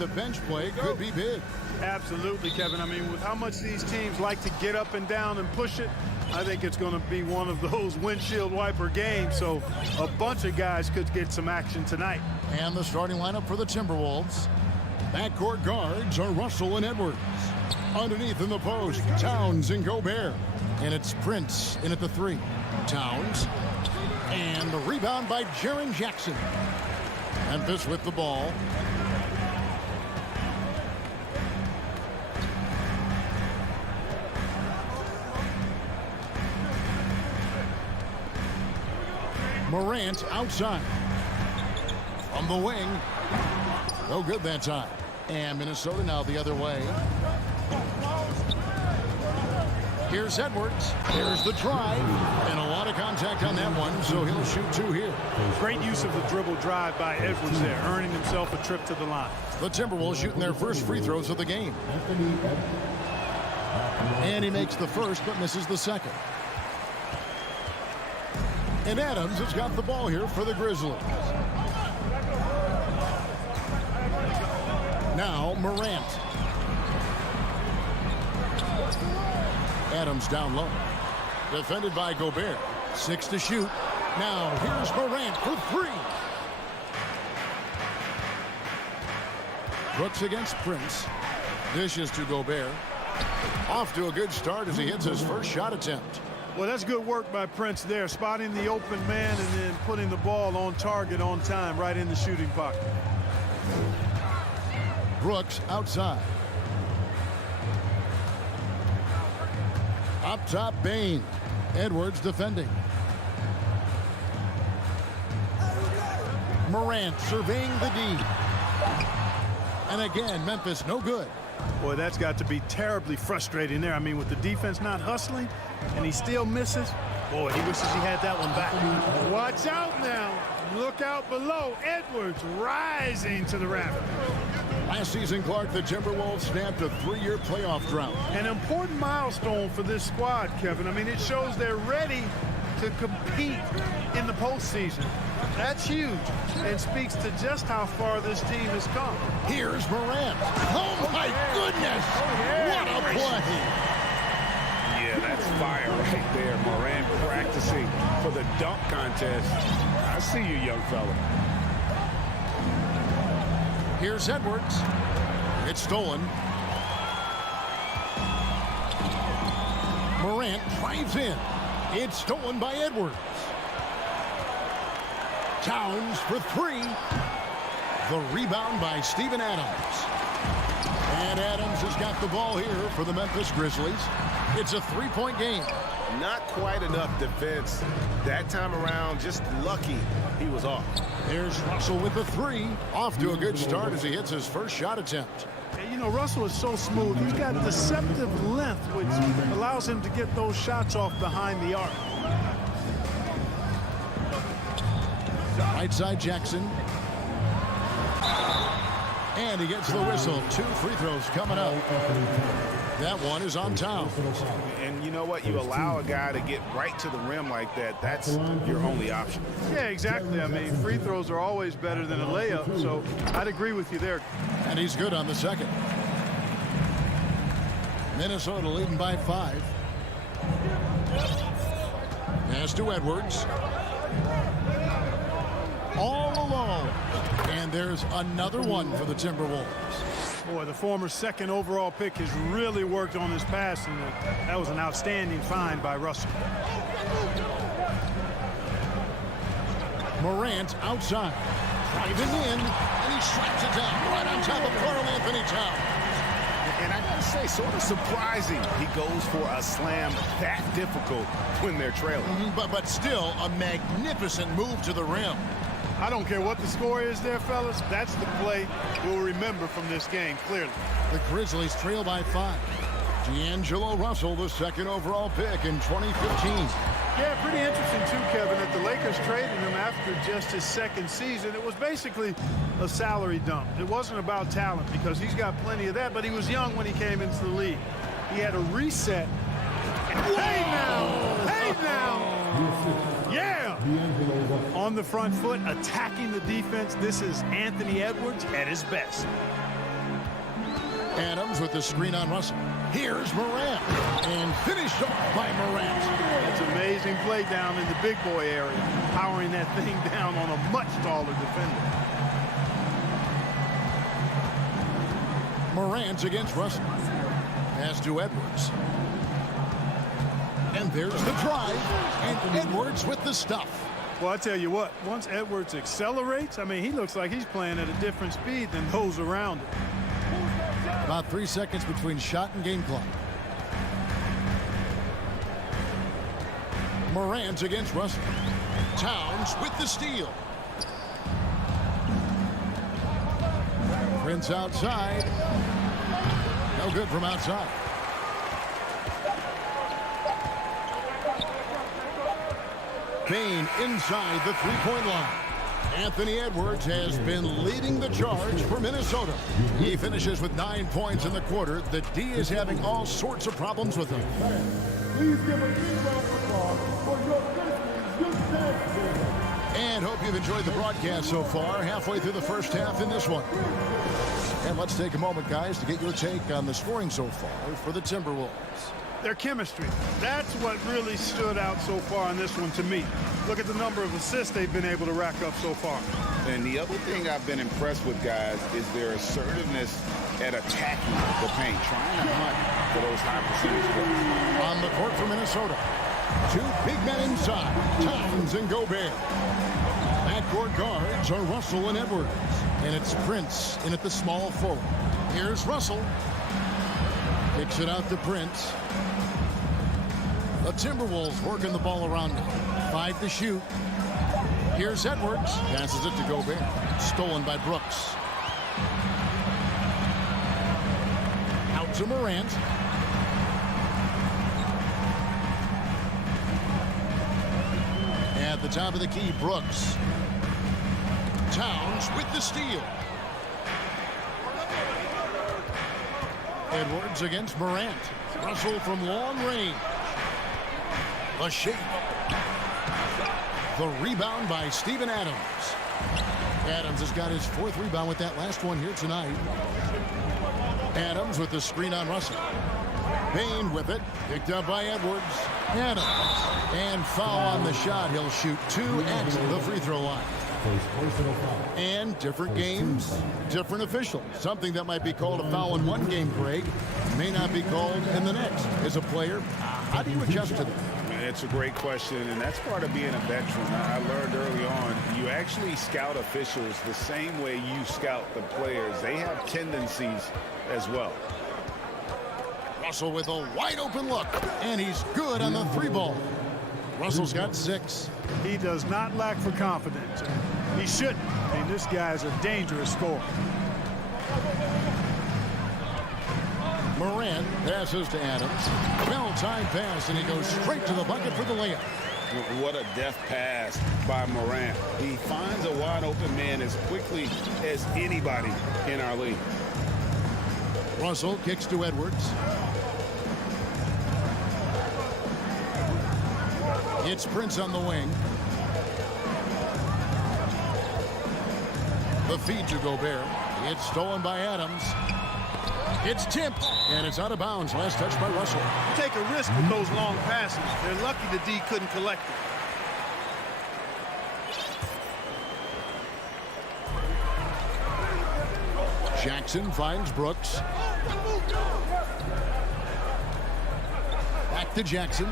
the bench play could be big. Absolutely, Kevin. I mean, with how much these teams like to get up and down and push it, I think it's going to be one of those windshield wiper games. So a bunch of guys could get some action tonight. And the starting lineup for the Timberwolves. Backcourt guards are Russell and Edwards. Underneath in the post, Towns and Gobert. And it's Prince in at the 3. Towns. And the rebound by Jaren Jackson. Memphis with the ball. Morant outside. From the wing. No good that time. And Minnesota now the other way. Here's Edwards. Here's the drive. And a lot of contact on that one, so he'll shoot 2 here. Great use of the dribble drive by Edwards there, earning himself a trip to the line. The Timberwolves shooting their first free throws of the game. And he makes the first, but misses the second. And Adams has got the ball here for the Grizzlies. Now Morant. Adams down low. Defended by Gobert. 6 to shoot. Now here's Morant for 3. Brooks against Prince. Dishes to Gobert. Off to a good start as he hits his first shot attempt. Well, that's good work by Prince there, spotting the open man and then putting the ball on target on time right in the shooting pocket. Brooks outside. Up top, Bain. Edwards defending. Morant surveying the D. And again, Memphis no good. Boy, that's got to be terribly frustrating there. I mean, with the defense not hustling and he still misses, boy, he wishes he had that one back. Watch out now. Look out below. Edwards rising to the rafters. Last season, Clark, the Timberwolves snapped a 3-year playoff drought. An important milestone for this squad, Kevin. I mean, it shows they're ready to compete in the postseason. That's huge and speaks to just how far this team has come. Here's Morant. Oh, my goodness. What a play. Yeah, that's fire right there. Morant practicing for the dunk contest. I see you, young fella. Here's Edwards. It's stolen. Morant drives in. It's stolen by Edwards. Towns for 3. The rebound by Steven Adams. And Adams has got the ball here for the Memphis Grizzlies. It's a 3-point game. Not quite enough defense. That time around, just lucky he was off. There's Russell with the 3. Off to a good start as he hits his first shot attempt. You know, Russell is so smooth. He's got deceptive length, which allows him to get those shots off behind the arc. Right side Jackson. And he gets the whistle. 2 free throws coming up. That one is on Towns. And you know what? You allow a guy to get right to the rim like that. That's your only option. Yeah, exactly. I mean, free throws are always better than a layup, so I'd agree with you there. And he's good on the second. Minnesota leading by 5. Pass to Edwards. All alone. And there's another one for the Timberwolves. Boy, the former second overall pick has really worked on his passing. That was an outstanding find by Russell. Morant outside. Driving in, and he strikes it down right on top of Karl Anthony Towns. And I gotta say, sort of surprising he goes for a slam that difficult when they're trailing. But still a magnificent move to the rim. I don't care what the score is there, fellas. That's the play we'll remember from this game, clearly. The Grizzlies trail by 5. D'Angelo Russell, the second overall pick in 2015. Yeah, pretty interesting, too, Kevin, that the Lakers traded him after just his second season. It was basically a salary dump. It wasn't about talent because he's got plenty of that, but he was young when he came into the league. He had a reset. Hey, now! Hey, now! Yeah! On the front foot, attacking the defense. This is Anthony Edwards at his best. Adams with the screen on Russell. Here's Morant. And finished off by Morant. That's an amazing play down in the big boy area. Powering that thing down on a much taller defender. Morant against Russell. Pass to Edwards. And there's the drive. And Edwards with the stuff. Well, I tell you what, once Edwards accelerates, I mean, he looks like he's playing at a different speed than those around him. About 3 seconds between shot and game clock. Morant against Russell. Towns with the steal. Prince outside. No good from outside. Bain inside the three-point line. Anthony Edwards has been leading the charge for Minnesota. He finishes with 9 points in the quarter. The D is having all sorts of problems with him. Please give a big round of applause for your Grizzlies. And hope you've enjoyed the broadcast so far. Halfway through the first half in this one. And let's take a moment, guys, to get your take on the scoring so far for the Timberwolves. Their chemistry. That's what really stood out so far in this one to me. Look at the number of assists they've been able to rack up so far. And the other thing I've been impressed with, guys, is their assertiveness at attacking the paint, trying to hunt for those high percentage plays. On the court for Minnesota. Two big men inside, Towns and Gobert. Backcourt guards are Russell and Edwards. And it's Prince in at the small forward. Here's Russell. Kicks it out to Prince. The Timberwolves working the ball around now. 5 to shoot. Here's Edwards. Passes it to Gobert. Stolen by Brooks. Out to Morant. At the top of the key, Brooks. Towns with the steal. Edwards against Morant. Russell from long range. A shake. The rebound by Steven Adams. Adams has got his 4th rebound with that last one here tonight. Adams with the screen on Russell. Bain with it. Picked up by Edwards. Adams. And foul on the shot. He'll shoot 2 at the free throw line. And different games, different officials. Something that might be called a foul in one game, Greg, may not be called in the next. As a player, how do you adjust to that? It's a great question, and that's part of being a veteran. I learned early on, you actually scout officials the same way you scout the players. They have tendencies as well. Russell with a wide open look, and he's good on the 3-ball. Russell's got 6. He does not lack for confidence. He shouldn't. I mean, this guy's a dangerous scorer. Morant passes to Adams. Well-timed pass, and he goes straight to the bucket for the layup. What a deft pass by Morant. He finds a wide-open man as quickly as anybody in our league. Russell kicks to Edwards. It's Prince on the wing. The feed to Gobert. It's stolen by Adams. It's tipped, and it's out of bounds. Last touch by Russell. You take a risk with those long passes. They're lucky the D couldn't collect it. Jackson finds Brooks. Back to Jackson.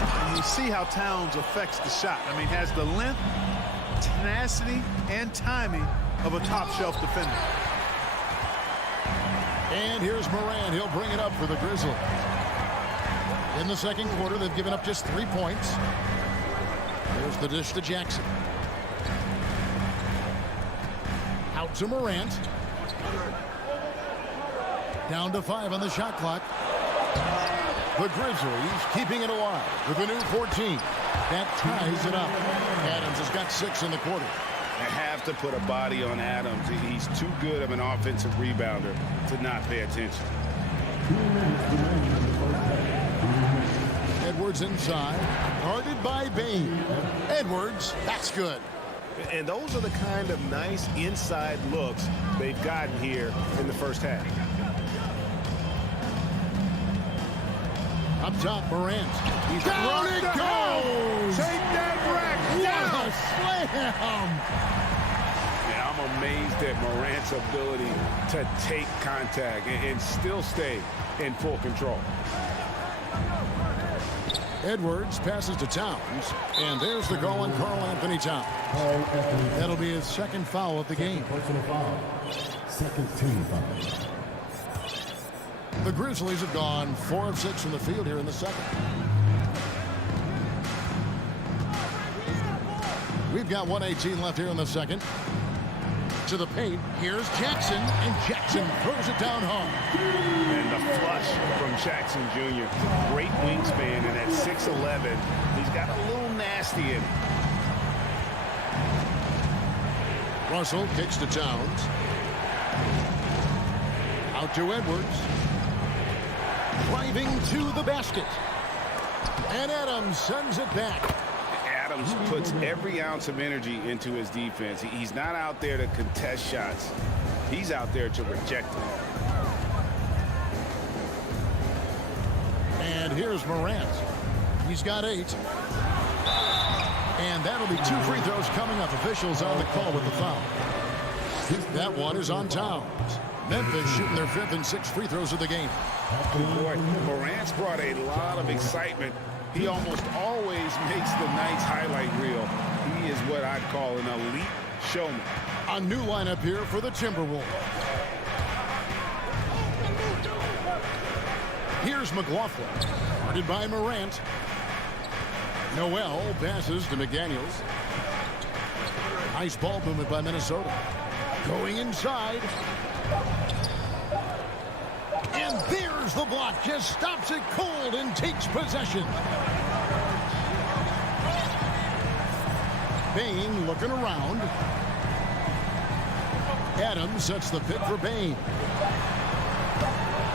And you see how Towns affects the shot. I mean, has the length, tenacity, and timing of a top-shelf defender. And here's Morant. He'll bring it up for the Grizzlies. In the second quarter, they've given up just 3 points. There's the dish to Jackson. Out to Morant. Down to 5 on the shot clock. The Grizzlies keeping it alive with a new 14. That ties it up. Adams has got 6 in the quarter. I have to put a body on Adams. He's too good of an offensive rebounder to not pay attention. Edwards inside. Guarded by Bain. Edwards, that's good. And those are the kind of nice inside looks they've gotten here in the first half. Up top, Morant. He's Down it goes! Take that rack down! Slam! Yeah, I'm amazed at Morant's ability to take contact and still stay in full control. Edwards passes to Towns, and there's the goal on Karl Anthony Towns. That'll be his second foul of the game. Personal foul. Second team foul. The Grizzlies have gone 4 of 6 from the field here in the second. We've got 1:18 left here in the second. To the paint, here's Jackson, and Jackson throws it down hard. And the flush from Jackson Jr. Great wingspan, and at 6'11", he's got a little nasty in him. Russell kicks to Towns. Out to Edwards. Driving to the basket. And Adams sends it back. Adams puts every ounce of energy into his defense. He's not out there to contest shots. He's out there to reject them. And here's Morant. He's got 8. And that'll be 2 free throws coming up. Officials on the call with the foul. That one is on Towns. Memphis shooting their 5th and 6th free throws of the game. Boy, Morant's brought a lot of excitement. He almost always makes the night's highlight reel. He is what I'd call an elite showman. A new lineup here for the Timberwolves. Here's McLaughlin. Guarded by Morant. Noel passes to McDaniels. Nice ball movement by Minnesota. Going inside. And there's the block. Just stops it cold and takes possession. Bain looking around. Adams sets the pick for Bain.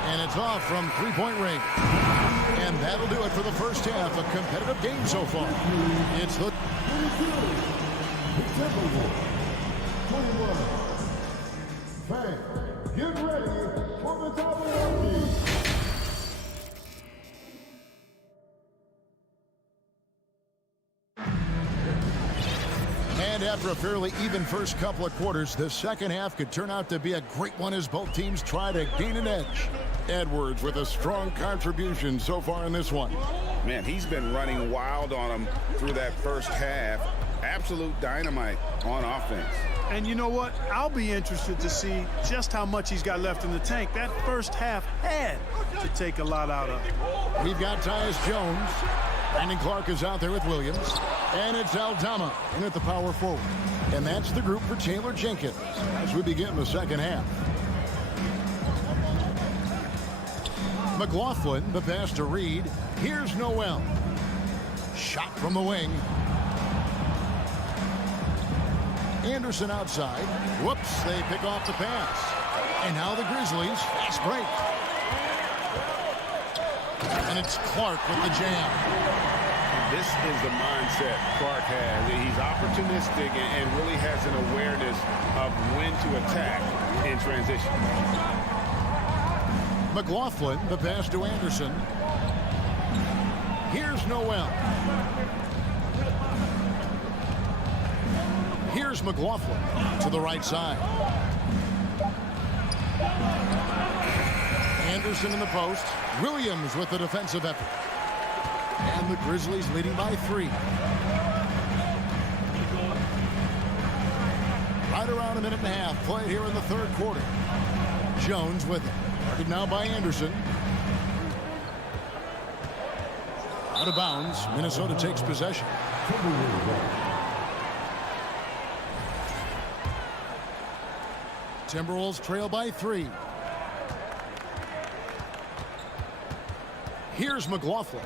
And it's off from three-point range. And that'll do it for the first half. A competitive game so far. It's the 21. Fans, get ready for the top of the league. And after a fairly even first couple of quarters, the second half could turn out to be a great one as both teams try to gain an edge. Edwards with a strong contribution so far in this one. Man, he's been running wild on him through that first half. Absolute dynamite on offense. And you know what? I'll be interested to see just how much he's got left in the tank. That first half had to take a lot out of it. We've got Tyus Jones. Brandon Clark is out there with Williams. And it's Aldama in at the power forward. And that's the group for Taylor Jenkins as we begin the second half. McLaughlin, the pass to Reed. Here's Noel. Shot from the wing. Anderson outside. Whoops, they pick off the pass. And now the Grizzlies, fast break. And it's Clark with the jam. This is the mindset Clark has. He's opportunistic and really has an awareness of when to attack in transition. McLaughlin, the pass to Anderson. Here's Noel. Here's McLaughlin to the right side. Anderson in the post. Williams with the defensive effort. And the Grizzlies leading by 3. Right around a minute and a half played here in the third quarter. Jones with it. Guarded now by Anderson. Out of bounds. Minnesota takes possession. Timberwolves trail by 3. Here's McLaughlin.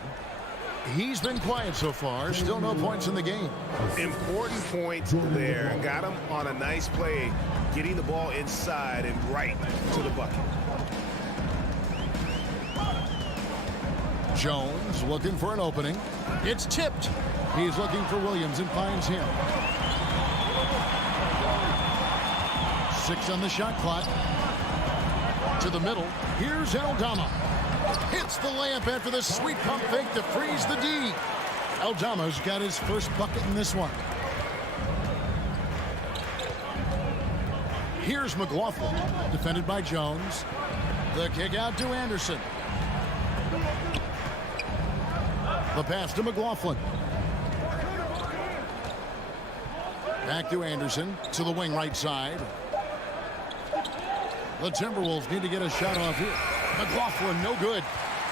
He's been quiet so far. Still no points in the game. Important point there. Got him on a nice play, getting the ball inside and right to the bucket. Jones looking for an opening. It's tipped. He's looking for Williams and finds him. 6 on the shot clock. To the middle. Here's Aldama. Hits the layup after the sweet pump fake to freeze the D. Aldama's got his first bucket in this one. Here's McLaughlin, defended by Jones. The kick out to Anderson. The pass to McLaughlin. Back to Anderson, to the wing right side. The Timberwolves need to get a shot off here. McLaughlin, no good.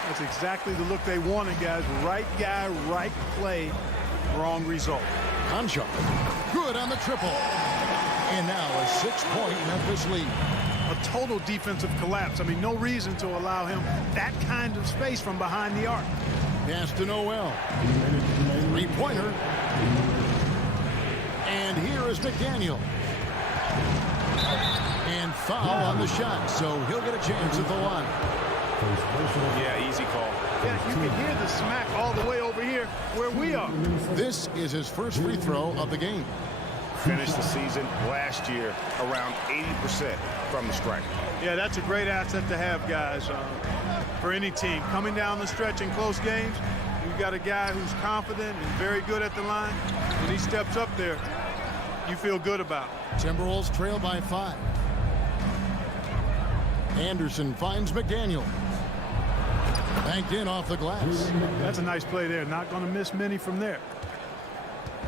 That's exactly the look they wanted, guys. Right guy, right play, wrong result. Conchar, good on the triple. And now a 6-point Memphis lead. A total defensive collapse. I mean, no reason to allow him that kind of space from behind the arc. Pass to Noel. Three-pointer. And here is McDaniel. And foul on the shot, so he'll get a chance at the line. Yeah, easy call. Yeah, you can hear the smack all the way over here where we are. This is his first free throw of the game. Finished the season last year around 80% from the stripe. Yeah, that's a great asset to have, guys, for any team. Coming down the stretch in close games, you've got a guy who's confident and very good at the line. When he steps up there, you feel good about it. Timberwolves trail by 5. Anderson finds McDaniel. Banked in off the glass. That's a nice play there. Not going to miss many from there.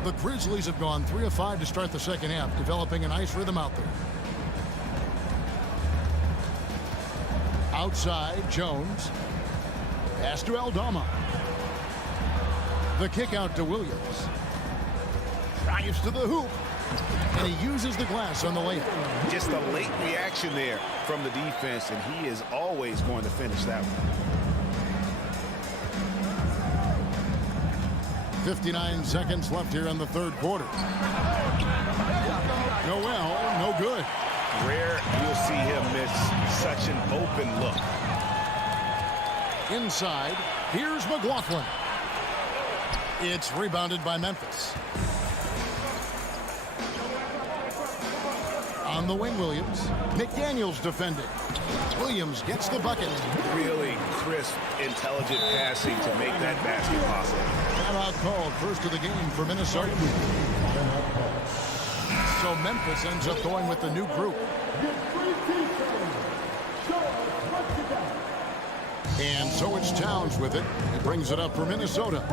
The Grizzlies have gone 3 of 5 to start the second half, developing a nice rhythm out there. Outside, Jones. Pass to Aldama. The kick out to Williams. Drives to the hoop. And he uses the glass on the layup. Just a late reaction there from the defense, and he is always going to finish that one. 59 seconds left here in the third quarter. Noel, no good. Rare you'll see him miss such an open look. Inside, here's McLaughlin. It's rebounded by Memphis. On the wing, Williams. McDaniel's defending. Williams gets the bucket. Really crisp, intelligent passing to make that basket possible. Timeout called, first of the game for Minnesota. So Memphis ends up going with the new group. And so it's Towns with it. He brings it up for Minnesota.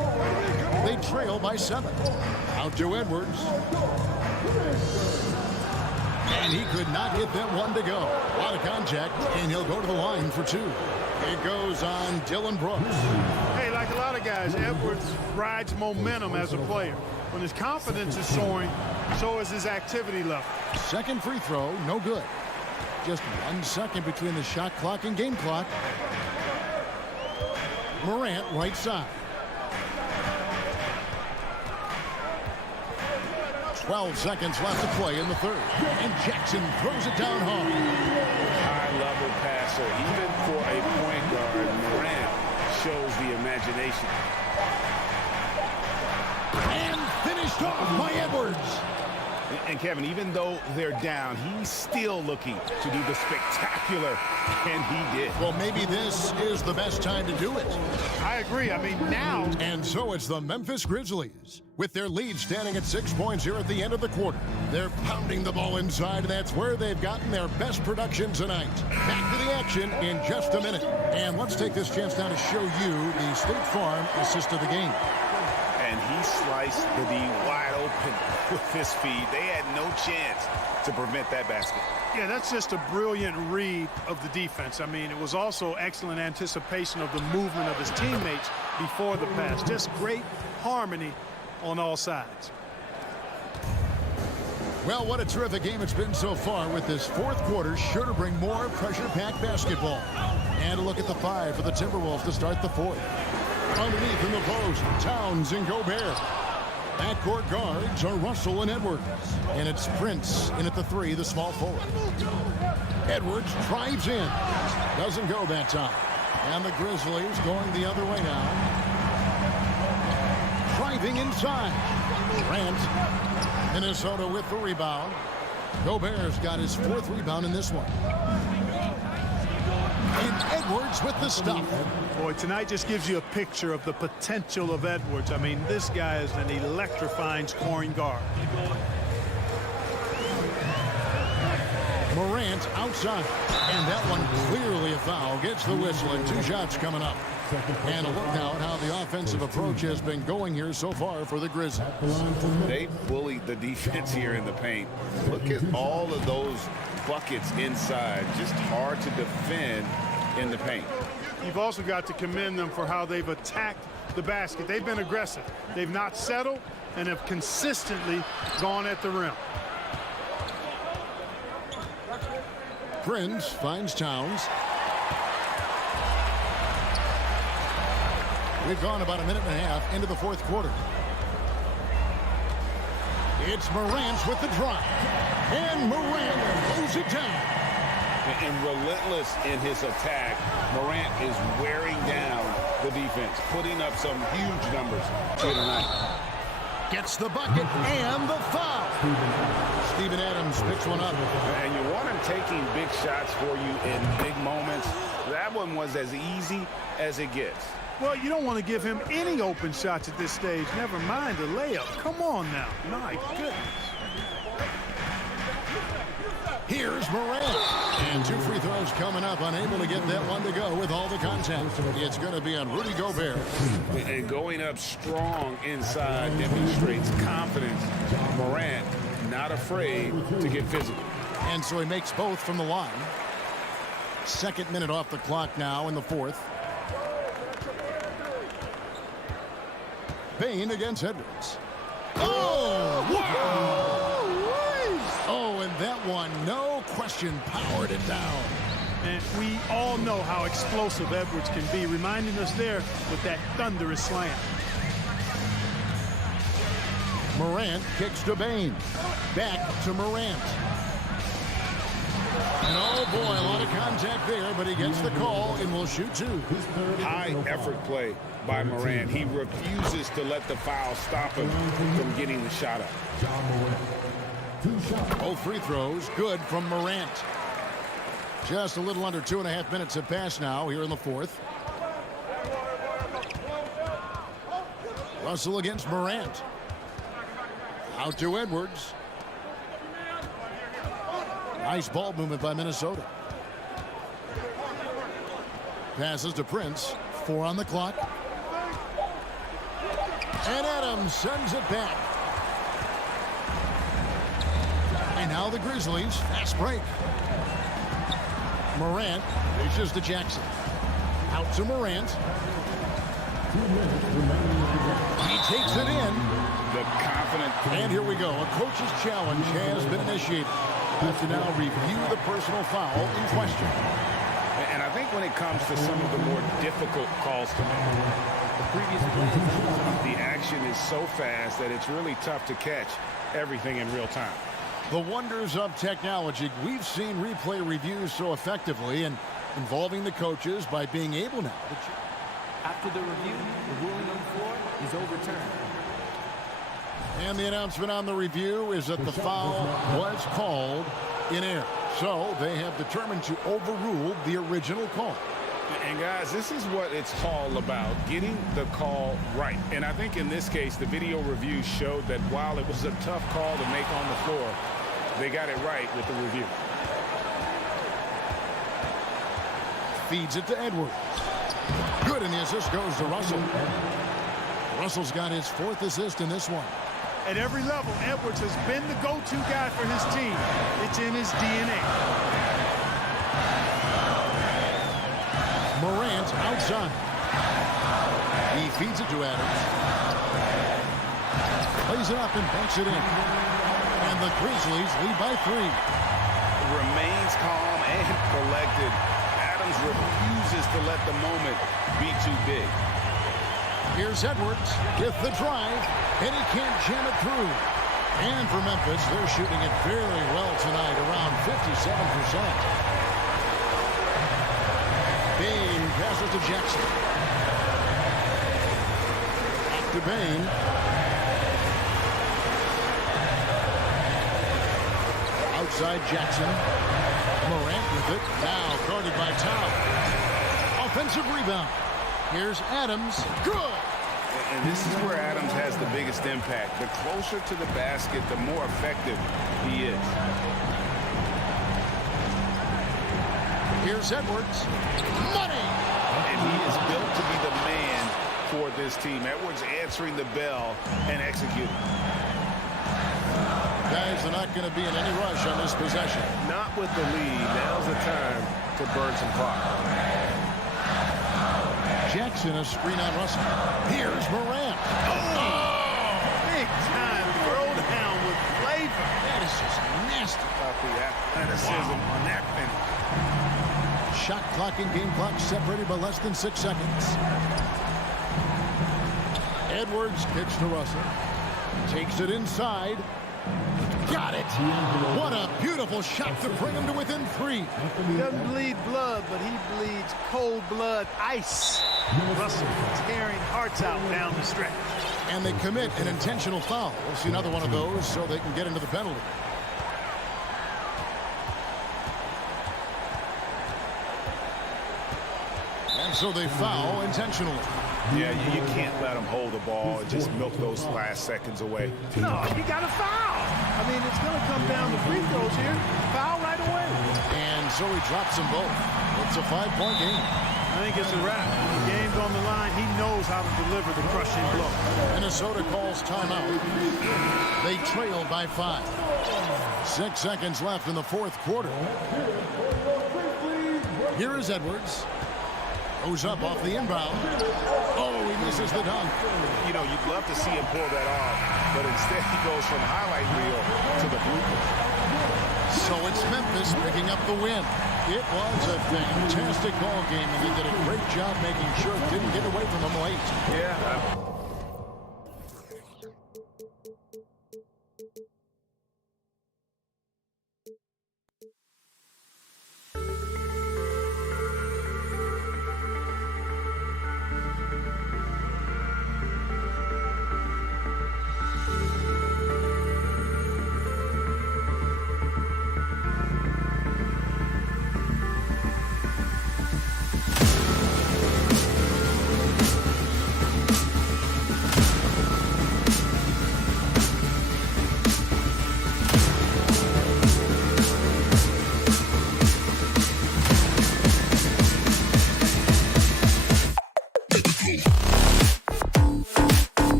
They trail by 7. Out to Edwards. And he could not get that one to go. A lot of contact, and he'll go to the line for 2. It goes on Dylan Brooks. Hey, like a lot of guys, Edwards rides momentum as a player. When his confidence is soaring, so is his activity level. Second free throw, no good. Just 1 second between the shot clock and game clock. Morant, right side. 12 seconds left to play in the third. And Jackson throws it down hard. High-level passer, even for a point guard. Morant shows the imagination. And finished off by Edwards. And Kevin, even though they're down, he's still looking to do the spectacular, and he did. Well, maybe this is the best time to do it. I agree. I mean, now. And so it's the Memphis Grizzlies. With their lead standing at 6 points here at the end of the quarter. They're pounding the ball inside, and that's where they've gotten their best production tonight. Back to the action in just a minute. And let's take this chance now to show you the State Farm assist of the game. And he sliced the D wide open with his feed. They had no chance to prevent that basket. Yeah, that's just a brilliant read of the defense. I mean, it was also excellent anticipation of the movement of his teammates before the pass. Just great harmony on all sides. Well, what a terrific game it's been so far, with this fourth quarter sure to bring more pressure-packed basketball. And a look at the 5 for the Timberwolves to start the fourth. Underneath in the post, Towns and Gobert. Backcourt guards are Russell and Edwards. And it's Prince in at the 3, the small forward. Edwards drives in. Doesn't go that time. And the Grizzlies going the other way now. Driving inside. Grant. Minnesota with the rebound. Gobert's got his 4th rebound in this one. And Edwards with the stop. Boy, tonight just gives you a picture of the potential of Edwards. I mean, this guy is an electrifying scoring guard. Morant outside. And that one clearly a foul. Gets the whistle and 2 shots coming up. And a look now at how the offensive approach has been going here so far for the Grizzlies. They bullied the defense here in the paint. Look at all of those buckets inside. Just hard to defend in the paint. You've also got to commend them for how they've attacked the basket. They've been aggressive. They've not settled and have consistently gone at the rim. Prince finds Towns. We've gone about a minute and a half into the 4th quarter. It's Morant with the drive. And Morant mows it down. And relentless in his attack, Morant is wearing down the defense, putting up some huge numbers here tonight. Gets the bucket and the foul. Steven Adams picks one up. And you want him taking big shots for you in big moments. That one was as easy as it gets. Well, you don't want to give him any open shots at this stage. Never mind a layup. Come on now. My goodness. Here's Morant. And 2 free throws coming up. Unable to get that one to go with all the contact. It's going to be on Rudy Gobert. And going up strong inside demonstrates confidence. Morant not afraid to get physical. And so he makes both from the line. 2nd minute off the clock now in the 4th. Bain against Edwards. Oh, wow! Oh, and that one, no question, powered it down. And we all know how explosive Edwards can be, reminding us there with that thunderous slam. Morant kicks to Bain. Back to Morant. And oh boy, a lot of contact there, but he gets the call and will shoot 2. High effort play by Morant. He refuses to let the foul stop him from getting the shot up. Both free throws good from Morant. Just a little under 2.5 minutes have passed now here in the 4th. Russell against Morant. Out to Edwards. Nice ball movement by Minnesota. Passes to Prince. 4 on the clock. And Adams sends it back. And now the Grizzlies. Fast break. Morant dishes to Jackson. Out to Morant. He takes it in. The confident. And here we go. A coach's challenge has been initiated. To now review the personal foul in question. And I think when it comes to some of the more difficult calls to make, the action is so fast that it's really tough to catch everything in real time. The wonders of technology. We've seen replay reviews so effectively and involving the coaches by being able now to. After the review, the ruling on the floor is overturned. And the announcement on the review is that the foul was called in error. So they have determined to overrule the original call. And guys, this is what it's all about, getting the call right. And I think in this case, the video review showed that while it was a tough call to make on the floor, they got it right with the review. Feeds it to Edwards. Good, and the assist goes to Russell. Russell's got his 4th assist in this one. At every level, Edwards has been the go-to guy for his team. It's in his DNA. Morant outside. He feeds it to Adams. Plays it up and banks it in. And the Grizzlies lead by 3. Remains calm and collected. Adams refuses to let the moment be too big. Here's Edwards with the drive, and he can't jam it through. And for Memphis, they're shooting it very well tonight, around 57%. Bain passes to Jackson. Back to Bain. side, Jackson. Morant with it. Now guarded by Town. Offensive rebound. Here's Adams. Good. And this is where Adams has the biggest impact. The closer to the basket, the more effective he is. Here's Edwards. Money. And he is built to be the man for this team. Edwards answering the bell and executing. Guys are not going to be in any rush on this possession. Not with the lead. Now's the time to burn some clock. Jackson, a screen on Russell. Here's Morant. Big time throwdown with flavor. That is just nasty. About the athleticism on that finish. Shot clock and game clock separated by less than 6 seconds. Edwards kicks to Russell. Takes it inside. Got it. What a beautiful shot to bring him to within 3. He doesn't bleed blood, but he bleeds cold blood ice. Russell tearing hearts out down the stretch. And they commit an intentional foul. We'll see another one of those so they can get into the penalty. And so they foul intentionally. Yeah, you can't let them hold the ball and just milk those last seconds away. No, you got to foul. I mean, it's going to come down to free throws here. Foul right away. And so he drops them both. It's a 5-point game. I think it's a wrap. The game's on the line. He knows how to deliver the crushing blow. Minnesota calls timeout. They trail by 5. 6 seconds left in the fourth quarter. Here is Edwards. Goes up off the inbound. Oh, he misses the dunk. You know, you'd love to see him pull that off, but instead he goes from highlight reel to the bloopers. So it's Memphis picking up the win. It was a fantastic ball game, and they did a great job making sure it didn't get away from them late. Yeah.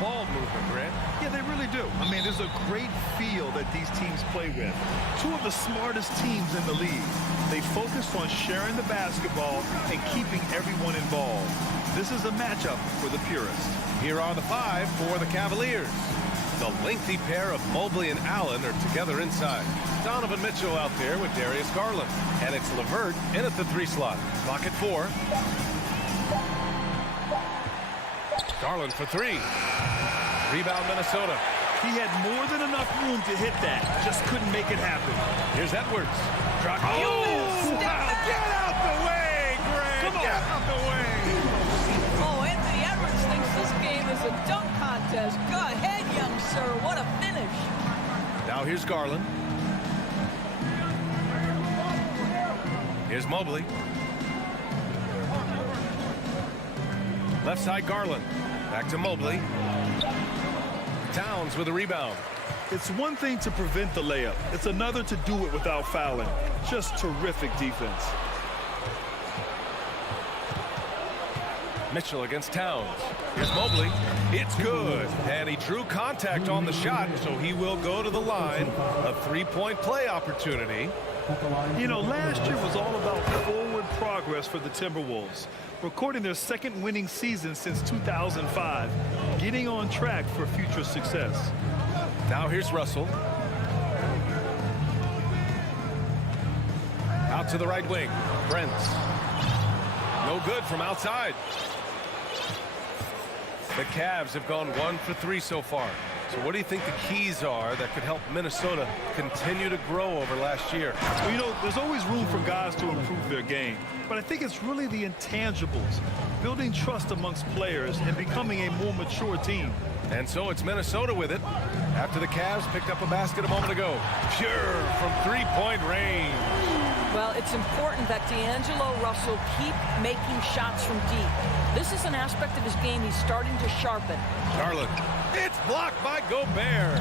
ball movement, Grant. Yeah, they really do. I mean, there's a great feel that these teams play with. Two of the smartest teams in the league. They focused on sharing the basketball and keeping everyone involved. This is a matchup for the purists. Here are the 5 for the Cavaliers. The lengthy pair of Mobley and Allen are together inside. Donovan Mitchell out there with Darius Garland. And it's LeVert in at the 3 slot. Clock at 4. Garland for 3. Rebound Minnesota. He had more than enough room to hit that. Just couldn't make it happen. Here's Edwards. Oh, wow. Get out the way, Greg. Come on. Get out the way. Oh, Anthony Edwards thinks this game is a dunk contest. Go ahead, young sir. What a finish. Now here's Garland. Here's Mobley. Left side Garland. Back to Mobley. Towns with a rebound. It's one thing to prevent the layup. It's another to do it without fouling. Just terrific defense. Mitchell against Towns. Here's Mobley. It's good. And he drew contact on the shot, so he will go to the line. A 3-point play opportunity. You know, last year was all about forward progress for the Timberwolves. Recording their second winning season since 2005. Getting on track for future success. Now here's Russell. Out to the right wing. Brents. No good from outside. The Cavs have gone 1 for 3 so far. So what do you think the keys are that could help Minnesota continue to grow over last year? Well, you know, there's always room for guys to improve their game. But I think it's really the intangibles. Building trust amongst players and becoming a more mature team. And so it's Minnesota with it. After the Cavs picked up a basket a moment ago. Pure from 3-point range. Well, it's important that D'Angelo Russell keep making shots from deep. This is an aspect of his game he's starting to sharpen. Garland. It's blocked by Gobert.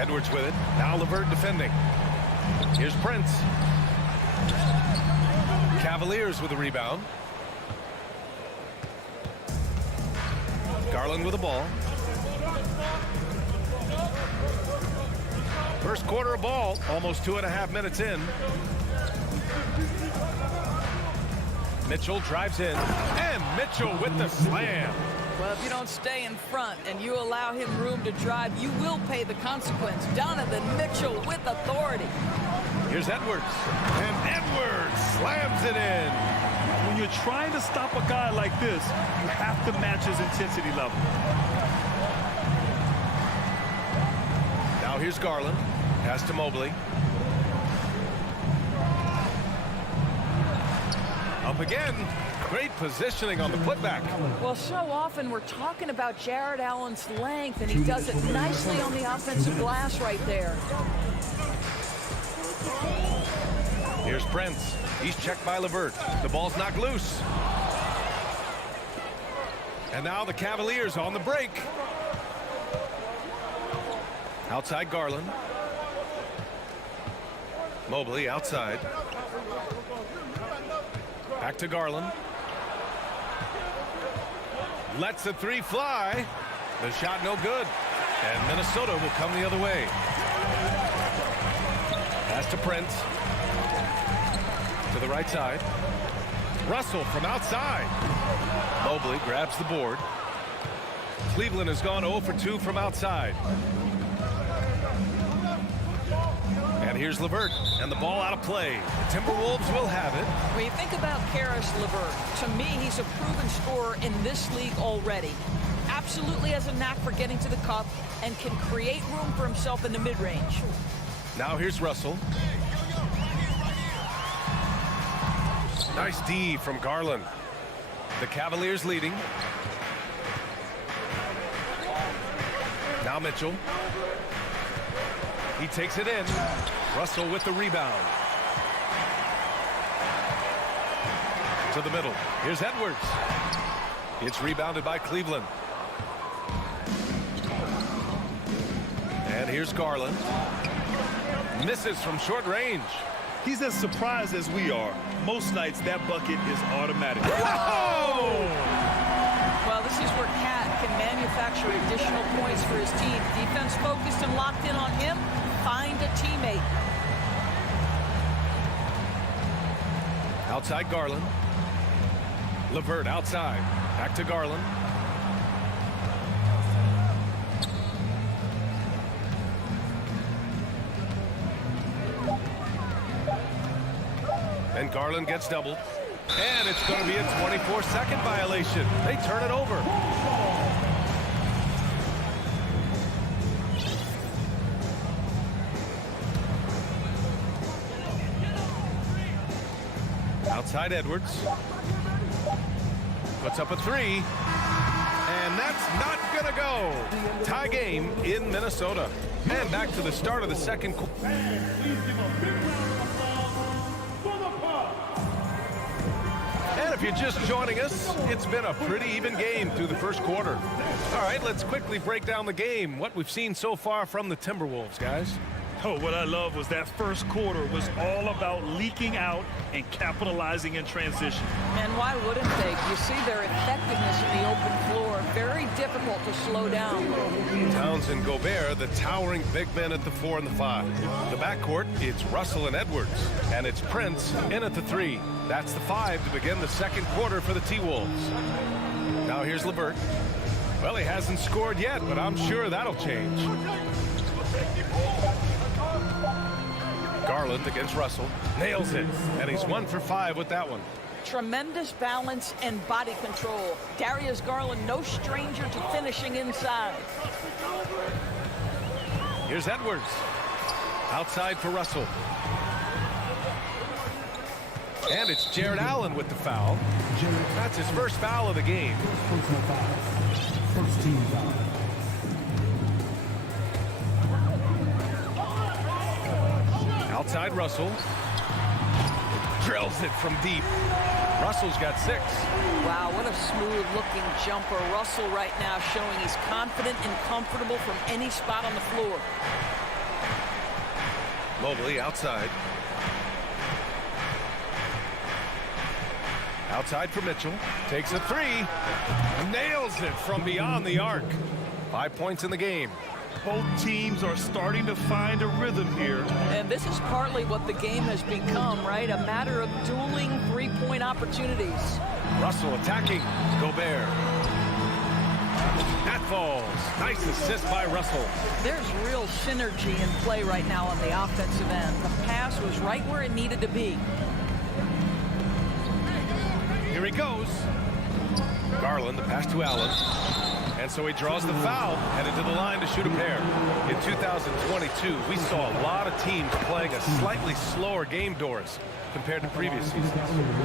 Edwards with it. Now LeVert defending. Here's Prince. Cavaliers with a rebound. Garland with the ball. First quarter of ball, almost 2.5 minutes in. Mitchell drives in, and Mitchell with the slam. Well, if you don't stay in front and you allow him room to drive, you will pay the consequence. Donovan Mitchell with authority. Here's Edwards, and Edwards slams it in. When you're trying to stop a guy like this, you have to match his intensity level. Now here's Garland. Pass to Mobley. Up again. Great positioning on the putback. Well, so often we're talking about Jared Allen's length, and he does it nicely on the offensive glass right there. Here's Prince. He's checked by LeVert. The ball's knocked loose. And now the Cavaliers on the break. Outside Garland. Mobley outside. Back to Garland. Lets the 3 fly. The shot no good. And Minnesota will come the other way. Pass to Prince. To the right side. Russell from outside. Mobley grabs the board. Cleveland has gone 0 for 2 from outside. And here's LeVert, and the ball out of play. The Timberwolves will have it. When you think about Karis LeVert, to me, he's a proven scorer in this league already. Absolutely has a knack for getting to the cup and can create room for himself in the mid-range. Now here's Russell. Nice D from Garland. The Cavaliers leading. Now Mitchell. He takes it in. Russell with the rebound. To the middle. Here's Edwards. It's rebounded by Cleveland. And here's Garland. Misses from short range. He's as surprised as we are. Most nights that bucket is automatic. Whoa! Well, this This is where Cat can manufacture additional points for his team. Defense focused and locked in on him. Find a teammate. Outside Garland. LeVert outside. Back to Garland. And Garland gets doubled. And it's going to be a 24-second violation. They turn it over. Outside Edwards. Puts up a three. And that's not going to go. Tie game in Minnesota. And back to the start of the second quarter. And if you're just joining us, it's been a pretty even game through the first quarter. All right, let's quickly break down the game. What we've seen so far from the Timberwolves, guys. Oh, what I love was that first quarter was all about leaking out and capitalizing in transition. And why wouldn't they? You see their effectiveness in the open floor. Very difficult to slow down. Towns and Gobert, the towering big men at the 4 and the 5. The backcourt, it's Russell and Edwards. And it's Prince in at the 3. That's the 5 to begin the second quarter for the T-Wolves. Now here's LeVert. Well, he hasn't scored yet, but I'm sure that'll change. Garland against Russell. Nails it. And he's 1 for 5 with that one. Tremendous balance and body control. Darius Garland, no stranger to finishing inside. Here's Edwards. Outside for Russell. And it's Jared Allen with the foul. That's his first foul of the game. First team foul. Outside Russell. Drills it from deep. Russell's got 6. Wow, what a smooth-looking jumper. Russell right now showing he's confident and comfortable from any spot on the floor. Mobley outside. Outside for Mitchell. Takes a 3. Nails it from beyond the arc. 5 points in the game. Both teams are starting to find a rhythm here. And this is partly what the game has become, right? A matter of dueling three-point opportunities. Russell attacking. Gobert. That falls. Nice assist by Russell. There's real synergy in play right now on the offensive end. The pass was right where it needed to be. Here he goes. Garland, the pass to Allen. And so he draws the foul, headed to the line to shoot a pair. In 2022, we saw a lot of teams playing a slightly slower game, Doris, compared to previous seasons.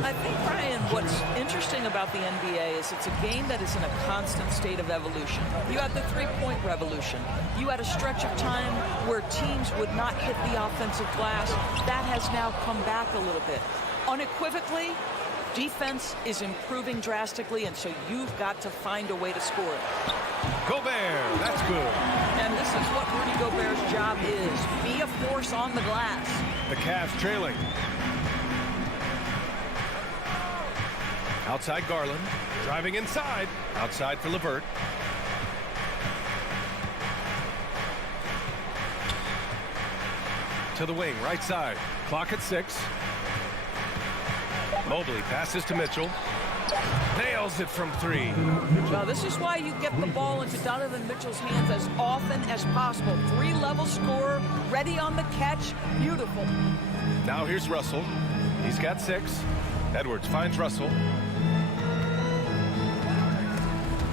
I think, Brian, what's interesting about the NBA is it's a game that is in a constant state of evolution. You had the three-point revolution. You had a stretch of time where teams would not hit the offensive glass. That has now come back a little bit. Unequivocally, defense is improving drastically, and so you've got to find a way to score it. Gobert, that's good. And this is what Rudy Gobert's job is. Be a force on the glass. The Cavs trailing. Outside Garland, driving inside. Outside for LeVert. To the wing, right side. Clock at 6. Mobley passes to Mitchell. Nails it from 3. Well, this is why you get the ball into Donovan Mitchell's hands as often as possible. 3-level scorer, ready on the catch. Beautiful. Now here's Russell. He's got 6. Edwards finds Russell.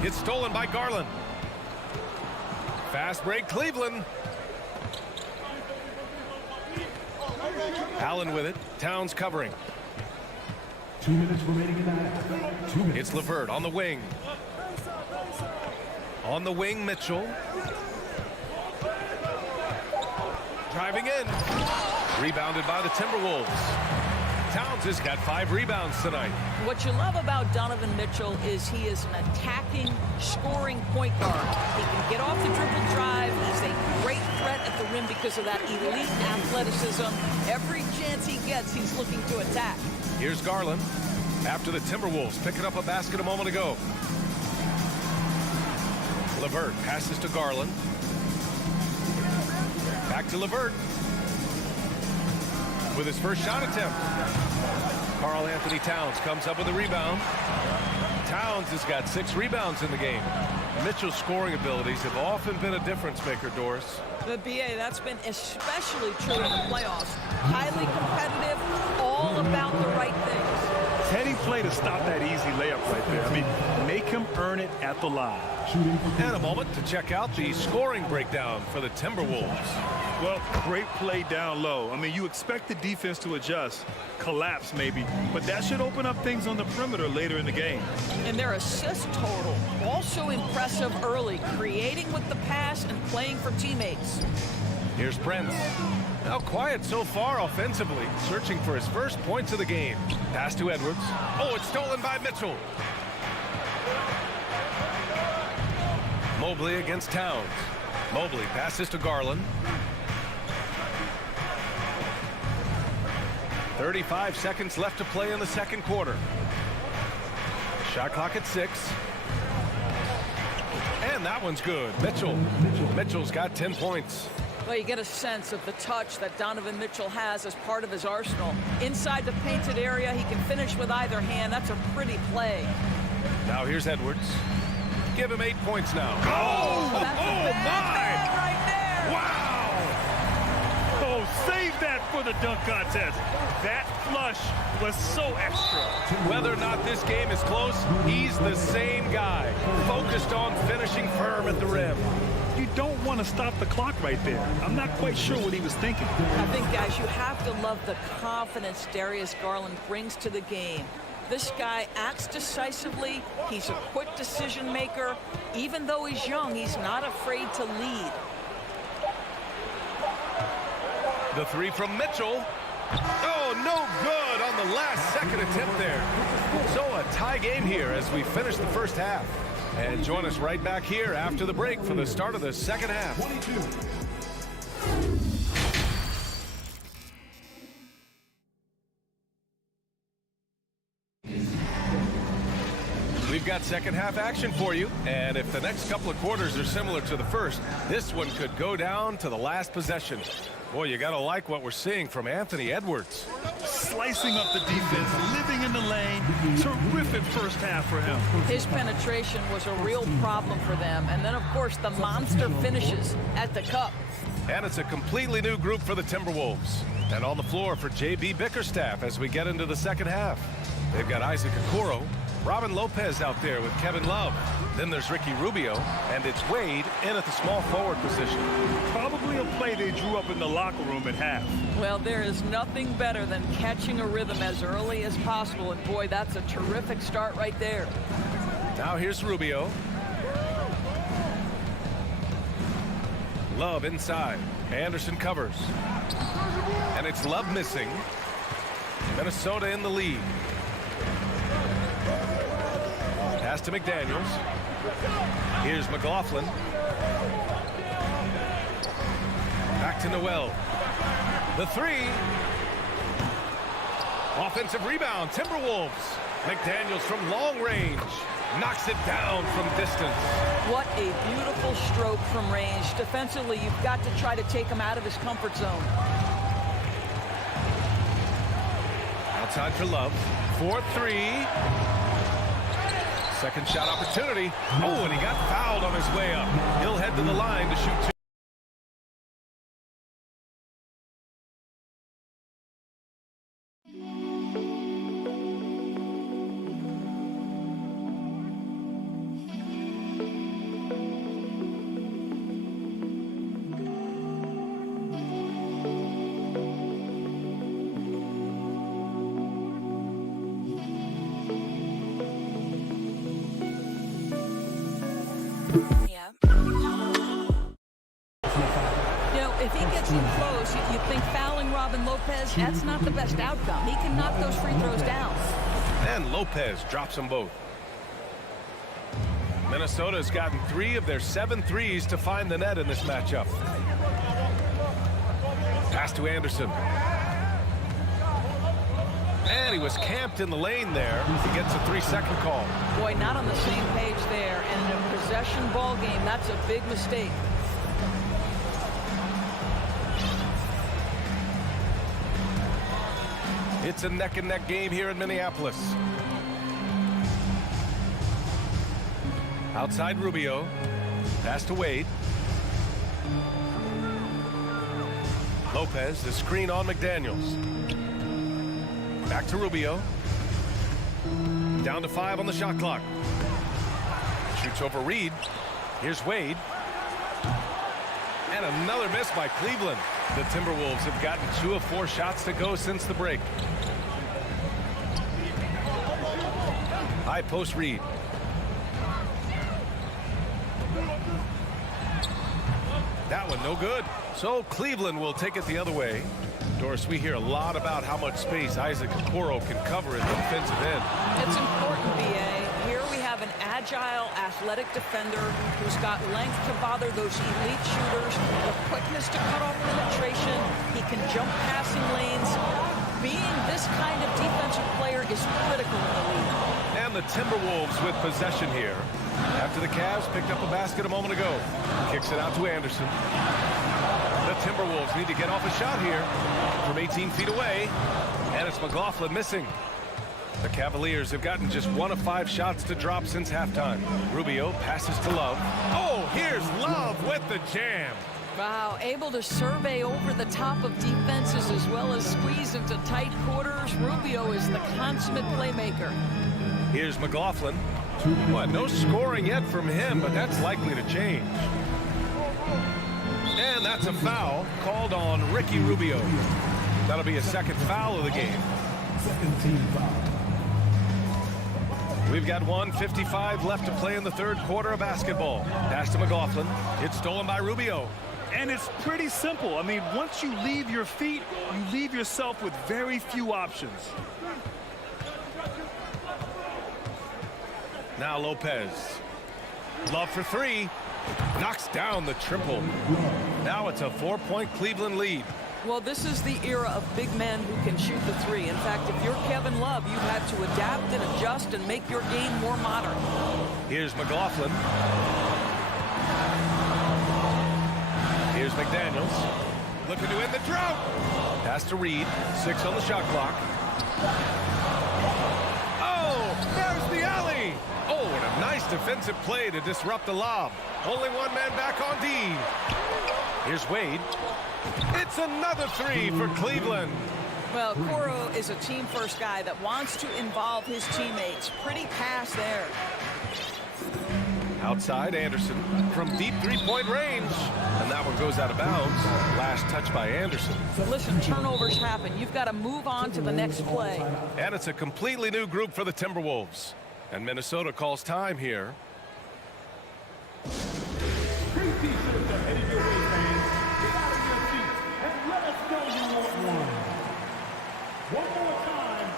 It's stolen by Garland. Fast break, Cleveland. Allen with it. Towns covering. 2 minutes remaining in that. 2 minutes. It's LeVert on the wing. On the wing, Mitchell. Driving in. Rebounded by the Timberwolves. Towns has got 5 rebounds tonight. What you love about Donovan Mitchell is he is an attacking, scoring point guard. He can get off the dribble drive. He's a great threat at the rim because of that elite athleticism. Every chance he gets, he's looking to attack. Here's Garland after the Timberwolves picking up a basket a moment ago. LeVert passes to Garland. Back to LeVert. With his first shot attempt. Karl Anthony Towns comes up with a rebound. Towns has got 6 rebounds in the game. Mitchell's scoring abilities have often been a difference maker, Doris. The BA, that's been especially true in the playoffs. Highly competitive, all about the right things. Teddy play to stop that easy layup right there. I mean, make him earn it at the line. And a moment to check out the scoring breakdown for the Timberwolves. Well, great play down low. I mean, you expect the defense to adjust, collapse maybe, but that should open up things on the perimeter later in the game. And their assist total, also impressive early, creating with the pass and playing for teammates. Here's Prince. Now quiet so far offensively, searching for his first points of the game. Pass to Edwards. Oh, it's stolen by Mitchell. Mobley against Towns. Mobley passes to Garland. 35 seconds left to play in the second quarter. Shot clock at 6. And that one's good. Mitchell's got 10 points. Well, you get a sense of the touch that Donovan Mitchell has as part of his arsenal. Inside the painted area, he can finish with either hand. That's a pretty play. Now here's Edwards. Give him 8 points now. Oh, that's a bad ball right there. Wow! Oh, save that for the dunk contest. That flush was so extra. Whether or not this game is close, he's the same guy, focused on finishing firm at the rim. You don't want to stop the clock right there. I'm not quite sure what he was thinking. I think, guys, you have to love the confidence Darius Garland brings to the game. This guy acts decisively. He's a quick decision maker. Even though he's young, he's not afraid to lead. The 3 from Mitchell. Oh, no good on the last second attempt there. So a tie game here as we finish the first half. And join us right back here after the break for the start of the second half. 22. We've got second half action for you, and if the next couple of quarters are similar to the first, this one could go down to the last possession. Boy, you gotta like what we're seeing from Anthony Edwards. Slicing up the defense, living in the lane. Terrific first half for him. His penetration was a real problem for them. And then, of course, the monster finishes at the cup. And it's a completely new group for the Timberwolves. And on the floor for J.B. Bickerstaff as we get into the second half. They've got Isaac Okoro, Robin Lopez out there with Kevin Love. Then there's Ricky Rubio, and it's Wade in at the small forward position. Probably a play they drew up in the locker room at half. Well, there is nothing better than catching a rhythm as early as possible. And, boy, that's a terrific start right there. Now here's Rubio. Love inside. Anderson covers. And it's Love missing. Minnesota in the lead. Pass to McDaniels. Here's McLaughlin. Back to Noel. The 3. Offensive rebound. Timberwolves. McDaniels from long range. Knocks it down from distance. What a beautiful stroke from range. Defensively, you've got to try to take him out of his comfort zone. Outside for Love. 4-3. Second shot opportunity. Oh, and he got fouled on his way up. He'll head to the line to shoot 2. If he gets in close, you think fouling Robin Lopez, that's not the best outcome. He can knock those free throws down. And Lopez drops them both. Minnesota's gotten 3 of their 7 threes to find the net in this matchup. Pass to Anderson. And he was camped in the lane there. He gets a 3-second call. Boy, not on the same page there. And in a possession ball game, that's a big mistake. It's a neck-and-neck game here in Minneapolis. Outside Rubio. Pass to Wade. Lopez, the screen on McDaniels. Back to Rubio. Down to 5 on the shot clock. Shoots over Reed. Here's Wade. And another miss by Cleveland. The Timberwolves have gotten 2 of 4 shots to go since the break. High post Reed. That one no good. So Cleveland will take it the other way. Doris, we hear a lot about how much space Isaac Okoro can cover at the defensive end. It's important, B.A. Here we have an agile, athletic defender who's got length to bother those elite shooters, the quickness to cut off penetration. He can jump passing lanes. Being this kind of defensive player is critical in the league. And the Timberwolves with possession here. After the Cavs picked up a basket a moment ago. Kicks it out to Anderson. The Timberwolves need to get off a shot here from 18 feet away. And it's McLaughlin missing. The Cavaliers have gotten just 1 of 5 shots to drop since halftime. Rubio passes to Love. Oh, here's Love with the jam. Wow, able to survey over the top of defenses as well as squeeze into tight quarters. Rubio is the consummate playmaker. Here's McLaughlin. What, no scoring yet from him, but that's likely to change. And that's a foul called on Ricky Rubio. That'll be a second foul of the game. Second team foul. We've got 1:55 left to play in the third quarter of basketball. Pass to McLaughlin. It's stolen by Rubio. And it's pretty simple. I mean, once you leave your feet, you leave yourself with very few options. Now Lopez. Love for 3. Knocks down the triple. Now it's a 4-point Cleveland lead. Well, this is the era of big men who can shoot the 3. In fact, if you're Kevin Love, you've had to adapt and adjust and make your game more modern. Here's McLaughlin. Here's McDaniels. Looking to end the drought. Pass to Reed. 6 on the shot clock. Oh, there's the alley. Oh, and a nice defensive play to disrupt the lob. Only 1 man back on D. Here's Wade. It's another 3 for Cleveland. Well, Okoro is a team-first guy that wants to involve his teammates. Pretty pass there. Outside Anderson from deep 3-point range. And that one goes out of bounds. Last touch by Anderson. Listen, turnovers happen. You've got to move on to the next play. And it's a completely new group for the Timberwolves. And Minnesota calls time here. Three t-shirts are headed your way, fans. Get out of your seats and let us know you want one. One more time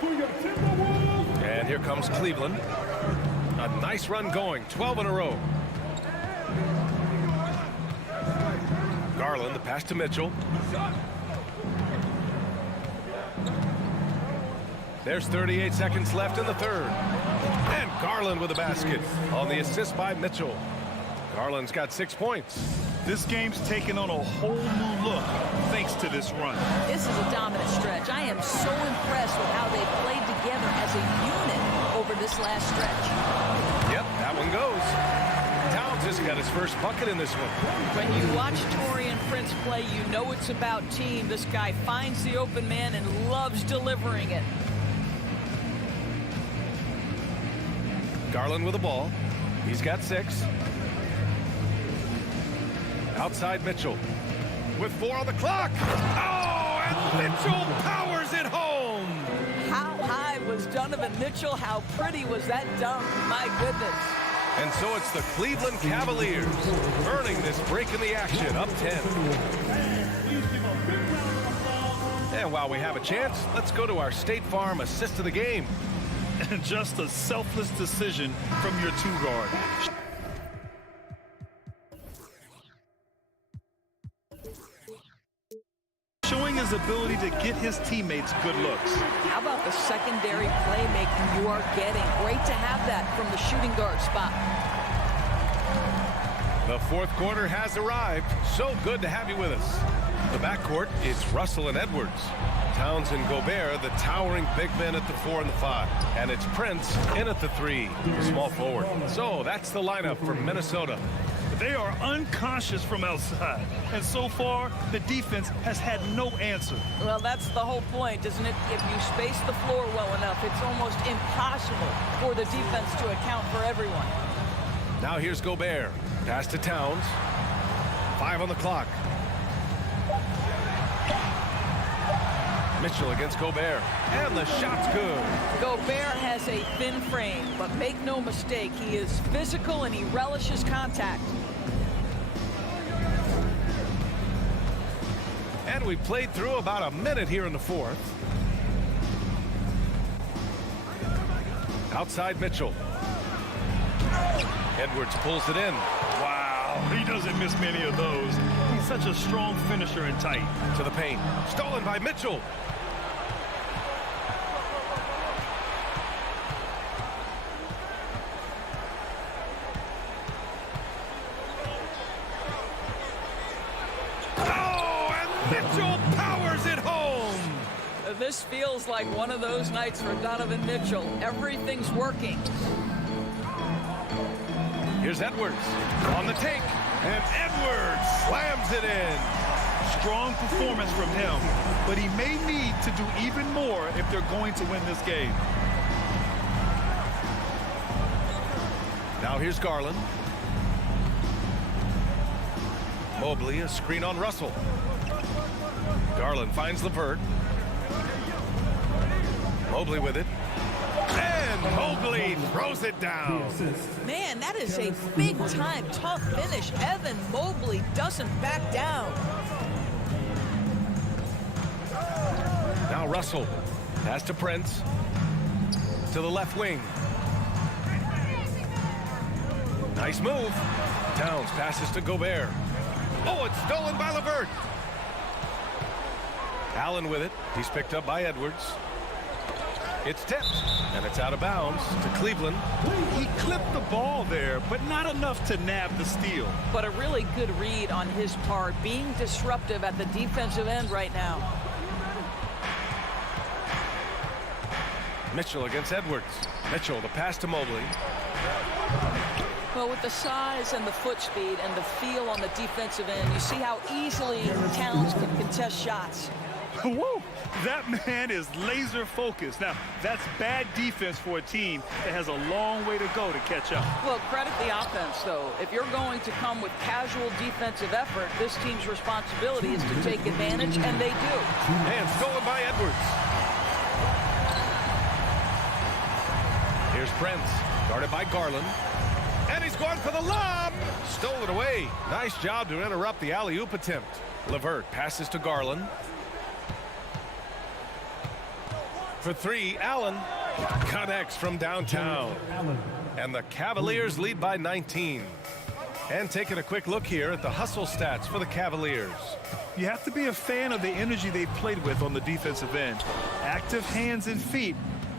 for your Timberwolves. And here comes Cleveland. A nice run going, 12 in a row. Garland, the pass to Mitchell. There's 38 seconds left in the third. And Garland with a basket on the assist by Mitchell. Garland's got 6 points. This game's taken on a whole new look thanks to this run. This is a dominant stretch. I am so impressed with how they played together as a unit over this last stretch. Yep, that one goes. Towns just got his first bucket in this one. When you watch Taurean Prince play, you know it's about team. This guy finds the open man and loves delivering it. Garland with the ball. He's got 6. Outside Mitchell. With 4 on the clock. Oh, and Mitchell powers it home. How high was Donovan Mitchell? How pretty was that dunk? My goodness. And so it's the Cleveland Cavaliers earning this break in the action, up 10. And while we have a chance, let's go to our State Farm assist of the game. And just a selfless decision from your 2-guard. Showing his ability to get his teammates good looks. How about the secondary playmaking you are getting? Great to have that from the shooting guard spot. The fourth quarter has arrived. So good to have you with us. The backcourt is Russell and Edwards. Towns and Gobert, the towering big men at the 4 and the 5. And it's Prince in at the 3, small forward. So that's the lineup for Minnesota. They are unconscious from outside. And so far, the defense has had no answer. Well, that's the whole point, isn't it? If you space the floor well enough, it's almost impossible for the defense to account for everyone. Now here's Gobert. Pass to Towns. 5 on the clock. Mitchell against Gobert. And the shot's good. Gobert has a thin frame, but make no mistake, he is physical and he relishes contact. And we played through about a minute here in the fourth. Outside Mitchell. Edwards pulls it in. Wow, he doesn't miss many of those. He's such a strong finisher and tight. To the paint. Stolen by Mitchell. Oh, and Mitchell powers it home. This feels like one of those nights for Donovan Mitchell. Everything's working. Here's Edwards on the take, and Edwards slams it in. Strong performance from him, but he may need to do even more if they're going to win this game. Now here's Garland. Mobley, a screen on Russell. Garland finds LeVert. Mobley with it. And Mobley throws it down. Man, that is a big-time tough finish. Evan Mobley doesn't back down. Now Russell. Pass to Prince. To the left wing. Nice move. Towns passes to Gobert. Oh, it's stolen by LeVert. Allen with it. He's picked up by Edwards. It's tipped, and it's out of bounds to Cleveland. He clipped the ball there, but not enough to nab the steal. But a really good read on his part, being disruptive at the defensive end right now. Mitchell against Edwards. Mitchell, the pass to Mobley. Well, with the size and the foot speed and the feel on the defensive end, you see how easily Towns can contest shots. Whoa, that man is laser focused. Now, that's bad defense for a team that has a long way to go to catch up. Well, credit the offense, though. If you're going to come with casual defensive effort, this team's responsibility is to take advantage, and they do. And stolen by Edwards. Here's Prince, guarded by Garland. And he's going for the lob. Stolen away. Nice job to interrupt the alley-oop attempt. LeVert passes to Garland. For 3, Allen connects from downtown. And the Cavaliers lead by 19. And taking a quick look here at the hustle stats for the Cavaliers. You have to be a fan of the energy they've played with on the defensive end. Active hands and feet,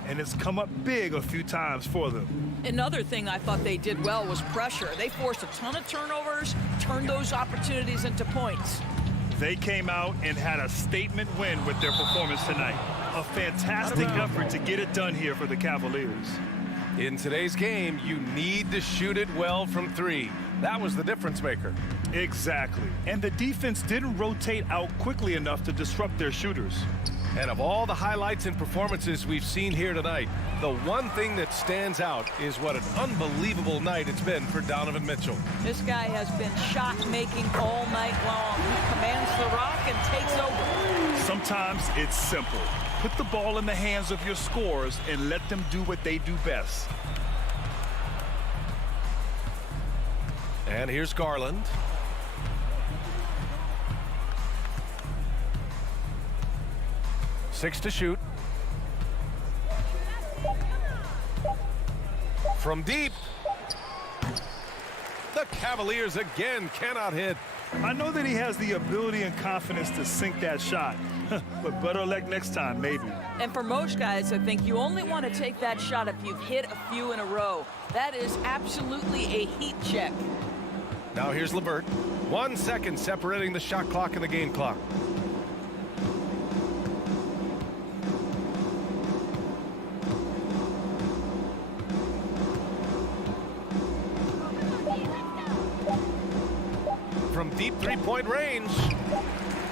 and it's come up big a few times for them. Another thing I thought they did well was pressure. They forced a ton of turnovers, turned those opportunities into points. They came out and had a statement win with their performance tonight. A fantastic effort to get it done here for the Cavaliers. In today's game, you need to shoot it well from 3. That was the difference maker. Exactly. And the defense didn't rotate out quickly enough to disrupt their shooters. And of all the highlights and performances we've seen here tonight, the one thing that stands out is what an unbelievable night it's been for Donovan Mitchell. This guy has been shot-making all night long. He commands the rock and takes over. Sometimes it's simple. Put the ball in the hands of your scorers and let them do what they do best. And here's Garland. Six to shoot. From deep. The The Cavaliers again cannot hit. I know that he has the ability and confidence to sink that shot, but better luck next time, maybe. And for most guys, I think you only want to take that shot if you've hit a few in a row. That is absolutely a heat check. Now here's LeVert. 1 second separating the shot clock and the game clock. From deep three-point range,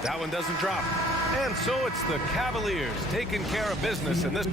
that one doesn't drop. And so it's the Cavaliers taking care of business in this.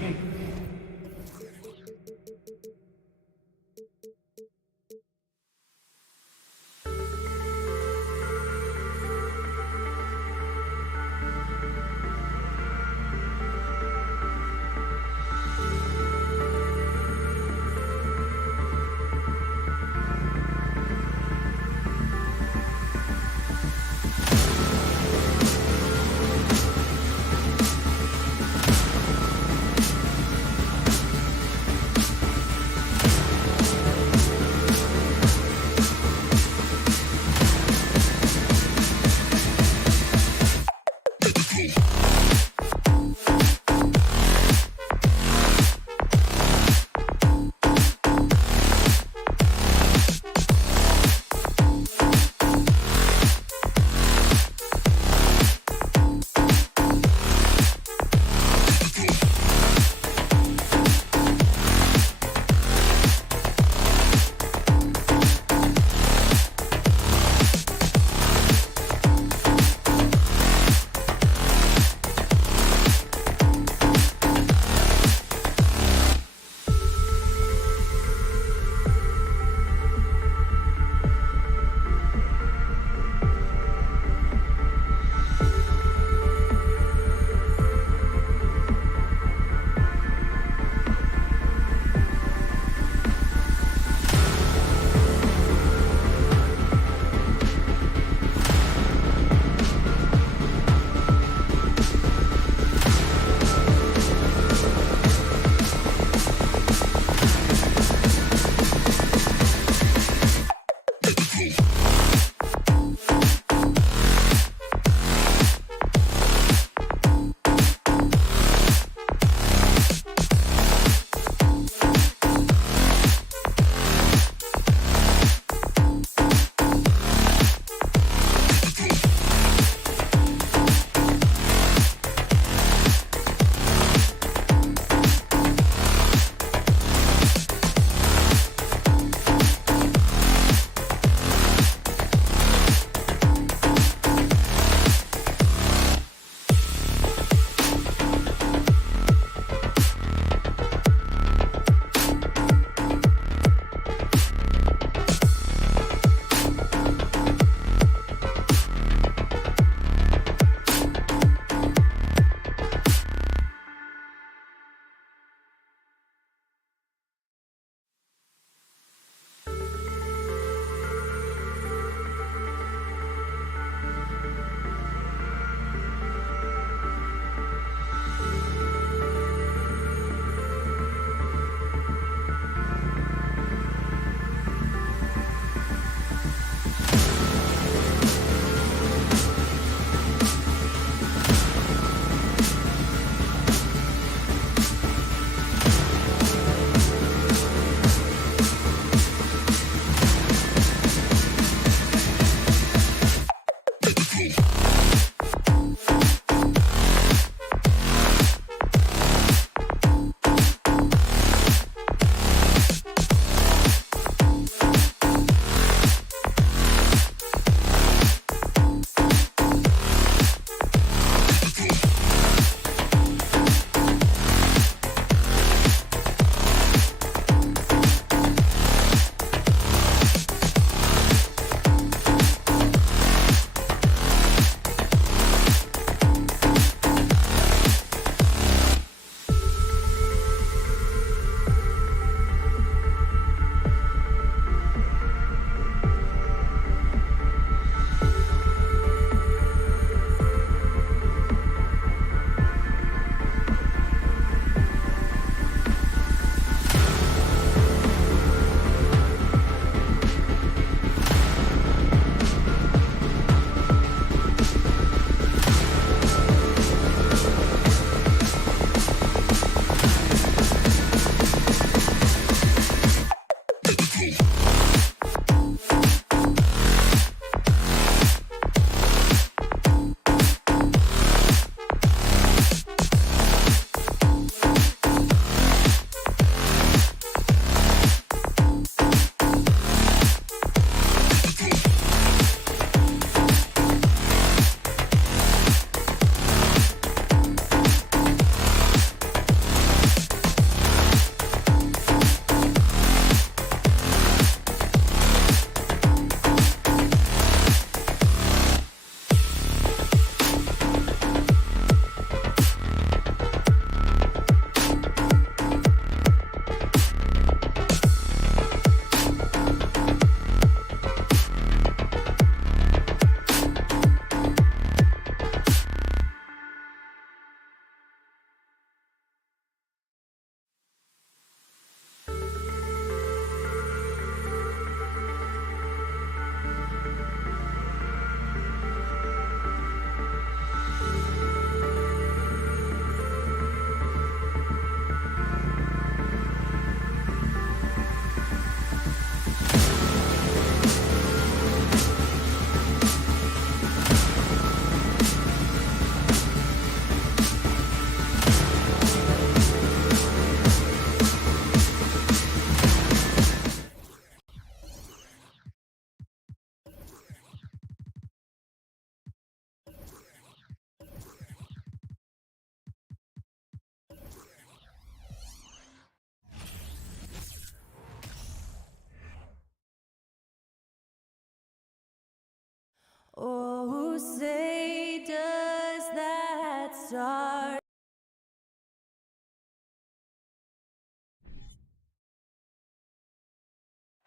Oh, say does that star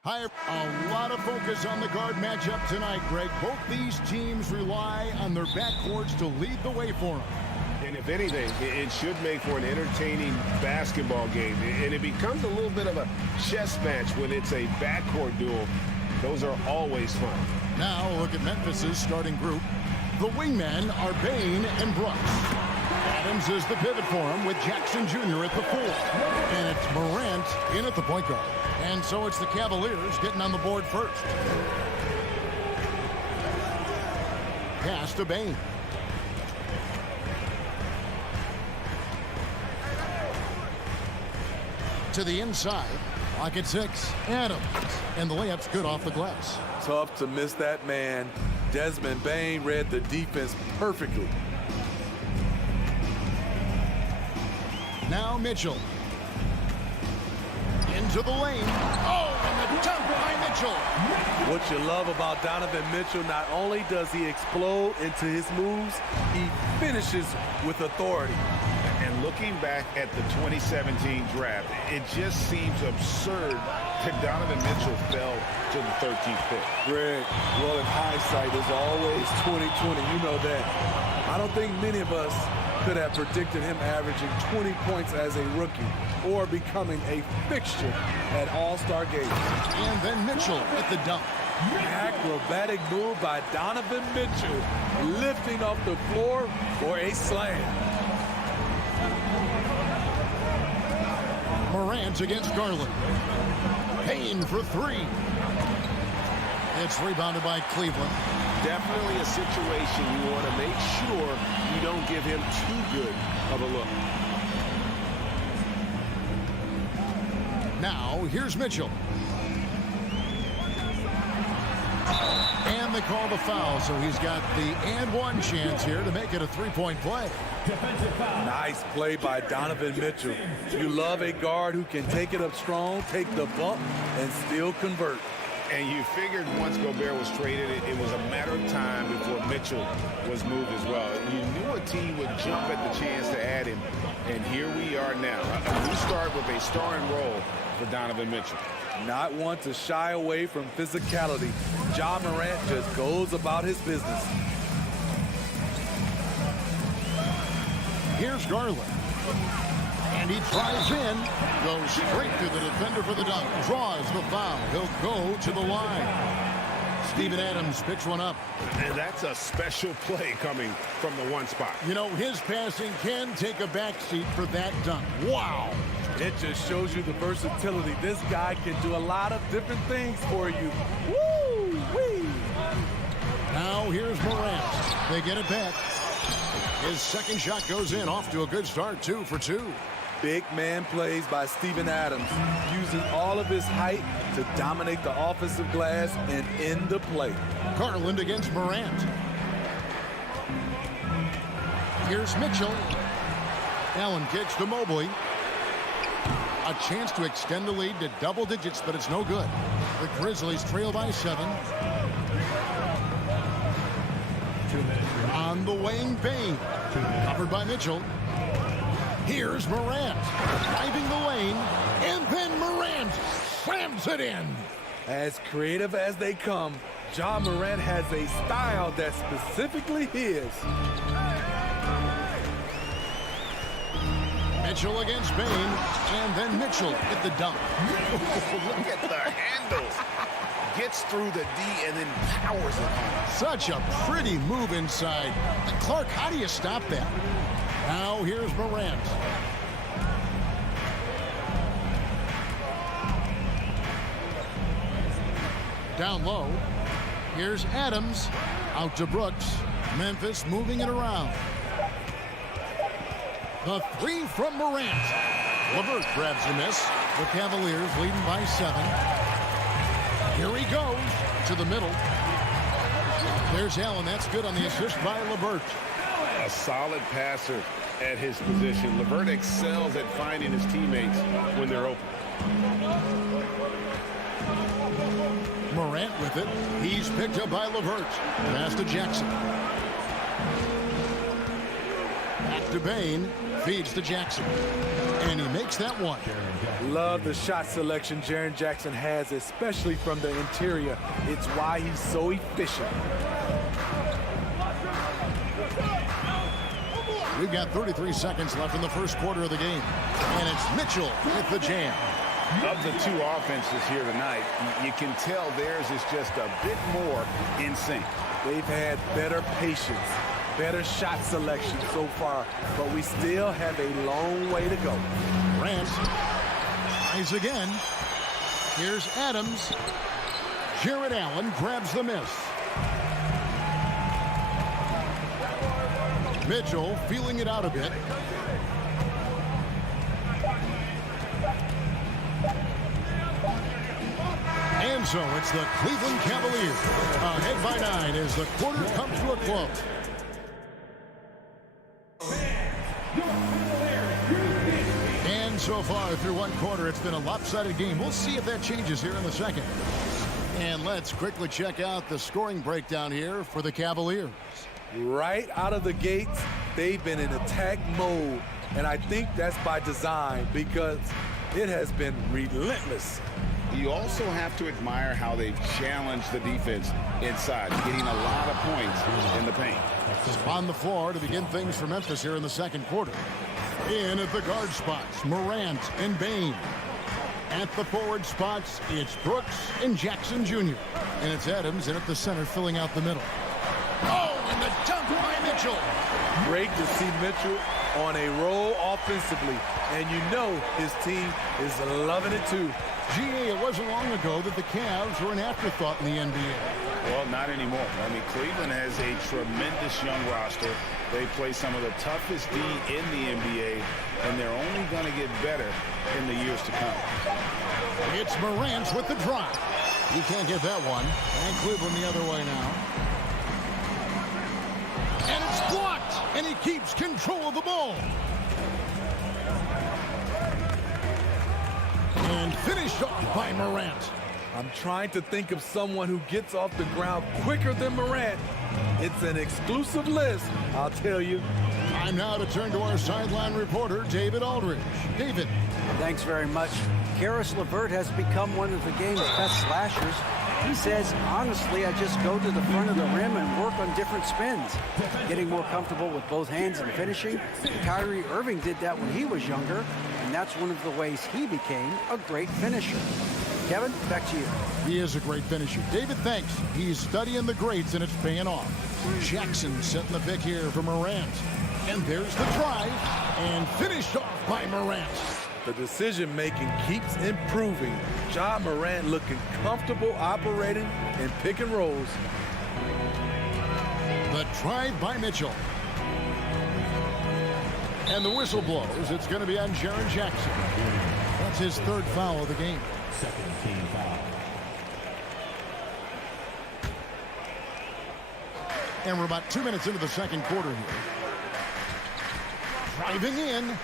A lot of focus on the guard matchup tonight, Greg. Both these teams rely on their backcourts to lead the way for them. And if anything, it should make for an entertaining basketball game. And it becomes a little bit of a chess match when it's a backcourt duel. Those are always fun. Now look at Memphis's starting group. The wingmen are Bain and Brooks. Adams is the pivot for him with Jackson Jr. at the 4. And it's Morant in at the point guard. And so it's the Cavaliers getting on the board first. Pass to Bain. To the inside. Lock at 6. Adams. And the layup's good off the glass. Tough to miss that man. Desmond Bain read the defense perfectly. Now Mitchell. Into the lane. Oh, and the dunk by Mitchell. What you love about Donovan Mitchell, not only does he explode into his moves, he finishes with authority. And looking back at the 2017 draft, it just seems absurd that Donovan Mitchell fell to the 13th pick. Greg, well, in hindsight, is always 20/20. You know that. I don't think many of us could have predicted him averaging 20 points as a rookie or becoming a fixture at All-Star games. And then Mitchell with the dunk. Acrobatic move by Donovan Mitchell, lifting off the floor for a slam. Morant against Garland. Payne for 3. It's rebounded by Cleveland. Definitely a situation you want to make sure you don't give him too good of a look. Now, here's Mitchell. And they call the foul, so he's got the and-one chance here to make it a three-point play. Nice play by Donovan Mitchell. You love a guard who can take it up strong, take the bump, and still convert. And you figured once Gobert was traded, it was a matter of time before Mitchell was moved as well. You knew a team would jump at the chance to add him, and here we are now. A new start with a starring role for Donovan Mitchell. Not one to shy away from physicality. Ja Morant just goes about his business. Here's Garland. And he drives in, goes straight to the defender for the dunk, draws the foul. He'll go to the line. Steven Adams picks one up. And that's a special play coming from the one spot. You know, his passing can take a backseat for that dunk. Wow. It just shows you the versatility. This guy can do a lot of different things for you. Woo-wee! Now here's Morant. They get it back. His second shot goes in, off to a good start, 2 for 2. Big man plays by Steven Adams, using all of his height to dominate the offensive glass and end the play. Garland against Morant. Here's Mitchell. Allen kicks to Mobley. A chance to extend the lead to double digits, but it's no good. The Grizzlies trail by 7. On the wing, Bain. Covered by Mitchell. Here's Morant. Driving the lane. And then Morant slams it in. As creative as they come, Ja Morant has a style that's specifically his. Mitchell against Bain. And then Mitchell at the dunk. Look at the handles. Gets through the D and then powers it home. Such a pretty move inside. Clark, how do you stop that? Now here's Morant. Down low. Here's Adams. Out to Brooks. Memphis moving it around. The 3 from Morant. LeVert grabs the miss. The Cavaliers leading by 7. Here he goes to the middle. There's Allen. That's good on the assist by LeVert. A solid passer at his position. LeVert excels at finding his teammates when they're open. Morant with it. He's picked up by LeVert. Pass to Jackson. Back to Bain. Feeds to Jackson. And he makes that one. Love the shot selection Jaren Jackson has, especially from the interior. It's why he's so efficient. We've got 33 seconds left in the first quarter of the game. And it's Mitchell with the jam. Of the two offenses here tonight, you can tell theirs is just a bit more in sync. They've had better patience, better shot selection so far, but we still have a long way to go. Grant tries again. Here's Adams. Jared Allen grabs the miss. Mitchell feeling it out a bit. And so it's the Cleveland Cavaliers ahead by 9 as the quarter comes to a close. And so far through one quarter, it's been a lopsided game. We'll see if that changes here in the second. And let's quickly check out the scoring breakdown here for the Cavaliers. Right out of the gates, they've been in attack mode. And I think that's by design because it has been relentless. You also have to admire how they've challenged the defense inside, getting a lot of points in the paint. On the floor to begin things for Memphis here in the second quarter. In at the guard spots, Morant and Bain. At the forward spots, it's Brooks and Jackson Jr. And it's Adams in at the center filling out the middle. Oh, and the dunk by Mitchell. Great to see Mitchell on a roll offensively. And you know his team is loving it too. G.A., it wasn't long ago that the Cavs were an afterthought in the NBA. Well, not anymore. I mean, Cleveland has a tremendous young roster. They play some of the toughest D in the NBA, and they're only going to get better in the years to come. It's Morant with the drive. He can't get that one. And Cleveland the other way now. And it's blocked, and he keeps control of the ball. And finished off by Morant. I'm trying to think of someone who gets off the ground quicker than Morant. It's an exclusive list, I'll tell you. Time now to turn to our sideline reporter, David Aldridge. David. Thanks very much. Karis LeVert has become one of the game's best slashers. He says, honestly, I just go to the front of the rim and work on different spins. Getting more comfortable with both hands and finishing. Kyrie Irving did that when he was younger, and that's one of the ways he became a great finisher. Kevin, back to you. He is a great finisher. David, thanks. He's studying the greats, and it's paying off. Jackson setting the pick here for Morant. And there's the drive, and finished off by Morant. The decision-making keeps improving. Ja Morant looking comfortable operating in pick and rolls. The drive by Mitchell. And the whistle blows. It's going to be on Jaren Jackson. That's his third foul of the game. Second team foul. And we're about 2 minutes into the second quarter here. Driving in.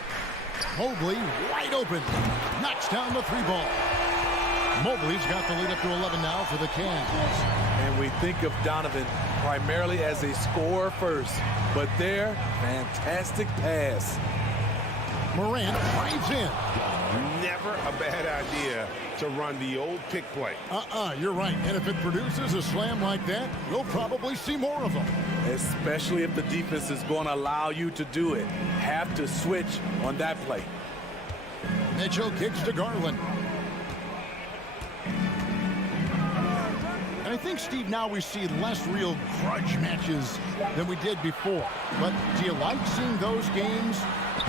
Mobley wide open. Knocks down the three ball. Mobley's got the lead up to 11 now for the Cavs. And we think of Donovan primarily as a scorer first. But there, fantastic pass. Morant drives in. Never a bad idea to run the old pick play. You're right. And if it produces a slam like that, we'll probably see more of them. Especially if the defense is going to allow you to do it. Have to switch on that play. Mitchell kicks to Garland. And I think, Steve, now we see less real grudge matches than we did before. But do you like seeing those games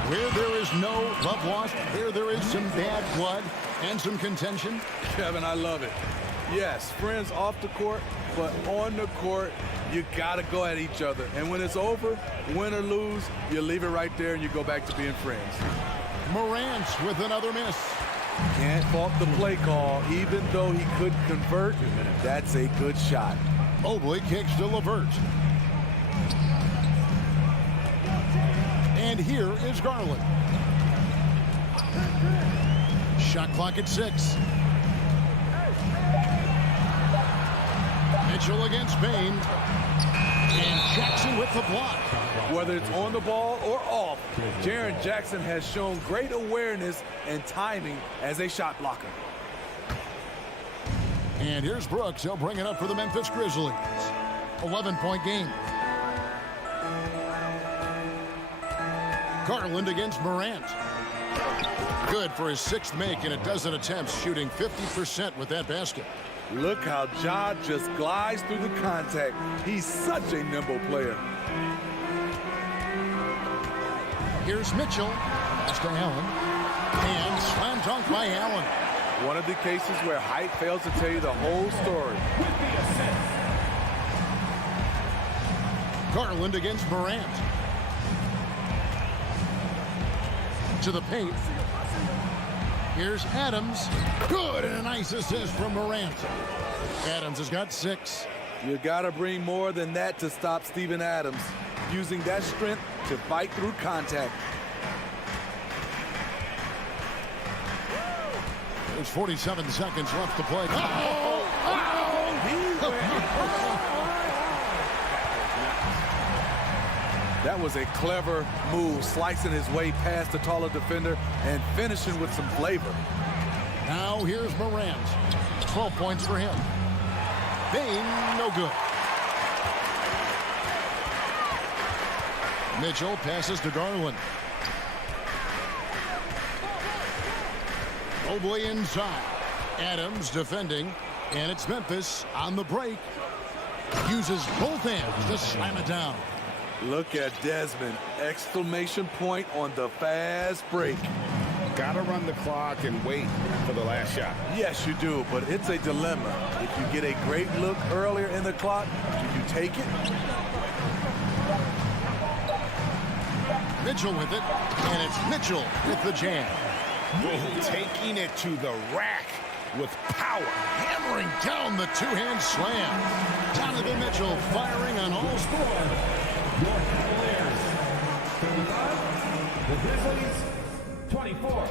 where there is no love lost, where there is some bad blood and some contention? Kevin, I love it. Yes, friends off the court, but on the court, you got to go at each other. And when it's over, win or lose, you leave it right there and you go back to being friends. Morant with another miss. Can't fault the play call. Even though he couldn't convert, that's a good shot. Mobley kicks to LeVert. And here is Garland. Shot clock at 6. Mitchell against Bain. And Jackson with the block. Whether it's on the ball or off, Jaren Jackson has shown great awareness and timing as a shot blocker. And here's Brooks. He'll bring it up for the Memphis Grizzlies. 11-point game. Garland against Morant. Good for his 6th make in a dozen attempts, shooting 50% with that basket. Look how Ja just glides through the contact. He's such a nimble player. Here's Mitchell. Pass to Allen. And slam dunk by Allen. One of the cases where height fails to tell you the whole story. Garland against Morant. To the paint. Here's Adams. Good, and a nice assist from Morant. Adams has got 6. You gotta bring more than that to stop Steven Adams. Using that strength to fight through contact. There's 47 seconds left to play. That was a clever move, slicing his way past the taller defender and finishing with some flavor. Now here's Morant. 12 points for him. Bain, no good. Mitchell passes to Garland. Mobley inside. Adams defending. And it's Memphis on the break. Uses both hands to slam it down. Look at Desmond. Exclamation point on the fast break. Got to run the clock and wait for the last shot. Yes, you do, but it's a dilemma. If you get a great look earlier in the clock, do you take it? Mitchell with it, and it's Mitchell with the jam. Taking it to the rack with power. Hammering down the two-hand slam. Donovan Mitchell firing on all scores. Your Cavaliers, 35. The Grizzlies, 24.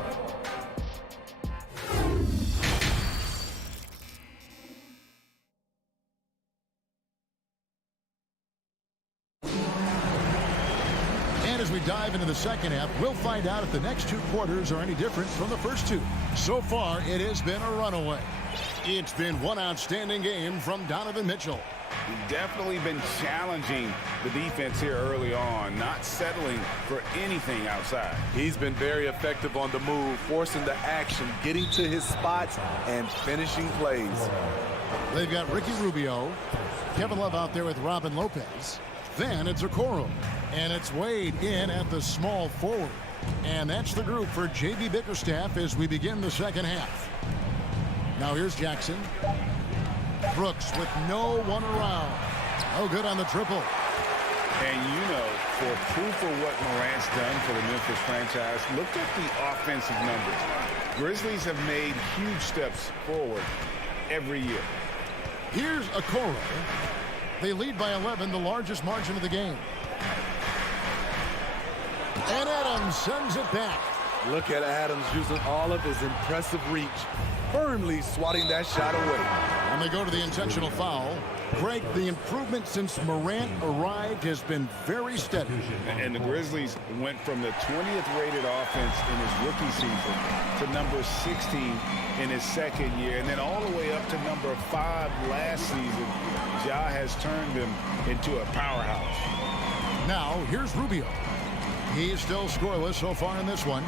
And as we dive into the second half, we'll find out if the next 2 quarters are any different from the first 2. So far, it has been a runaway. It's been one outstanding game from Donovan Mitchell. He's definitely been challenging the defense here early on, not settling for anything outside. He's been very effective on the move, forcing the action, getting to his spots, and finishing plays. They've got Ricky Rubio, Kevin Love out there with Robin Lopez. Then it's Okoro, and it's Wade in at the small forward. And that's the group for J.B. Bickerstaff as we begin the second half. Now here's Jackson. Brooks with no one around. No good on the triple. And you know, for proof of what Morant's done for the Memphis franchise, look at the offensive numbers. Grizzlies have made huge steps forward every year. Here's Okoro. They lead by 11, the largest margin of the game. And Adams sends it back. Look at Adams using all of his impressive reach, firmly swatting that shot away. And they go to the intentional foul. Greg, the improvement since Morant arrived has been very steady. And the Grizzlies went from the 20th rated offense in his rookie season to number 16 in his second year, and then all the way up to number 5 last season. Ja has turned them into a powerhouse. Now, here's Rubio. He's still scoreless so far in this one.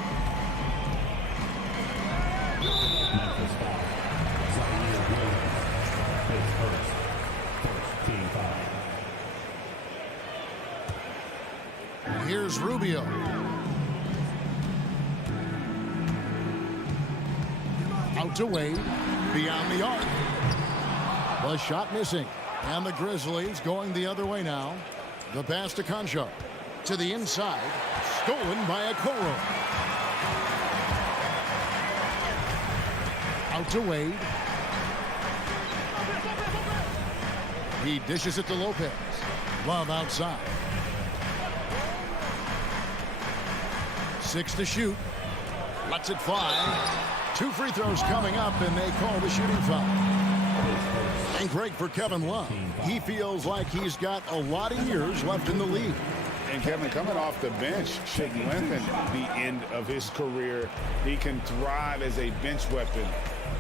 Here's Rubio. Out to Wade. Beyond the arc. The shot missing. And the Grizzlies going the other way now. The pass to Concho. To the inside. Stolen by Okoro. Out to Wade. He dishes it to Lopez. Love outside. 6 to shoot. Lets it fly. 2 free throws coming up, and they call the shooting foul. And great for Kevin Love. He feels like he's got a lot of years left in the league. And Kevin, coming off the bench should lengthen the end of his career. He can thrive as a bench weapon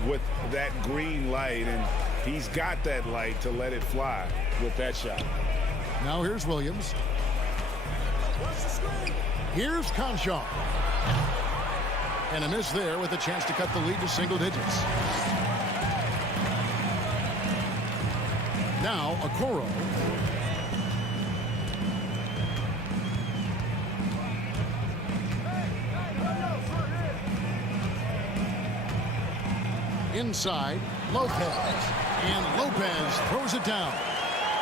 with that green light, and he's got that light to let it fly with that shot. Now here's Williams. Here's Conchar. And a miss there with a chance to cut the lead to single digits. Now Okoro. Inside, Lopez. And Lopez throws it down.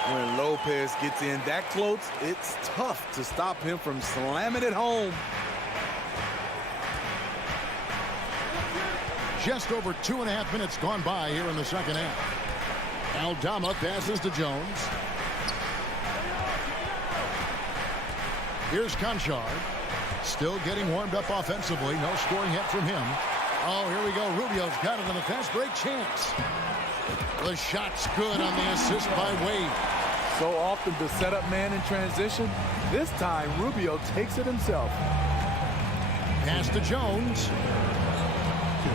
When Lopez gets in that close, it's tough to stop him from slamming it home. Just over 2.5 minutes gone by here in the second half. Aldama passes to Jones. Here's Conchar. Still getting warmed up offensively. No scoring hit from him. Oh, here we go. Rubio's got it on the fast break chance. The shot's good on the assist by Wade. So often the setup man in transition. This time, Rubio takes it himself. Pass to Jones.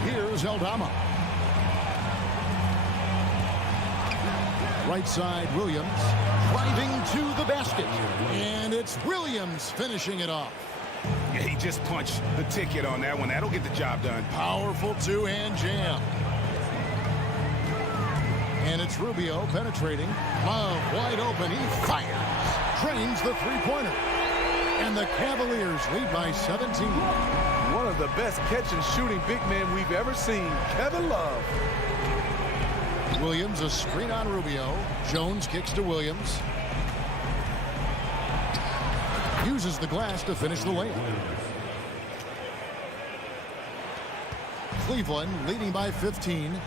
Here's Aldama. Right side, Williams. Driving to the basket. And it's Williams finishing it off. Yeah, he just punched the ticket on that one. That'll get the job done. Powerful two-hand jam. And it's Rubio penetrating. Love wide open. He fires. Drains the three-pointer. And the Cavaliers lead by 17. One of the best catch and shooting big men we've ever seen, Kevin Love. Williams a screen on Rubio. Jones kicks to Williams. Uses the glass to finish the layup. Cleveland leading by 15.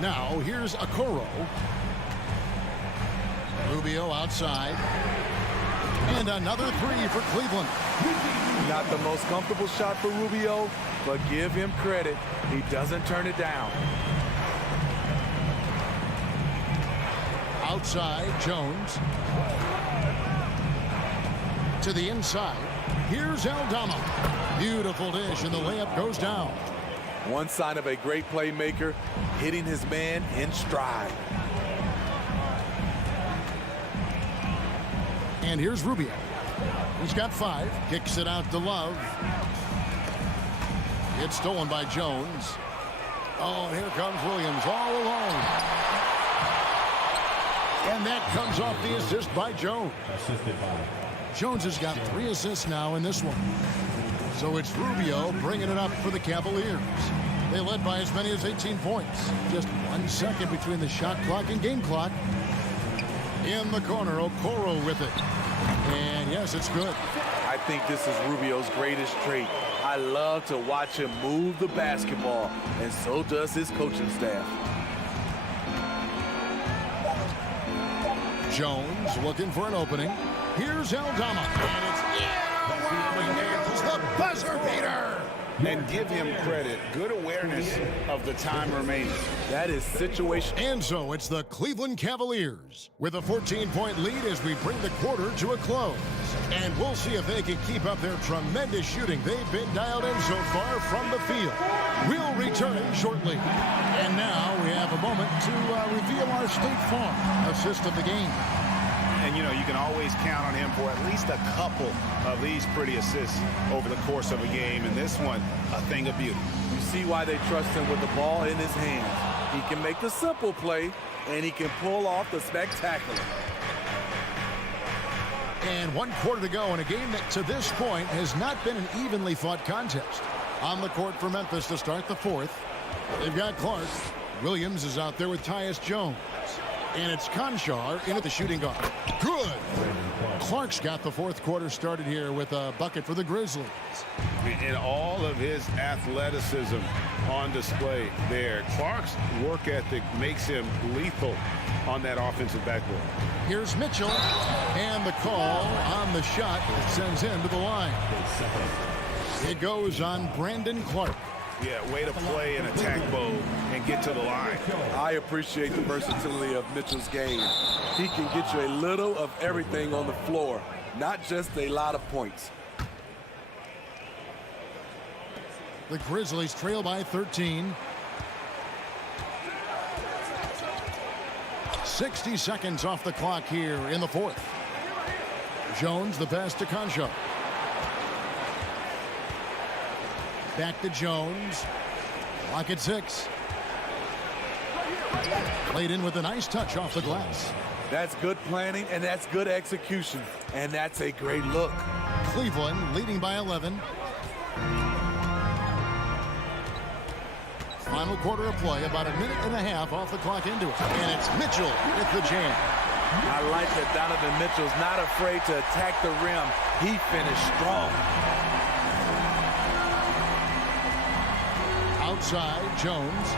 Now here's Okoro. Rubio outside. And another three for Cleveland. Not the most comfortable shot for Rubio, but give him credit. He doesn't turn it down. Outside, Jones. To the inside. Here's Aldama. Beautiful dish, and the layup goes down. One sign of a great playmaker, hitting his man in stride. And here's Rubio. He's got 5. Kicks it out to Love. It's stolen by Jones. Oh, and here comes Williams all alone. And that comes off the assist by Jones. Jones has got 3 assists now in this one. So it's Rubio bringing it up for the Cavaliers. They led by as many as 18 points. Just 1 second between the shot clock and game clock. In the corner, Okoro with it. And yes, it's good. I think this is Rubio's greatest trait. I love to watch him move the basketball, and so does his coaching staff. Jones looking for an opening. Here's Aldama. And it's the buzzer beater. And give him credit. Good awareness of the time remaining. That is situation. And so it's the Cleveland Cavaliers with a 14-point lead as we bring the quarter to a close. And we'll see if they can keep up their tremendous shooting they've been dialed in so far from the field. We'll return shortly. And now we have a moment to reveal our State Farm assist of the game. And, you know, you can always count on him for at least a couple of these pretty assists over the course of a game. And this one, a thing of beauty. You see why they trust him with the ball in his hands. He can make the simple play, and he can pull off the spectacular. And 1 quarter to go in a game that to this point has not been an evenly fought contest. On the court for Memphis to start the 4th. They've got Clark. Williams is out there with Tyus Jones. And it's Conchar in at the shooting guard. Good. Clark's got the 4th quarter started here with a bucket for the Grizzlies. And all of his athleticism on display there. Clark's work ethic makes him lethal on that offensive backboard. Here's Mitchell. And the call on the shot sends him to the line. It goes on Brandon Clark. Yeah, way to play in attack mode and get to the line. I appreciate the versatility of Mitchell's game. He can get you a little of everything on the floor, not just a lot of points. The Grizzlies trail by 13. 60 seconds off the clock here in the fourth. Jones, the pass to Concho. Back to Jones. Clock at 6. Played in with a nice touch off the glass. That's good planning, and that's good execution. And that's a great look. Cleveland leading by 11. Final quarter of play, about a minute and a half off the clock into it. And it's Mitchell with the jam. I like that Donovan Mitchell's not afraid to attack the rim. He finished strong. Outside, Jones.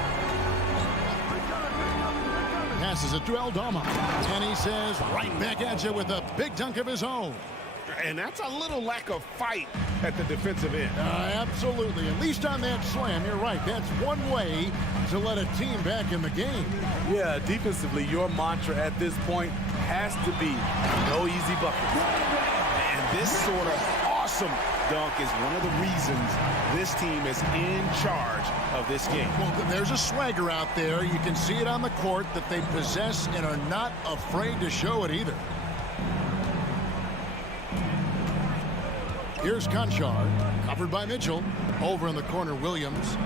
Passes it to Aldama. And he says, right back at you with a big dunk of his own. And that's a little lack of fight at the defensive end. Absolutely. At least on that slam, you're right. That's one way to let a team back in the game. Yeah, defensively, your mantra at this point has to be no easy buckets. And this sort of awesome dunk is one of the reasons this team is in charge of this game. Well, there's a swagger out there. You can see it on the court that they possess and are not afraid to show it either. Here's Conchar, covered by Mitchell. Over in the corner, Williams.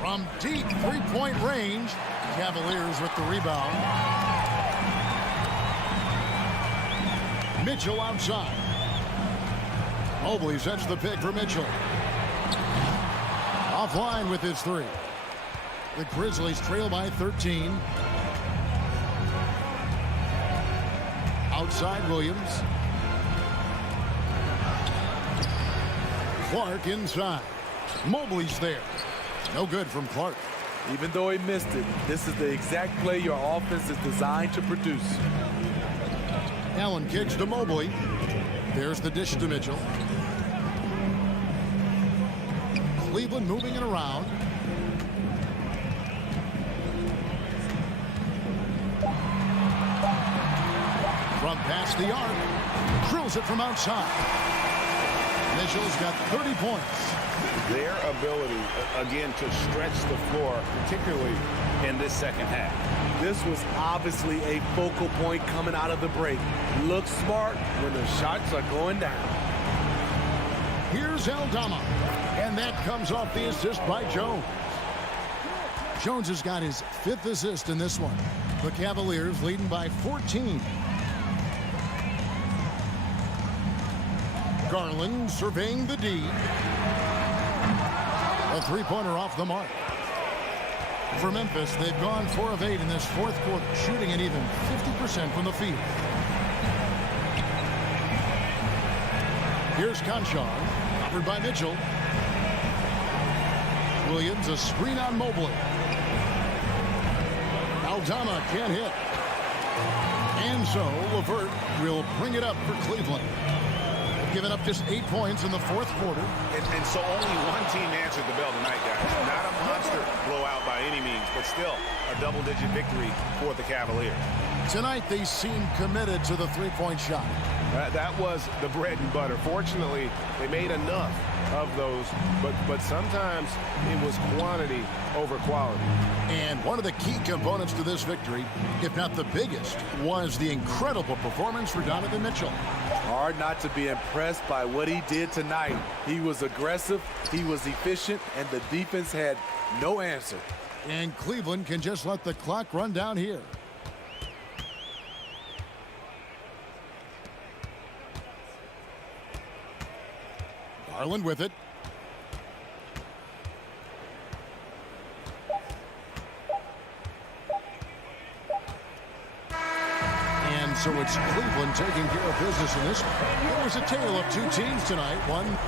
From deep three-point range, Cavaliers with the rebound. Mitchell outside. Mobley sets the pick for Mitchell. Offline with his three. The Grizzlies trail by 13. Outside, Williams. Clark inside. Mobley's there. No good from Clark. Even though he missed it, this is the exact play your offense is designed to produce. Allen kicks to Mobley. There's the dish to Mitchell. Cleveland moving it around. From past the arc. Drills it from outside. Mitchell's got 30 points. Their ability, again, to stretch the floor, particularly in this second half. This was obviously a focal point coming out of the break. Look smart when the shots are going down. Here's Aldama. And that comes off the assist by Jones. Jones has got his 5th assist in this one. The Cavaliers leading by 14. Garland surveying the D. A three-pointer off the mark. For Memphis, they've gone 4 of 8 in this fourth quarter, shooting at even 50% from the field. Here's Conchar, covered by Mitchell. Williams, a screen on Mobley. Aldama can't hit. And so LeVert will bring it up for Cleveland. Giving up just 8 points in the fourth quarter. And so only one team answered the bell tonight, guys. Not a monster blowout by any means, but still a double-digit victory for the Cavaliers. Tonight, they seem committed to the three-point shot. That was the bread and butter. Fortunately, they made enough of those, but sometimes it was quantity over quality. And one of the key components to this victory, if not the biggest, was the incredible performance for Donovan Mitchell. Hard not to be impressed by what he did tonight. He was aggressive, he was efficient, and the defense had no answer. And Cleveland can just let the clock run down here. Garland with it. And so it's Cleveland taking care of business in this one. It was a tale of 2 teams tonight. One.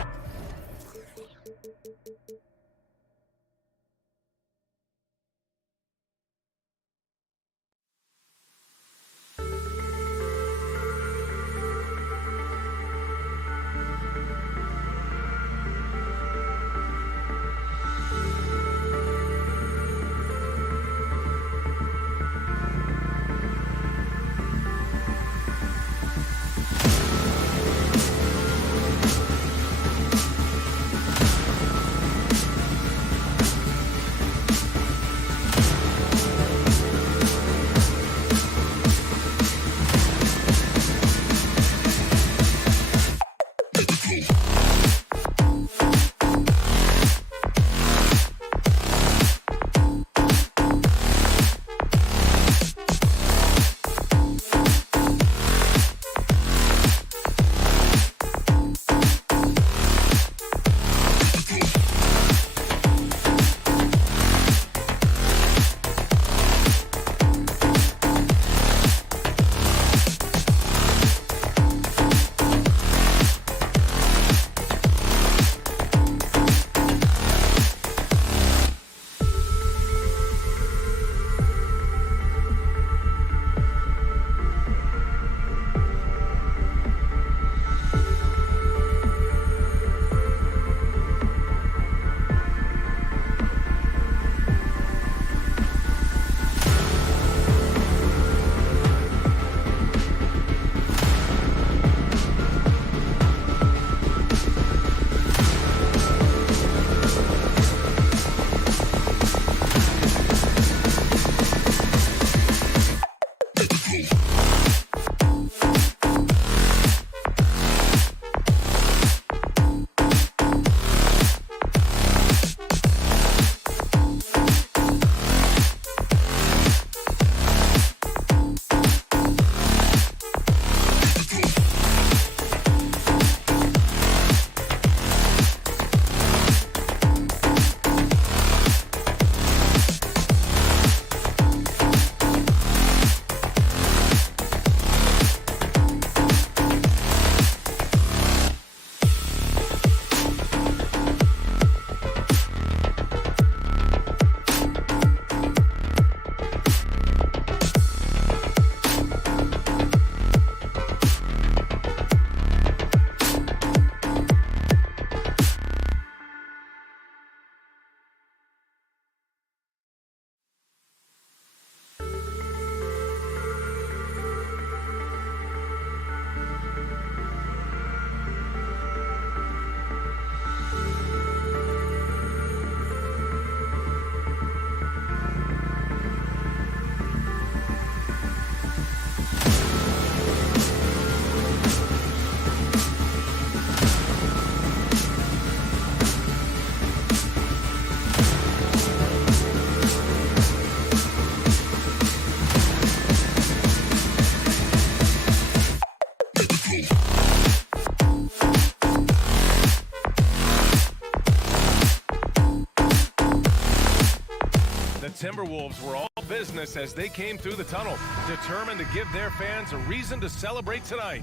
Timberwolves were all business as they came through the tunnel, determined to give their fans a reason to celebrate tonight.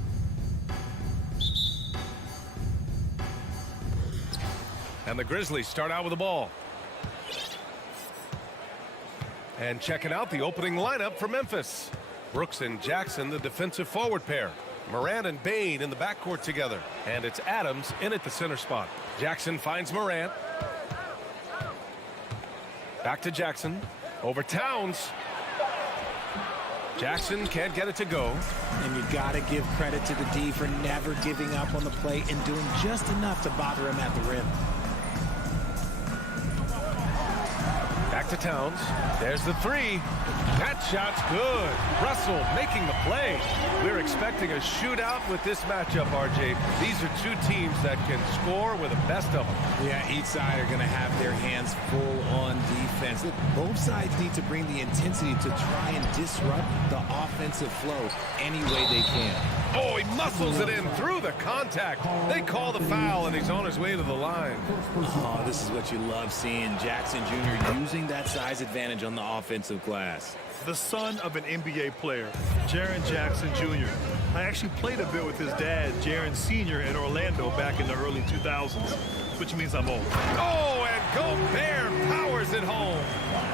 And the Grizzlies start out with the ball. And checking out the opening lineup for Memphis. Brooks and Jackson, the defensive forward pair. Morant and Bane in the backcourt together. And it's Adams in at the center spot. Jackson finds Morant. Back to Jackson. Over Towns. Jackson can't get it to go. And you got to give credit to the D for never giving up on the play and doing just enough to bother him at the rim. Back to Towns. There's the three. That shot's good. Russell making the play. We're expecting a shootout with this matchup, RJ. These are two teams that can score with the best of them. Yeah, each side are going to have their hands full on defense. Look, both sides need to bring the intensity to try and disrupt the offensive flow any way they can. Oh, he muscles it in through the contact. They call the foul, and he's on his way to the line. Oh, this is what you love seeing. Jackson Jr. using that size advantage on the offensive glass. The son of an NBA player, Jaren Jackson Jr. I actually played a bit with his dad, Jaren Sr. in Orlando back in the early 2000s, which means I'm old. Oh, and Gobert powers it home.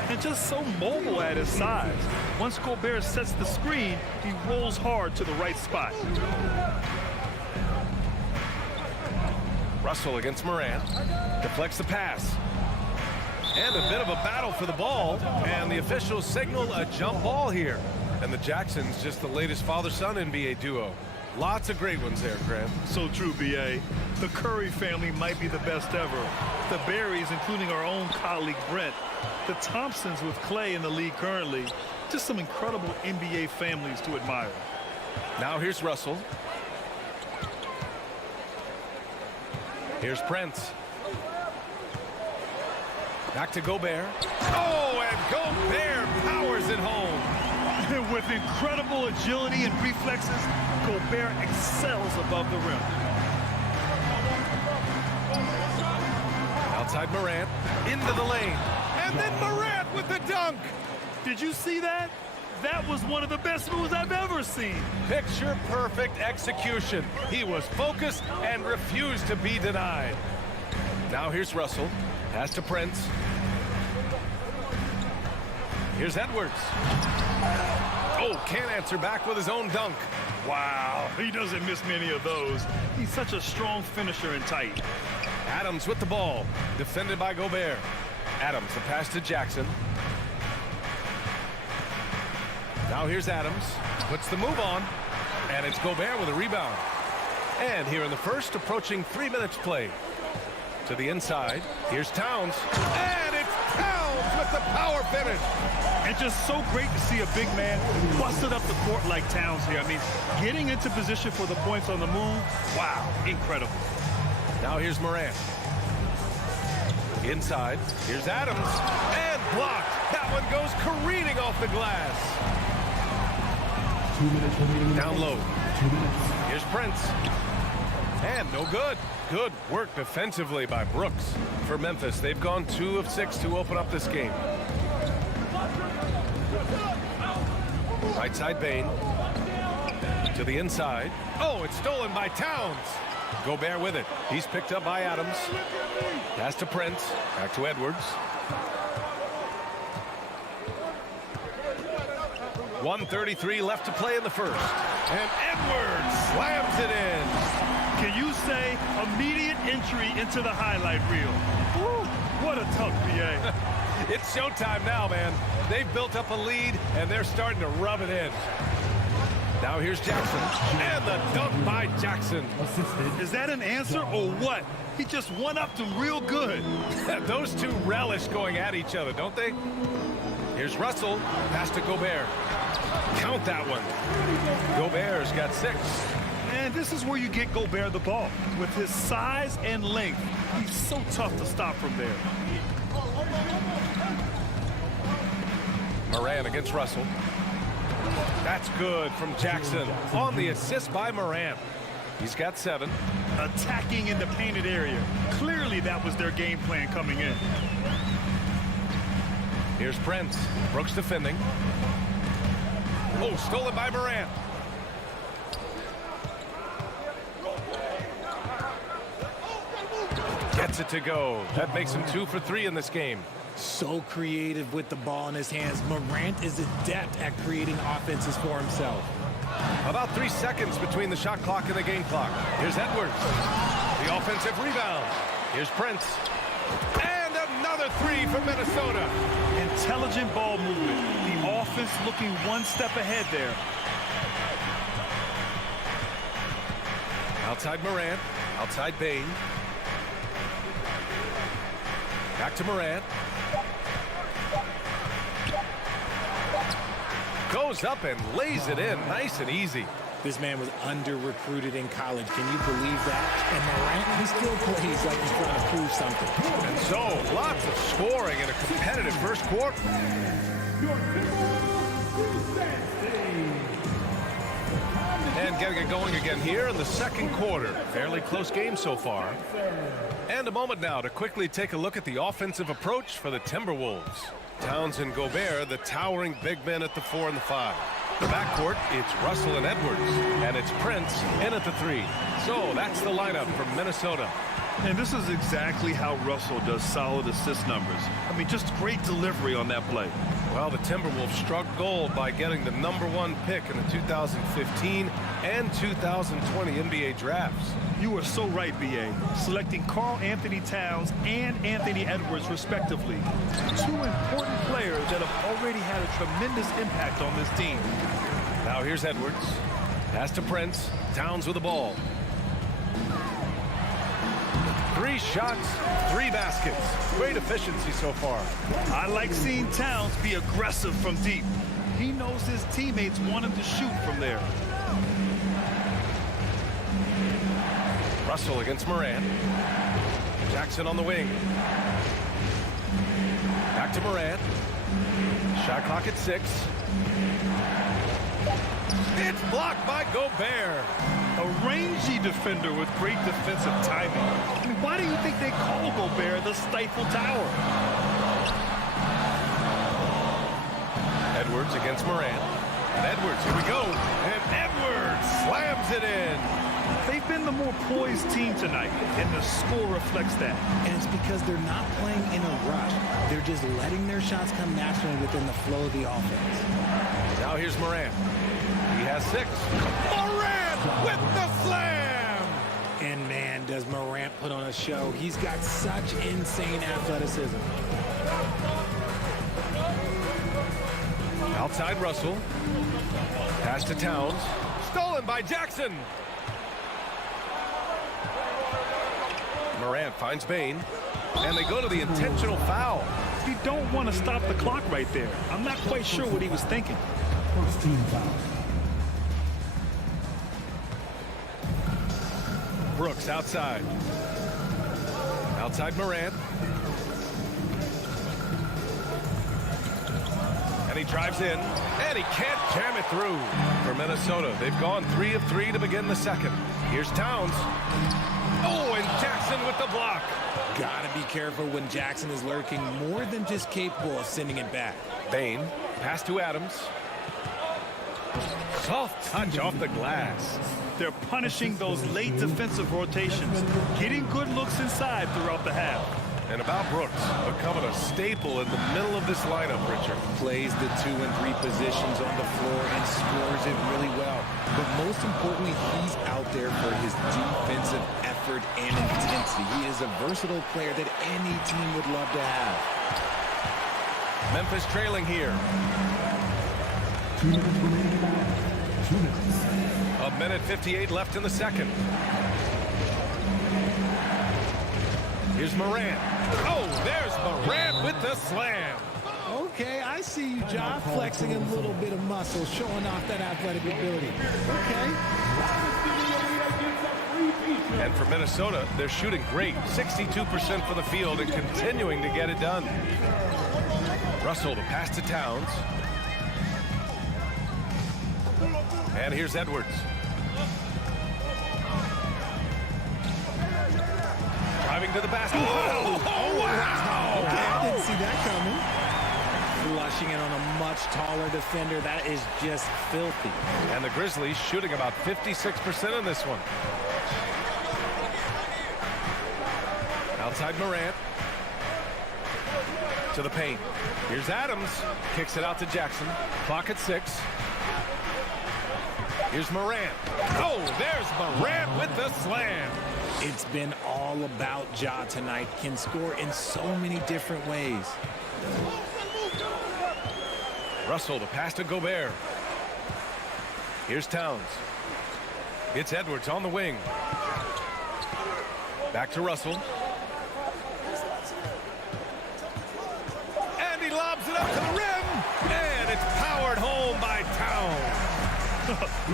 And just so mobile at his size. Once Gobert sets the screen, he rolls hard to the right spot. Russell against Morant. Deflects the pass. And a bit of a battle for the ball. And the officials signal a jump ball here. And the Jacksons just the latest father-son NBA duo. Lots of great ones there, Grant. So true, B.A. The Curry family might be the best ever. The Berries, including our own colleague Brent. The Thompsons with Clay in the league currently. Just some incredible NBA families to admire. Now here's Russell. Here's Prince. Back to Gobert. Oh, and Gobert powers it home. With incredible agility and reflexes, Gobert excels above the rim. Outside Morant, into the lane. And then Morant with the dunk. Did you see that? That was one of the best moves I've ever seen. Picture perfect execution. He was focused and refused to be denied. Now here's Russell. Pass to Prince. Here's Edwards. Oh, can't answer back with his own dunk. Wow, he doesn't miss many of those. He's such a strong finisher and tight. Adams with the ball. Defended by Gobert. Adams, the pass to Jackson. Now here's Adams. Puts the move on. And it's Gobert with a rebound. And here in the first, approaching 3 minutes played. To the inside. Here's Towns. And it's Towns with the power finish. And just so great to see a big man busted up the court like Towns here. I mean, getting into position for the points on the move. Wow, incredible. Now here's Morant. Inside. Here's Adams. And blocked. That one goes careening off the glass. 2 minutes. Down low. 2 minutes. Here's Prince. And no good. Good work defensively by Brooks. For Memphis, they've gone 2 of 6 to open up this game. Right side Bane. To the inside. Oh, it's stolen by Towns. Gobert with it. He's picked up by Adams. Pass to Prince. Back to Edwards. 1:33 left to play in the first. And Edwards slams it in. Can you say immediate entry into the highlight reel? Woo, what a tough PA. It's showtime now, man. They've built up a lead, and they're starting to rub it in. Now here's Jackson. And the dunk by Jackson. Is that an answer or what? He just one-upped him real good. Those two relish going at each other, don't they? Here's Russell. Pass to Gobert. Count that one. Gobert's got 6. And this is where you get Gobert the ball. With his size and length, he's so tough to stop from there. Morant against Russell. That's good from Jackson. On the assist by Morant. He's got 7. Attacking in the painted area. Clearly that was their game plan coming in. Here's Prince. Brooks defending. Oh, stolen by Morant. Gets it to go. That makes him 2 for 3 in this game. So creative with the ball in his hands. Morant is adept at creating offenses for himself. About 3 seconds between the shot clock and the game clock. Here's Edwards. The offensive rebound. Here's Prince. And another 3 for Minnesota. Intelligent ball movement. The offense looking one step ahead there. Outside Morant. Outside Bain. Back to Morant. Goes up and lays it in nice and easy. This man was under-recruited in college. Can you believe that? And Morant, he still plays like he's trying to prove something. And so, lots of scoring in a competitive first quarter. And getting it going again here in the second quarter. Fairly close game so far. And a moment now to quickly take a look at the offensive approach for the Timberwolves. Towns and Gobert, the towering big men at the 4 and the 5. The backcourt, it's Russell and Edwards. And it's Prince in at the 3. So that's the lineup from Minnesota. And this is exactly how Russell does solid assist numbers. I mean, just great delivery on that play. Well, the Timberwolves struck gold by getting the #1 pick in the 2015 and 2020 NBA drafts. You are so right, B.A. Selecting Karl Anthony Towns and Anthony Edwards, respectively. 2 important players that have already had a tremendous impact on this team. Now here's Edwards. Pass to Prince. Towns with the ball. 3 shots, 3 baskets. Great efficiency so far. I like seeing Towns be aggressive from deep. He knows his teammates want him to shoot from there. Russell against Morant. Jackson on the wing. Back to Morant. Shot clock at 6. It's blocked by Gobert. A rangy defender with great defensive timing. I mean, why do you think they call Gobert the Stifle Tower? Edwards against Morant. And Edwards, here we go. And Edwards slams it in. They've been the more poised team tonight, and the score reflects that. And it's because they're not playing in a rush. They're just letting their shots come naturally within the flow of the offense. Now here's Morant. He has 6. Morant with the slam! And man, does Morant put on a show. He's got such insane athleticism. Outside Russell. Pass to Towns. Stolen by Jackson. Morant finds Bain. And they go to the intentional foul. You don't want to stop the clock right there. I'm not quite sure what he was thinking. First team foul. Brooks outside. Outside Morant. And he drives in. And he can't jam it through. For Minnesota, they've gone 3 of 3 to begin the second. Here's Towns. Oh, and Jackson with the block. Gotta be careful when Jackson is lurking, more than just capable of sending it back. Bain, pass to Adams. Soft touch off the glass. They're punishing those late defensive rotations, getting good looks inside throughout the half. And about Brooks, becoming a staple in the middle of this lineup, Richard. Plays the 2 and 3 positions on the floor and scores it really well. But most importantly, he's out there for his defensive effort and intensity. He is a versatile player that any team would love to have. Memphis trailing here. 2 minutes remaining in the match. 2 minutes. 1:58 left in the second. Here's Morant. Oh, there's Morant with the slam. Okay, I see you, John, flexing a little bit of muscle, showing off that athletic ability. Okay. And for Minnesota, they're shooting great. 62% for the field and continuing to get it done. Russell, the pass to Towns. And here's Edwards. Driving to the basket. Oh, wow! Okay, I didn't see that coming. rushing in on a much taller defender. That is just filthy. And the Grizzlies shooting about 56% in this one. Outside Morant. To the paint. Here's Adams. Kicks it out to Jackson. Clock at 6. Here's Morant. Oh, there's Morant with the slam. It's been all about Ja tonight. Can score in so many different ways. Russell, the pass to Gobert. Here's Towns. It's Edwards on the wing. Back to Russell. And he lobs it up to the rim. And it's powered home by Towns.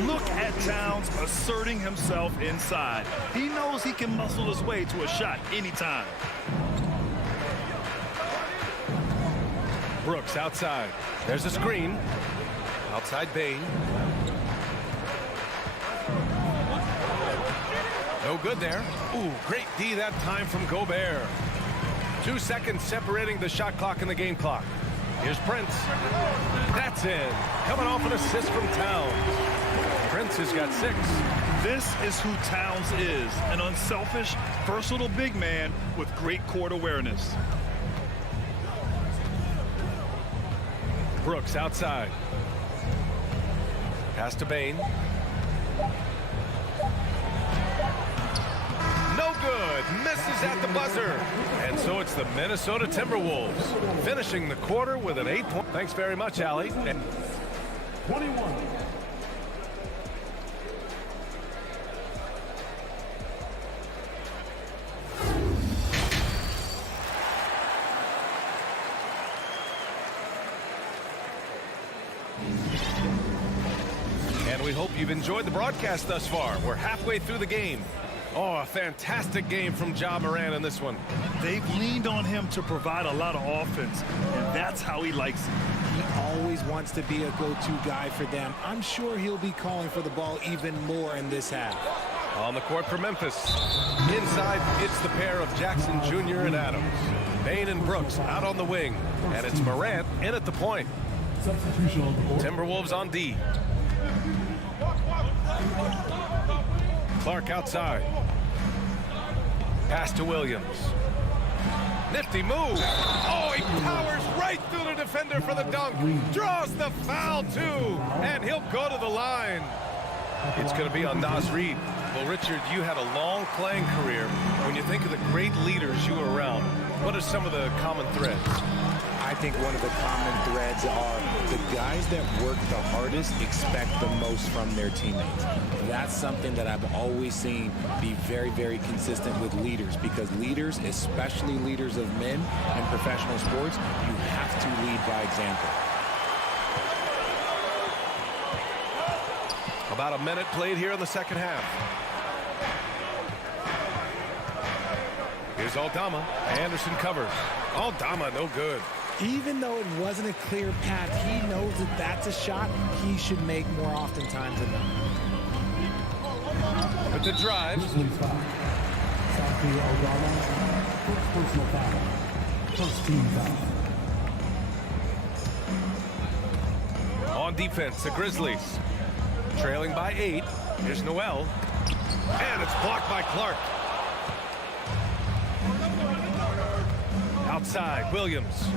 Look at Towns asserting himself inside. He knows he can muscle his way to a shot anytime. Brooks outside. There's a screen. Outside Bain. No good there. Ooh, great D that time from Gobert. 2 seconds separating the shot clock and the game clock. Here's Prince. That's in. Coming off an assist from Towns. Prince has got 6. This is who Towns is. An unselfish, versatile big man with great court awareness. Brooks outside. Pass to Bain. No good. Misses at the buzzer. And so it's the Minnesota Timberwolves finishing the quarter with an 8-point. Thanks very much, Allie. 21. And we hope you've enjoyed the broadcast thus far. We're halfway through the game. Oh, a fantastic game from Ja Morant in this one. They've leaned on him to provide a lot of offense, and that's how he likes it. He always wants to be a go-to guy for them. I'm sure he'll be calling for the ball even more in this half. On the court for Memphis. Inside, it's the pair of Jackson Jr. and Adams. Bain and Brooks out on the wing. And it's Morant in at the point. Substitution on the board. Timberwolves on D. Clark outside. Pass to Williams. Nifty move. Oh, he powers right through the defender for the dunk. Draws the foul, too. And he'll go to the line. It's going to be on Naz Reid. Well, Richard, you had a long playing career. When you think of the great leaders you were around, what are some of the common threads? I think one of the common threads are the guys that work the hardest expect the most from their teammates. That's something that I've always seen be very, very consistent with leaders, because leaders, especially leaders of men in professional sports, you have to lead by example. About a minute played here in the second half. Here's Aldama. Anderson covers. Aldama, no good. Even though it wasn't a clear path, he knows that that's a shot he should make more oftentimes than not. With the drive. Grizzlies foul. Southfield Aldama. First personal foul. First team foul. On defense, the Grizzlies. Trailing by 8. Here's Noel. And it's blocked by Clark. Outside, Williams.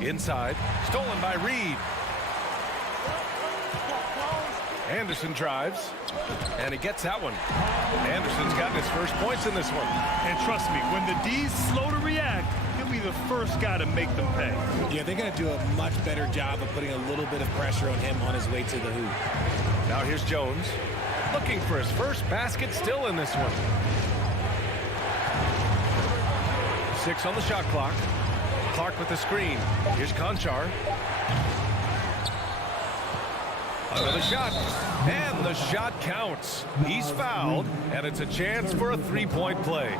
Inside, stolen by Reed. Anderson drives, and he gets that one. Anderson's gotten his first points in this one. And trust me, when the D's slow to react, he'll be the first guy to make them pay. Yeah, they're going to do a much better job of putting a little bit of pressure on him on his way to the hoop. Now here's Jones, looking for his first basket still in this one. 6 on the shot clock. Clark with the screen. Here's Conchar. Another shot. And the shot counts. He's fouled, and it's a chance for a three-point play.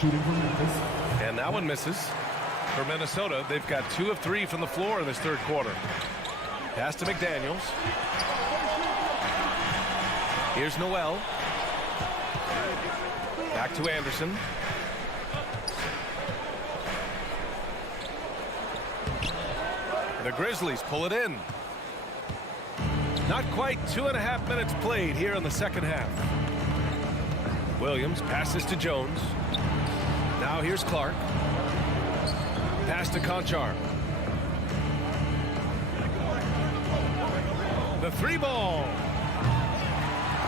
Shooting from Memphis. And that one misses. For Minnesota, they've got 2 of 3 from the floor in this third quarter. Pass to McDaniels. Here's Noel. Back to Anderson. The Grizzlies pull it in. Not quite 2.5 minutes played here in the second half. Williams passes to Jones. Now here's Clark. Pass to Conchar. The 3-ball.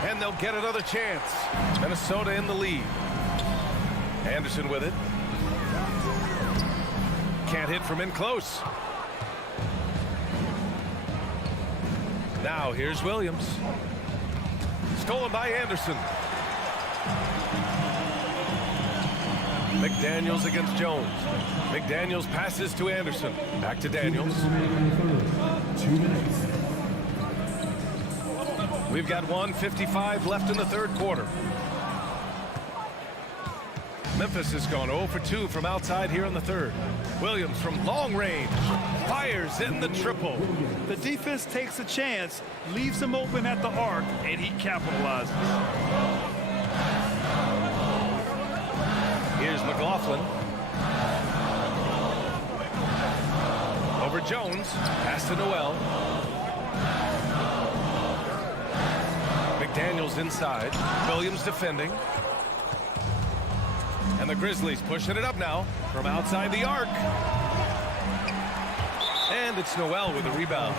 And they'll get another chance. Minnesota in the lead. Anderson with it. Can't hit from in close. Now here's Williams. Stolen by Anderson. McDaniels against Jones. McDaniels passes to Anderson. Back to Daniels. 2 minutes. We've got 1:55 left in the third quarter. Memphis has gone 0 for 2 from outside here in the third. Williams from long range fires in the triple. The defense takes a chance, leaves him open at the arc, and he capitalizes. Here's McLaughlin. Over Jones. Pass to Noel. McDaniels inside. Williams defending. And the Grizzlies pushing it up now from outside the arc. And it's Noel with the rebound.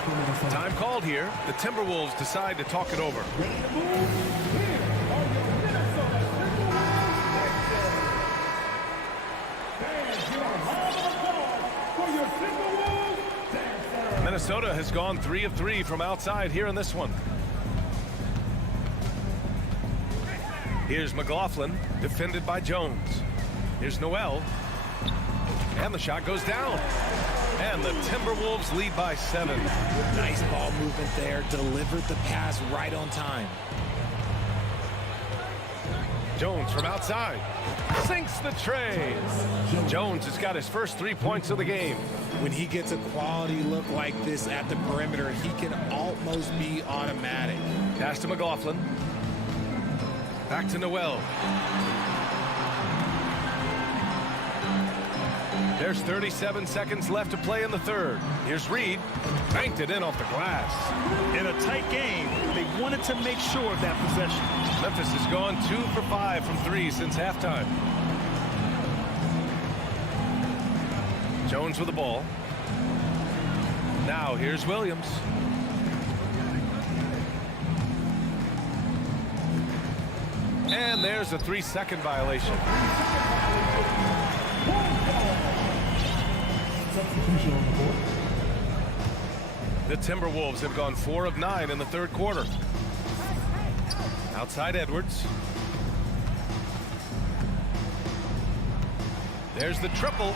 Time called here. The Timberwolves decide to talk it over. Minnesota has gone 3 of 3 from outside here in this one. Here's McLaughlin, defended by Jones. Here's Noel. And the shot goes down. And the Timberwolves lead by 7. Nice ball movement there. Delivered the pass right on time. Jones from outside. Sinks the tray. Jones has got his first 3 points of the game. When he gets a quality look like this at the perimeter, he can almost be automatic. Pass to McLaughlin. Back to Noel. There's 37 seconds left to play in the third. Here's Reed. Banked it in off the glass. In a tight game, they wanted to make sure of that possession. Memphis has gone 2 for 5 from 3 since halftime. Jones with the ball. Now here's Williams. And there's a 3-second violation. Substitution on the board. The Timberwolves have gone 4 of 9 in the third quarter. Outside Edwards. There's the triple.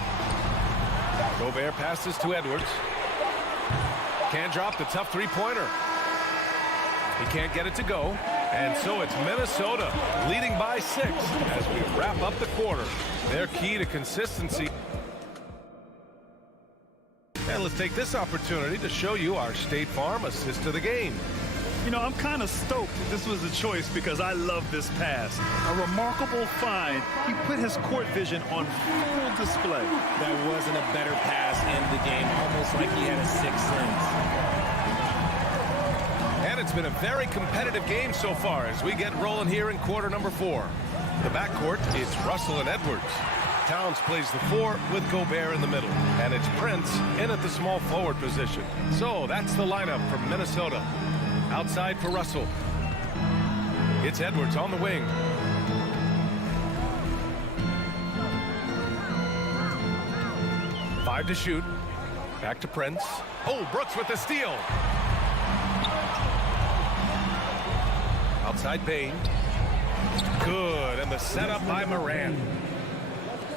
Gobert passes to Edwards. Can't drop the tough 3-pointer. He can't get it to go. And so it's Minnesota leading by 6 as we wrap up the quarter. Their key to consistency. And let's take this opportunity to show you our State Farm assist to the game. You know, I'm kind of stoked that this was a choice because I love this pass. A remarkable find. He put his court vision on full display. That wasn't a better pass in the game, almost like he had a sixth sense. And it's been a very competitive game so far as we get rolling here in quarter number 4. The backcourt is Russell and Edwards. Towns plays the 4 with Gobert in the middle. And it's Prince in at the small forward position. So that's the lineup from Minnesota. Outside for Russell. It's Edwards on the wing. Five to shoot. Back to Prince. Oh, Brooks with the steal. Outside Payne. Good, and the setup by Morant.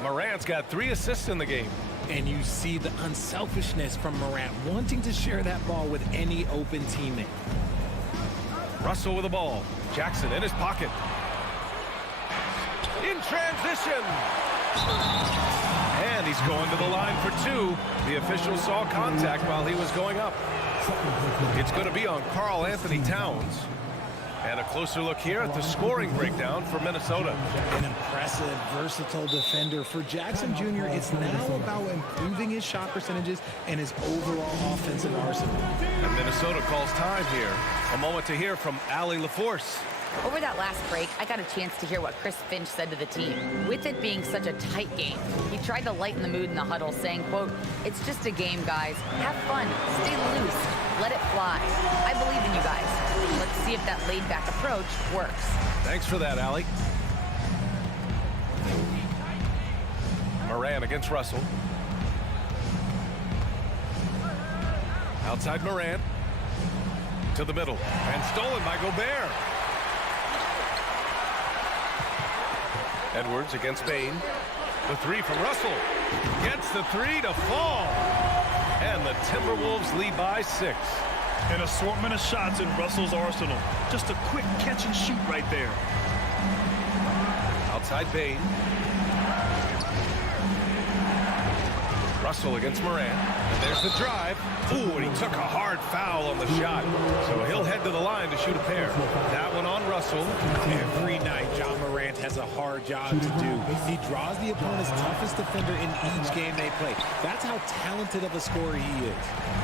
Morant's got 3 assists in the game. And you see the unselfishness from Morant, wanting to share that ball with any open teammate. Russell with the ball. Jackson in his pocket. In transition. And he's going to the line for 2. The official saw contact while he was going up. It's going to be on Karl Anthony Towns. And a closer look here at the scoring breakdown for Minnesota. An impressive, versatile defender. For Jackson Jr., it's now about improving his shot percentages and his overall offensive arsenal. And Minnesota calls time here. A moment to hear from Allie LaForce. Over that last break, I got a chance to hear what Chris Finch said to the team. With it being such a tight game, he tried to lighten the mood in the huddle, saying, quote, "It's just a game, guys. Have fun. Stay loose. Let it fly. I believe in you guys. Let's see if that laid-back approach works." Thanks for that, Allie. Moran against Russell. Outside Moran. To the middle. And stolen by Gobert. Edwards against Bain. The three from Russell. Gets the three to fall. And the Timberwolves lead by 6. An assortment of shots in Russell's arsenal. Just a quick catch and shoot right there. Outside Bain. Russell against Moran. And there's the drive. Ooh, and he took a hard foul on the shot. So he'll head to the line to shoot a pair. That one on Russell. Every night, John Morant has a hard job to do. He draws the opponent's toughest defender in each game they play. That's how talented of a scorer he is.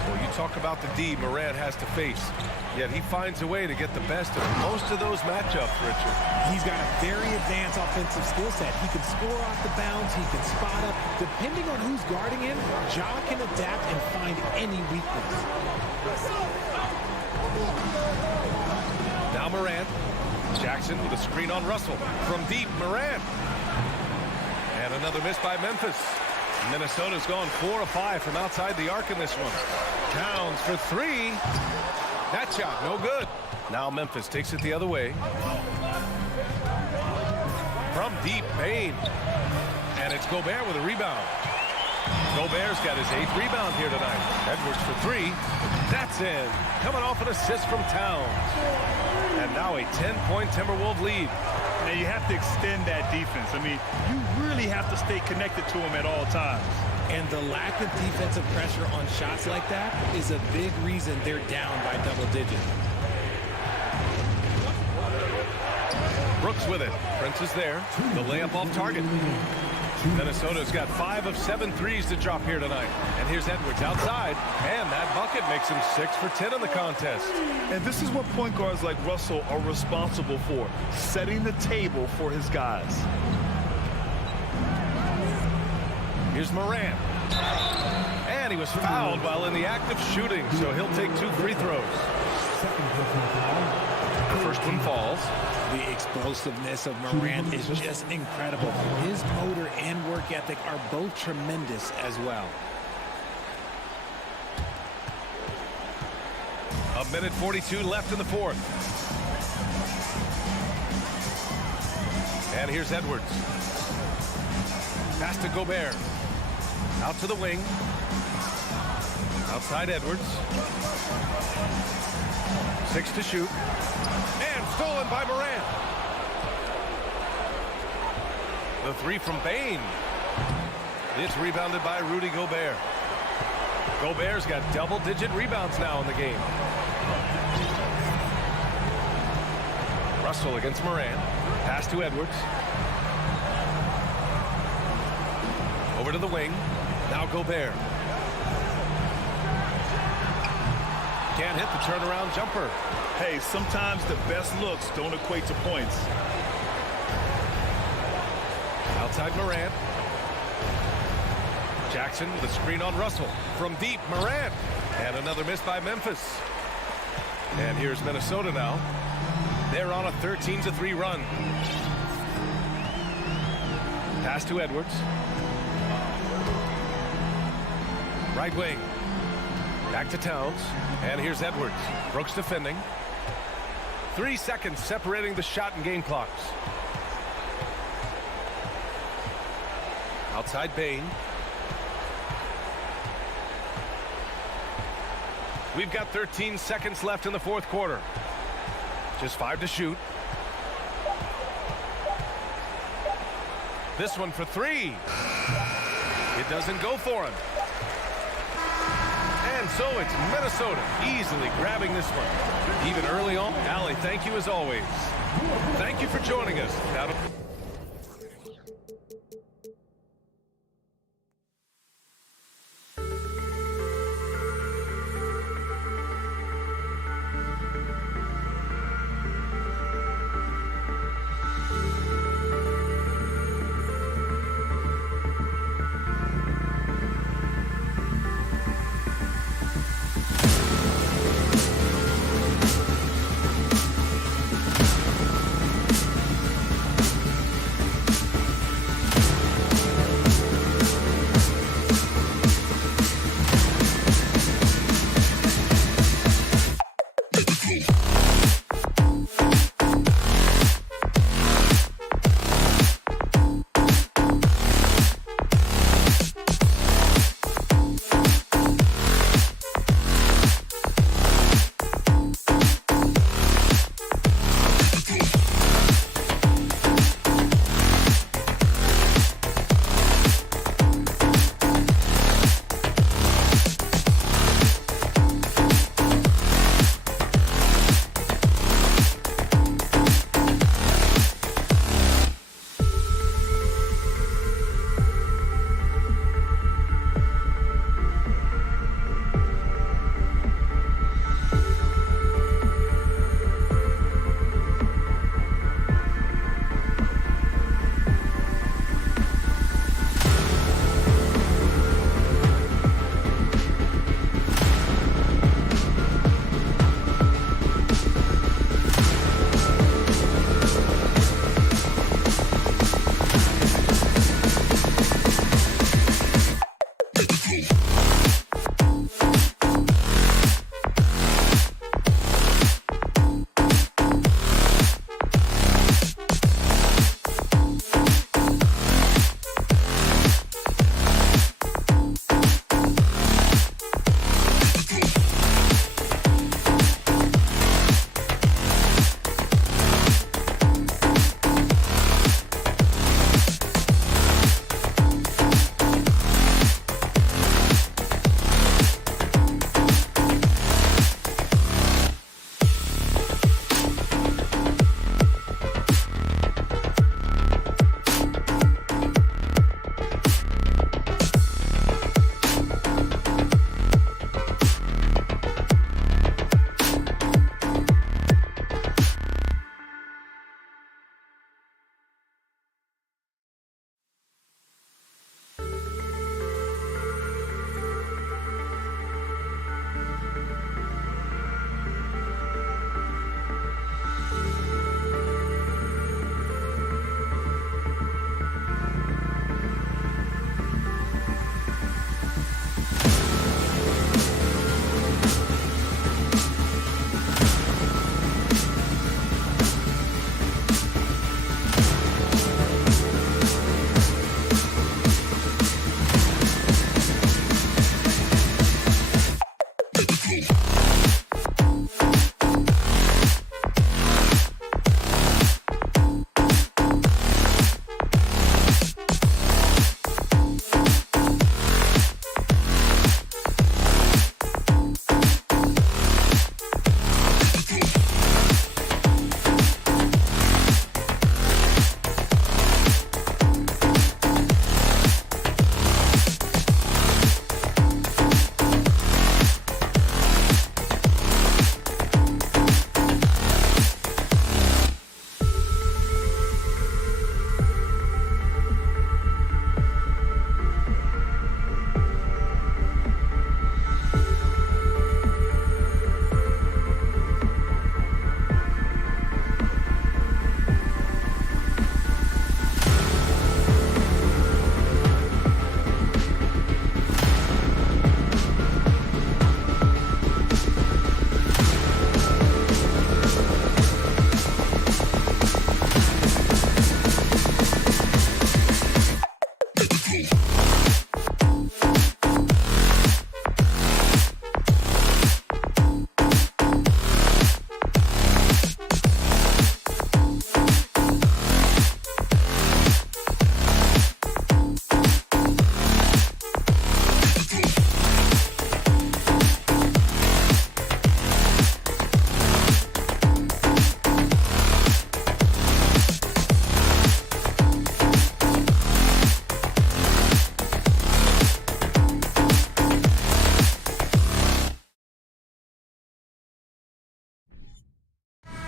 Well, you talk about the D Morant has to face. Yet he finds a way to get the best of most of those matchups, Richard. He's got a very advanced offensive skill set. He can score off the bounce. He can spot up. Depending on who's guarding him, Ja can adapt and find any weakness. Now Morant. Jackson with a screen on Russell. From deep, Morant. And another miss by Memphis. Minnesota's gone 4 of 5 from outside the arc in this one. Towns for 3. That shot, no good. Now Memphis takes it the other way. From deep, Bain. And it's Gobert with a rebound. Gobert's got his 8th rebound here tonight. Edwards for 3. That's in. Coming off an assist from Towns. And now a 10-point Timberwolves lead. And you have to extend that defense. I mean, you really have to stay connected to him at all times. And the lack of defensive pressure on shots like that is a big reason they're down by double digits. Brooks with it. Prince is there. The layup off target. Minnesota's got 5 of 7 threes to drop here tonight. And here's Edwards outside. And that bucket makes him 6 for 10 in the contest. And this is what point guards like Russell are responsible for, setting the table for his guys. Here's Moran. And he was fouled while in the act of shooting, so he'll take 2 free throws. The first one falls. The explosiveness of Moran is just incredible. His motor and work ethic are both tremendous as well. A minute 42 left in the fourth. And here's Edwards. Pass to Gobert. Out to the wing. Outside Edwards. 6 to shoot. And stolen by Morant. The 3 from Bain. It's rebounded by Rudy Gobert. Gobert's got double-digit rebounds now in the game. Russell against Morant. Pass to Edwards. Over to the wing. Now Gobert. Can't hit the turnaround jumper. Hey, sometimes the best looks don't equate to points. Outside Morant. Jackson with a screen on Russell. From deep, Morant. And another miss by Memphis. And here's Minnesota now. They're on a 13-3 run. Pass to Edwards. Right wing. Back to Towns. And here's Edwards. Brooks defending. 3 seconds separating the shot and game clocks. Outside Bain. We've got 13 seconds left in the fourth quarter. Just 5 to shoot. This one for 3. It doesn't go for him. And so it's Minnesota easily grabbing this one. Even early on, Allie, thank you as always. Thank you for joining us.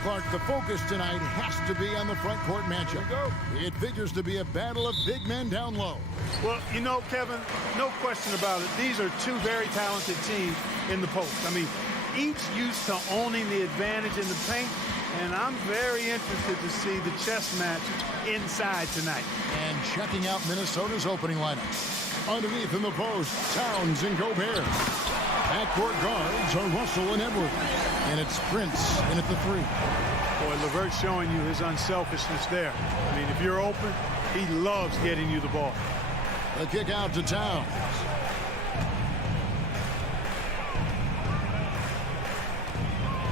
Clark, the focus tonight has to be on the front court matchup. It figures to be a battle of big men down low. Well, you know, Kevin, no question about it. These are two very talented teams in the post. I mean, each used to owning the advantage in the paint, and I'm very interested to see the chess match inside tonight. And checking out Minnesota's opening lineup. Underneath in the post, Towns and Gobert. Backcourt guards are Russell and Edwards. And it's Prince in at the 3. Boy, LeVert's showing you his unselfishness there. I mean, if you're open, he loves getting you the ball. The kick out to Towns.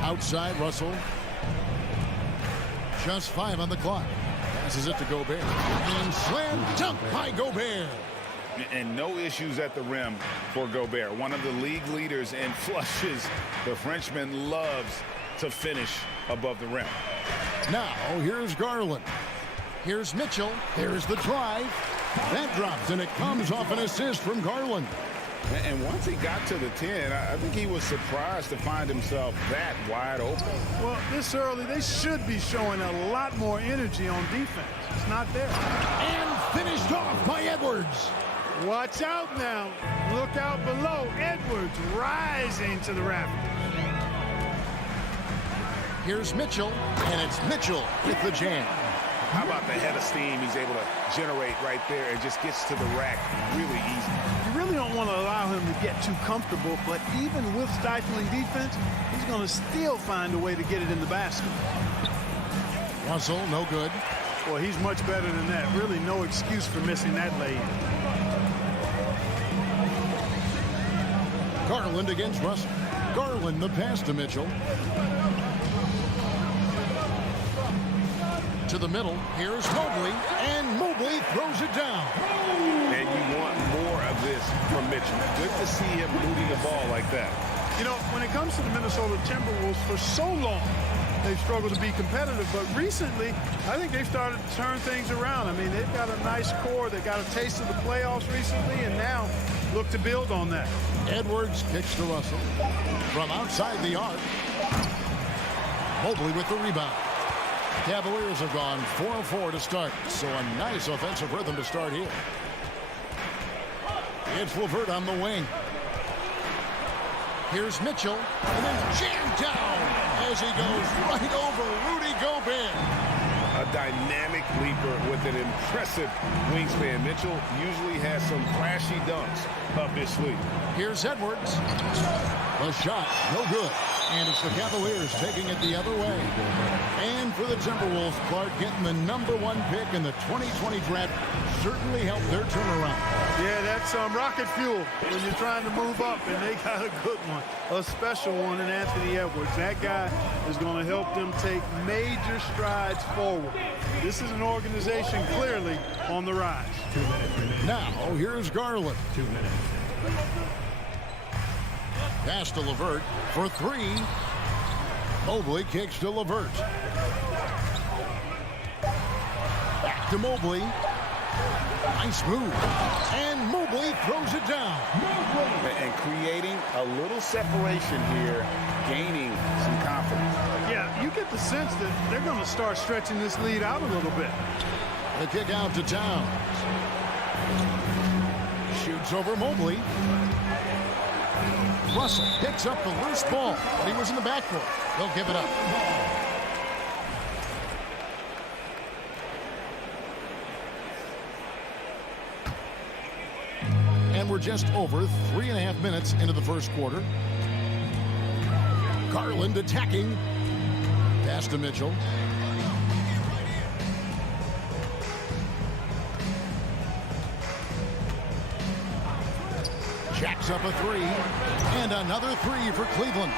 Outside, Russell. Just 5 on the clock. Passes it to Gobert. And slam dunk by Gobert. And no issues at the rim for Gobert. One of the league leaders in flushes. The Frenchman loves to finish above the rim. Now, here's Garland. Here's Mitchell. There's the drive. That drops, and it comes off an assist from Garland. And once he got to the 10, I think he was surprised to find himself that wide open. Well, this early, they should be showing a lot more energy on defense. It's not there. And finished off by Edwards. Watch out now. Look out below. Edwards rising to the rafters. Here's Mitchell, and it's Mitchell with the jam. How about the head of steam he's able to generate right there and just gets to the rack really easy. You really don't want to allow him to get too comfortable, but even with stifling defense, he's going to still find a way to get it in the basket. Russell, no good. Well, he's much better than that. Really no excuse for missing that lay. Garland against Russell. Garland the pass to Mitchell. To the middle. Here's Mobley, and Mobley throws it down. And you want more of this from Mitchell. Good to see him moving the ball like that. You know, when it comes to the Minnesota Timberwolves, for so long, they've struggled to be competitive. But recently, I think they've started to turn things around. I mean, they've got a nice core. They got a taste of the playoffs recently, and now look to build on that. Edwards kicks to Russell. From outside the arc. Mobley with the rebound. Cavaliers have gone 4-4 to start, so a nice offensive rhythm to start here. It's LeVert on the wing. Here's Mitchell, and then jammed down as he goes right over Rudy Gobert. A dynamic leaper with an impressive wingspan. Mitchell usually has some flashy dunks up his sleeve. Here's Edwards. The shot, no good. And it's the Cavaliers taking it the other way. And for the Timberwolves, Clark getting the #1 pick in the 2020 draft certainly helped their turnaround. Yeah, that's rocket fuel when you're trying to move up, and they got a good one, a special one in Anthony Edwards. That guy is going to help them take major strides forward. This is an organization clearly on the rise. Now, here's Garland. 2 minutes. Pass to LeVert for 3. Mobley kicks to LeVert. Back to Mobley. Nice move. And Mobley throws it down. And creating a little separation here, gaining some confidence. Yeah, you get the sense that they're going to start stretching this lead out a little bit. The kick out to Towns. Shoots over Mobley. Russell picks up the loose ball, but he was in the backcourt. They'll give it up. And we're just over 3.5 minutes into the first quarter. Garland attacking. Pass to Mitchell. Jacks up a 3. And another 3 for Cleveland.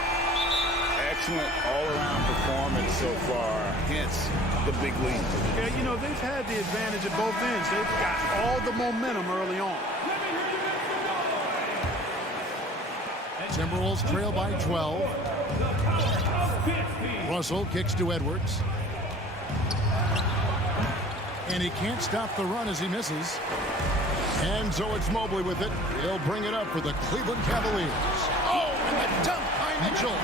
Excellent all-around performance so far, hence the big lead. Yeah, you know, they've had the advantage at both ends. They've got all the momentum early on. Timberwolves trail by 12. Russell kicks to Edwards. And he can't stop the run as he misses. And so it's Mobley with it. He'll bring it up for the Cleveland Cavaliers. Oh, and the dunk by Mitchell.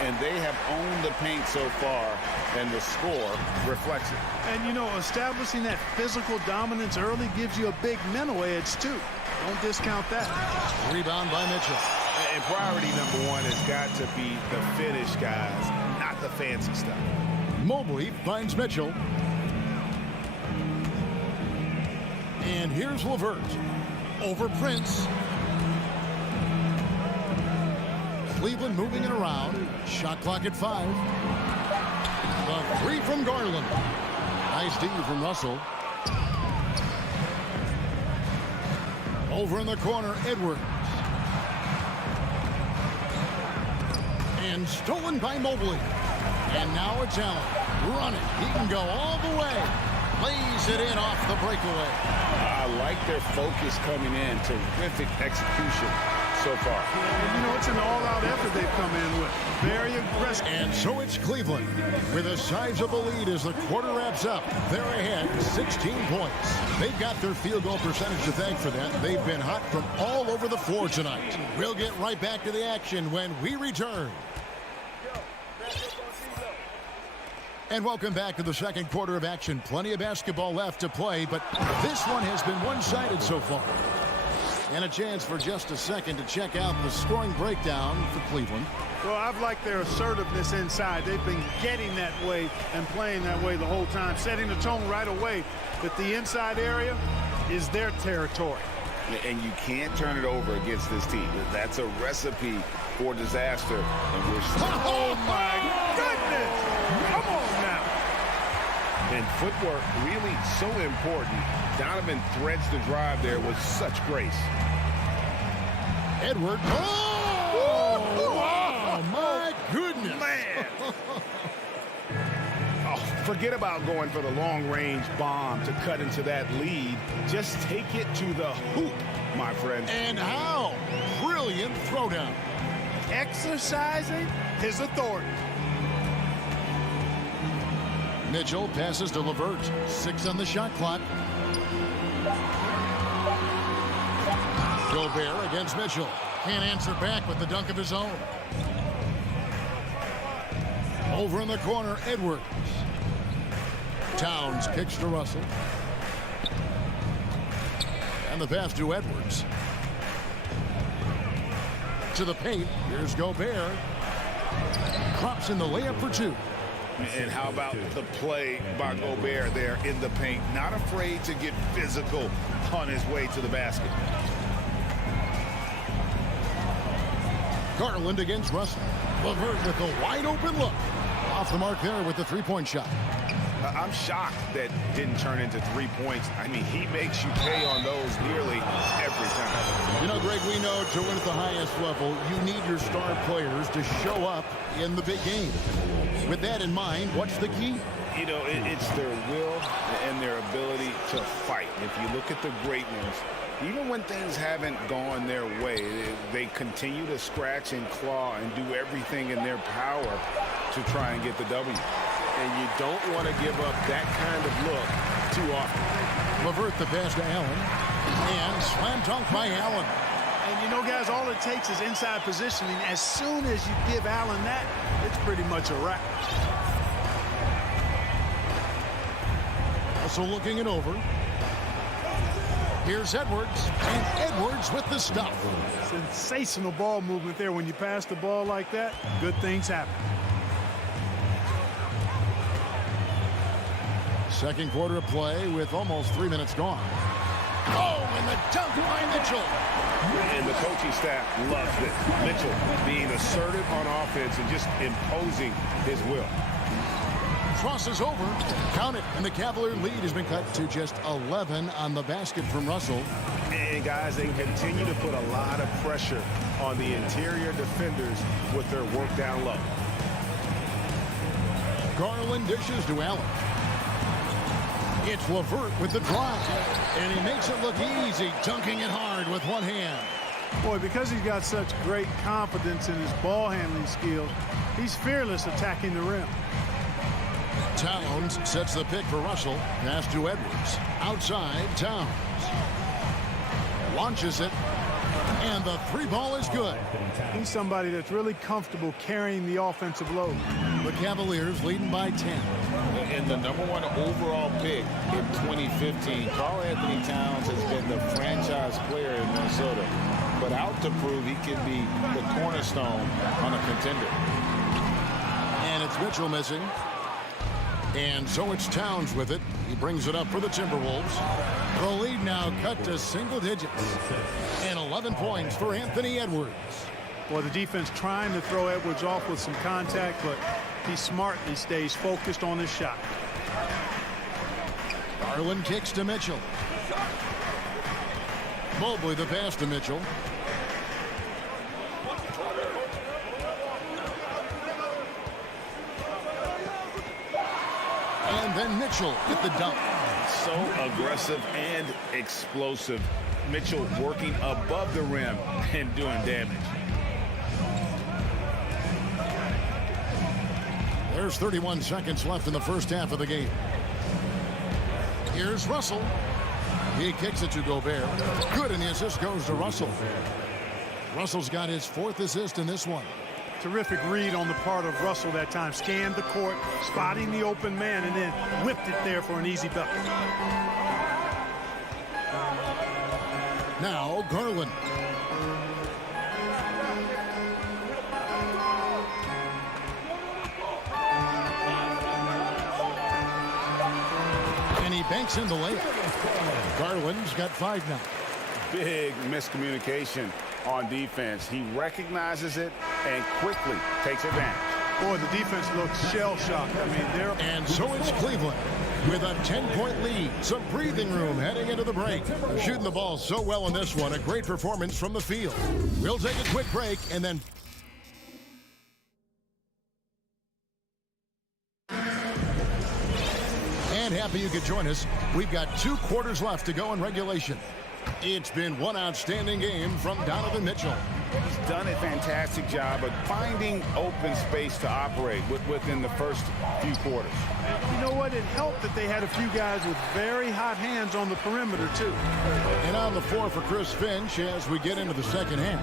And they have owned the paint so far, and the score reflects it. And, you know, establishing that physical dominance early gives you a big mental edge, too. Don't discount that. Rebound by Mitchell. And priority number one has got to be the finish, guys, not the fancy stuff. Mobley finds Mitchell. And here's LeVert over Prince. Cleveland moving it around. Shot clock at 5. The 3 from Garland. Nice D from Russell. Over in the corner, Edwards. And stolen by Mobley. And now it's Allen. Running. He can go all the way. Lays it in off the breakaway. I like their focus coming in. Terrific execution so far. And, you know, it's an all-out effort they've come in with. Very aggressive. And so it's Cleveland with a sizable lead as the quarter wraps up. They're ahead 16 points. They've got their field goal percentage to thank for that. They've been hot from all over the floor tonight. We'll get right back to the action when we return. And welcome back to the second quarter of action. Plenty of basketball left to play, but this one has been one-sided so far. And a chance for just a second to check out the scoring breakdown for Cleveland. Well, I've liked their assertiveness inside. They've been getting that way and playing that way the whole time, setting the tone right away that the inside area is their territory. And you can't turn it over against this team. That's a recipe for disaster. And we're oh, my goodness! Come on now. And footwork really so important. Donovan threads the drive there with such grace. Edward. Oh! Wow, my goodness. Man. Oh, forget about going for the long-range bomb to cut into that lead. Just take it to the hoop, my friend. And how? Brilliant throwdown. Exercising his authority. Mitchell passes to LeVert. 6 on the shot clock. Gobert against Mitchell. Can't answer back with the dunk of his own. Over in the corner, Edwards. Towns kicks to Russell. And the pass to Edwards. To the paint. Here's Gobert. Drops in the layup for 2. And how about the play by Gobert there in the paint? Not afraid to get physical on his way to the basket. Garland against Russell. LeVert with a wide open look. Off the mark there with the three-point shot. I'm shocked that didn't turn into 3 points. I mean, he makes you pay on those nearly every time. You know, Greg, we know to win at the highest level, you need your star players to show up in the big game. With that in mind, what's the key? You know, it's their will and their ability to fight. If you look at the great ones, even when things haven't gone their way, they continue to scratch and claw and do everything in their power to try and get the W. And you don't want to give up that kind of look too often. LeVert the pass to Allen. And slam dunk by Allen. And you know, guys, all it takes is inside positioning. As soon as you give Allen that, it's pretty much a wrap. Also looking it over. Here's Edwards. And Edwards with the stop. Sensational ball movement there. When you pass the ball like that, good things happen. Second quarter of play with almost 3 minutes gone. Oh, and the dunk by Mitchell. And the coaching staff loves it. Mitchell being assertive on offense and just imposing his will. Crosses over. Count it. And the Cavalier lead has been cut to just 11 on the basket from Russell. And, guys, they continue to put a lot of pressure on the interior defenders with their work down low. Garland dishes to Allen. It's LeVert with the drive. And he makes it look easy, dunking it hard with one hand. Boy, because he's got such great confidence in his ball handling skills, he's fearless attacking the rim. Towns sets the pick for Russell. Pass to Edwards. Outside, Towns. Launches it. And the three ball is good. He's somebody that's really comfortable carrying the offensive load. The Cavaliers leading by 10. And the #1 overall pick in 2015, Karl Anthony Towns has been the franchise player in Minnesota, but out to prove he can be the cornerstone on a contender. And it's Mitchell missing. And so it's Towns with it. He brings it up for the Timberwolves. The lead now cut to single digits. And 11 points for Anthony Edwards. Well, the defense trying to throw Edwards off with some contact, but he smartly stays focused on his shot. Garland kicks to Mitchell. Mobley the pass to Mitchell. And then Mitchell with the dunk. So aggressive and explosive. Mitchell working above the rim and doing damage. There's 31 seconds left in the first half of the game. Here's Russell. He kicks it to Gobert. Good, and the assist goes to Russell. Russell's got his 4th assist in this one. Terrific read on the part of Russell that time. Scanned the court, spotting the open man, and then whipped it there for an easy bucket. Now Garland. And he banks in the layup. Garland's got 5 now. Big miscommunication on defense. He recognizes it and quickly takes advantage. Boy, the defense looks shell-shocked. I mean, they're... And so it's Cleveland with a 10-point lead. Some breathing room heading into the break. They're shooting the ball so well in this one. A great performance from the field. We'll take a quick break and then... And happy you could join us. We've got 2 quarters left to go in regulation. It's been one outstanding game from Donovan Mitchell. He's done a fantastic job of finding open space to operate within the first few quarters. You know what? It helped that they had a few guys with very hot hands on the perimeter, too. And on the floor for Chris Finch as we get into the second half.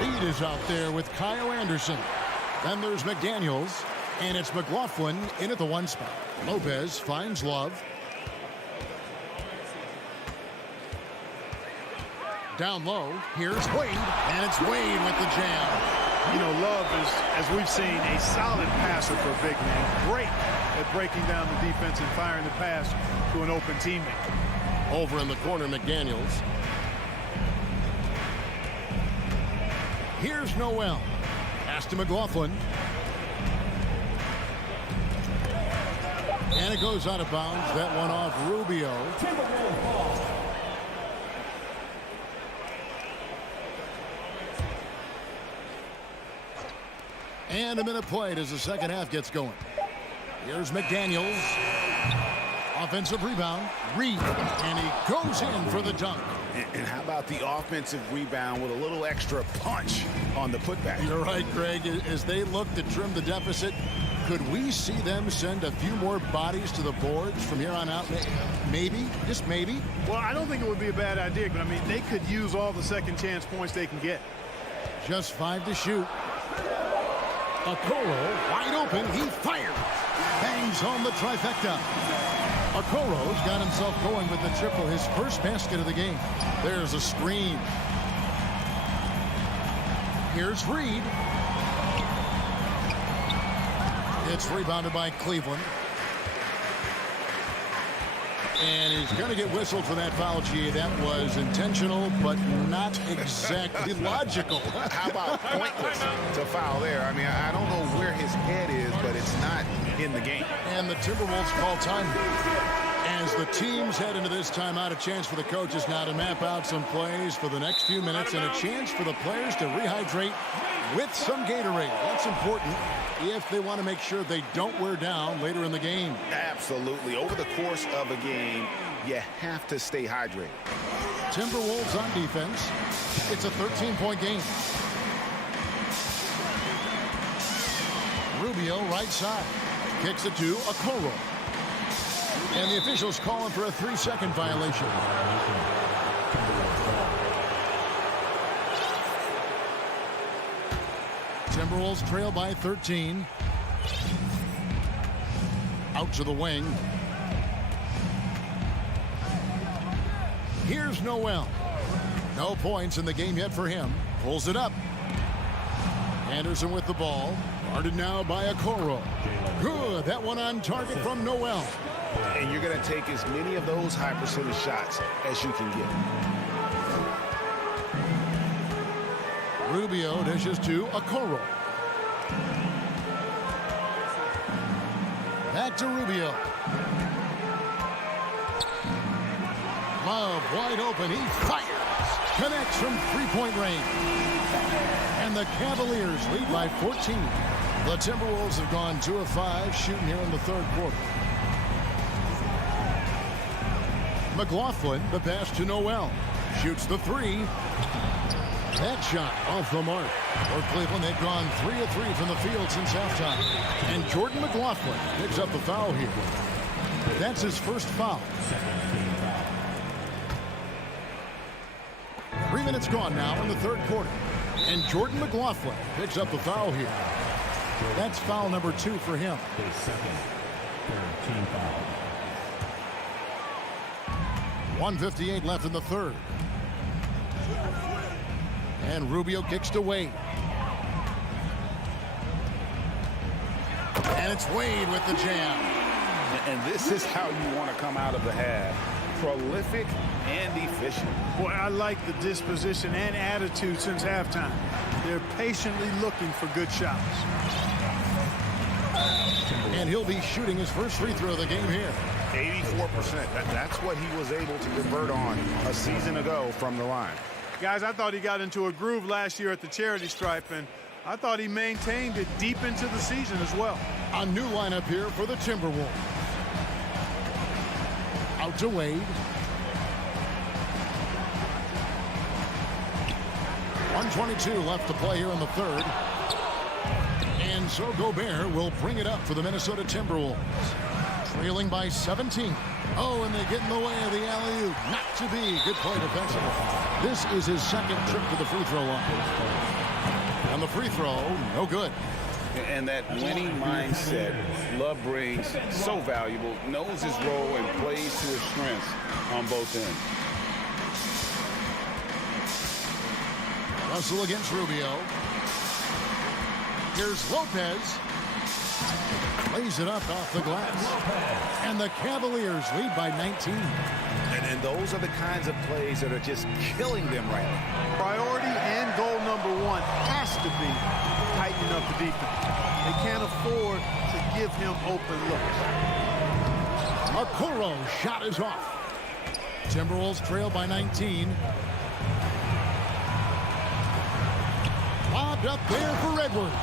Reed is out there with Kyle Anderson. Then there's McDaniels. And it's McLaughlin in at the 1 spot. Lopez finds Love. Down low, here's Wade, and it's Wade with the jam. You know, Love is, as we've seen, a solid passer for a big man. Great at breaking down the defense and firing the pass to an open teammate. Over in the corner, McDaniels. Here's Noel. Pass to McLaughlin. And it goes out of bounds. That one off Rubio. And a minute played as the second half gets going. Here's McDaniels. Offensive rebound. Reed. And he goes in for the dunk. And how about the offensive rebound with a little extra punch on the putback? You're right, Greg. As they look to trim the deficit, could we see them send a few more bodies to the boards from here on out? Maybe. Just maybe. Well, I don't think it would be a bad idea, but I mean, they could use all the second chance points they can get. Just 5 to shoot. Okoro wide open. He fires. Bangs home the trifecta. Okoro's got himself going with the triple, his first basket of the game. There's a screen. Here's Reed. It's rebounded by Cleveland. And he's going to get whistled for that foul, G. That was intentional, but not exactly logical. How about pointless to foul there? I mean, I don't know where his head is, but it's not in the game. And the Timberwolves call time. As the teams head into this timeout, a chance for the coaches now to map out some plays for the next few minutes and a chance for the players to rehydrate with some Gatorade. That's important if they want to make sure they don't wear down later in the game. Absolutely. Over the course of a game, you have to stay hydrated. Timberwolves on defense. It's a 13-point game. Rubio right side. Kicks it to Okoro. And the officials calling for a 3-second violation. Timberwolves trail by 13. Out to the wing. Here's Noel. No points in the game yet for him. Pulls it up. Anderson with the ball. Guarded now by Okoro. Good. That one on target from Noel. And you're going to take as many of those high percentage shots as you can get. Rubio dishes to Okoro. Back to Rubio. Love wide open. He fires. Connects from three-point range. And the Cavaliers lead by 14. The Timberwolves have gone 2 of 5 shooting here in the third quarter. McLaughlin, the pass to Noel. Shoots the three. That shot off the mark. For Cleveland, they've gone 3 of 3 from the field since halftime. And Jordan McLaughlin picks up the foul here. That's his first foul. 3 minutes gone now in the third quarter. And Jordan McLaughlin picks up the foul here. That's foul number 2 for him. His second, team foul. 1:58 left in the third. And Rubio kicks to Wade. And it's Wade with the jam. And this is how you want to come out of the half. Prolific and efficient. Boy, I like the disposition and attitude since halftime. They're patiently looking for good shots. And he'll be shooting his first free throw of the game here. 84%. That's what he was able to convert on a season ago from the line. Guys, I thought he got into a groove last year at the charity stripe, and I thought he maintained it deep into the season as well. A new lineup here for the Timberwolves. Out to Wade. 1:22 left to play here in the third. And so Gobert will bring it up for the Minnesota Timberwolves. Trailing by 17. Oh, and they get in the way of the alley-oop. Not to be. Good play defensively. This is his second trip to the free throw line. And the free throw, no good. And that winning mindset Love brings, so valuable, knows his role and plays to his strengths on both ends. Russell against Rubio. Here's Lopez. Lays it up off the glass. And the Cavaliers lead by 19. And those are the kinds of plays that are just killing them right now. Priority and goal number 1 has to be tightening up the defense. They can't afford to give him open looks. Okoro shot is off. Timberwolves trail by 19. Lobbed up there for Edwards.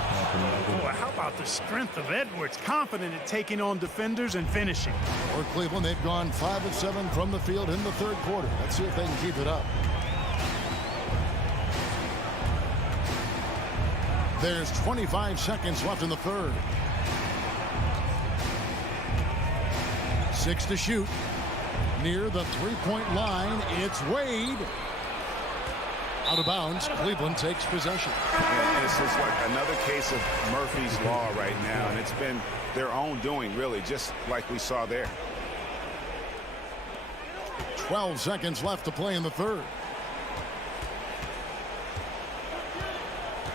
Boy, how about the strength of Edwards? Confident at taking on defenders and finishing. For Cleveland, they've gone 5 of 7 from the field in the third quarter. Let's see if they can keep it up. There's 25 seconds left in the third. 6 to shoot. Near the three-point line, it's Wade. Out of bounds, Cleveland takes possession. And this is like another case of Murphy's Law right now, and it's been their own doing, really, just like we saw there. 12 seconds left to play in the third.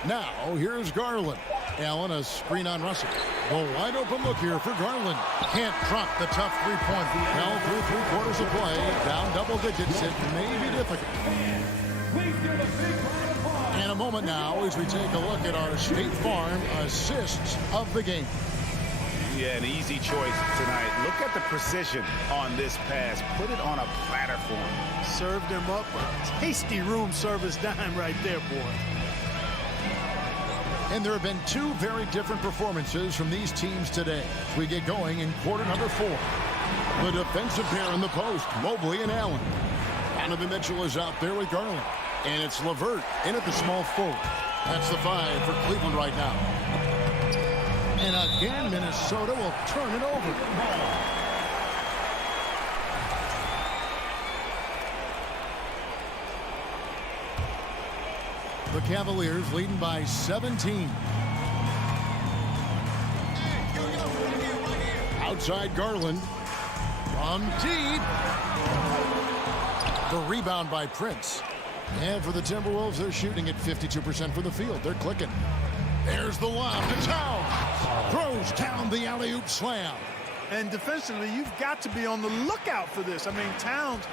Now, here's Garland. Allen, a screen on Russell. A wide open look here for Garland. Can't drop the tough three-point. Well, through 3 quarters of play, down double digits. It may be difficult. And a moment now as we take a look at our State Farm assists of the game. Yeah, an easy choice tonight. Look at the precision on this pass. Put it on a platter for him. Served him up a tasty room service dime right there, boy. And there have been 2 very different performances from these teams today. We get going in quarter number 4. The defensive pair in the post, Mobley and Allen. Donovan Mitchell is out there with Garland. And it's LeVert in at the small forward. That's the 5 for Cleveland right now. And again, Minnesota will turn it over. The Cavaliers leading by 17. Outside Garland. From deep. The rebound by Prince. And for the Timberwolves, they're shooting at 52% from the field. They're clicking. There's the lob to Towns. Throws down the alley-oop slam. And defensively, you've got to be on the lookout for this. I mean, Towns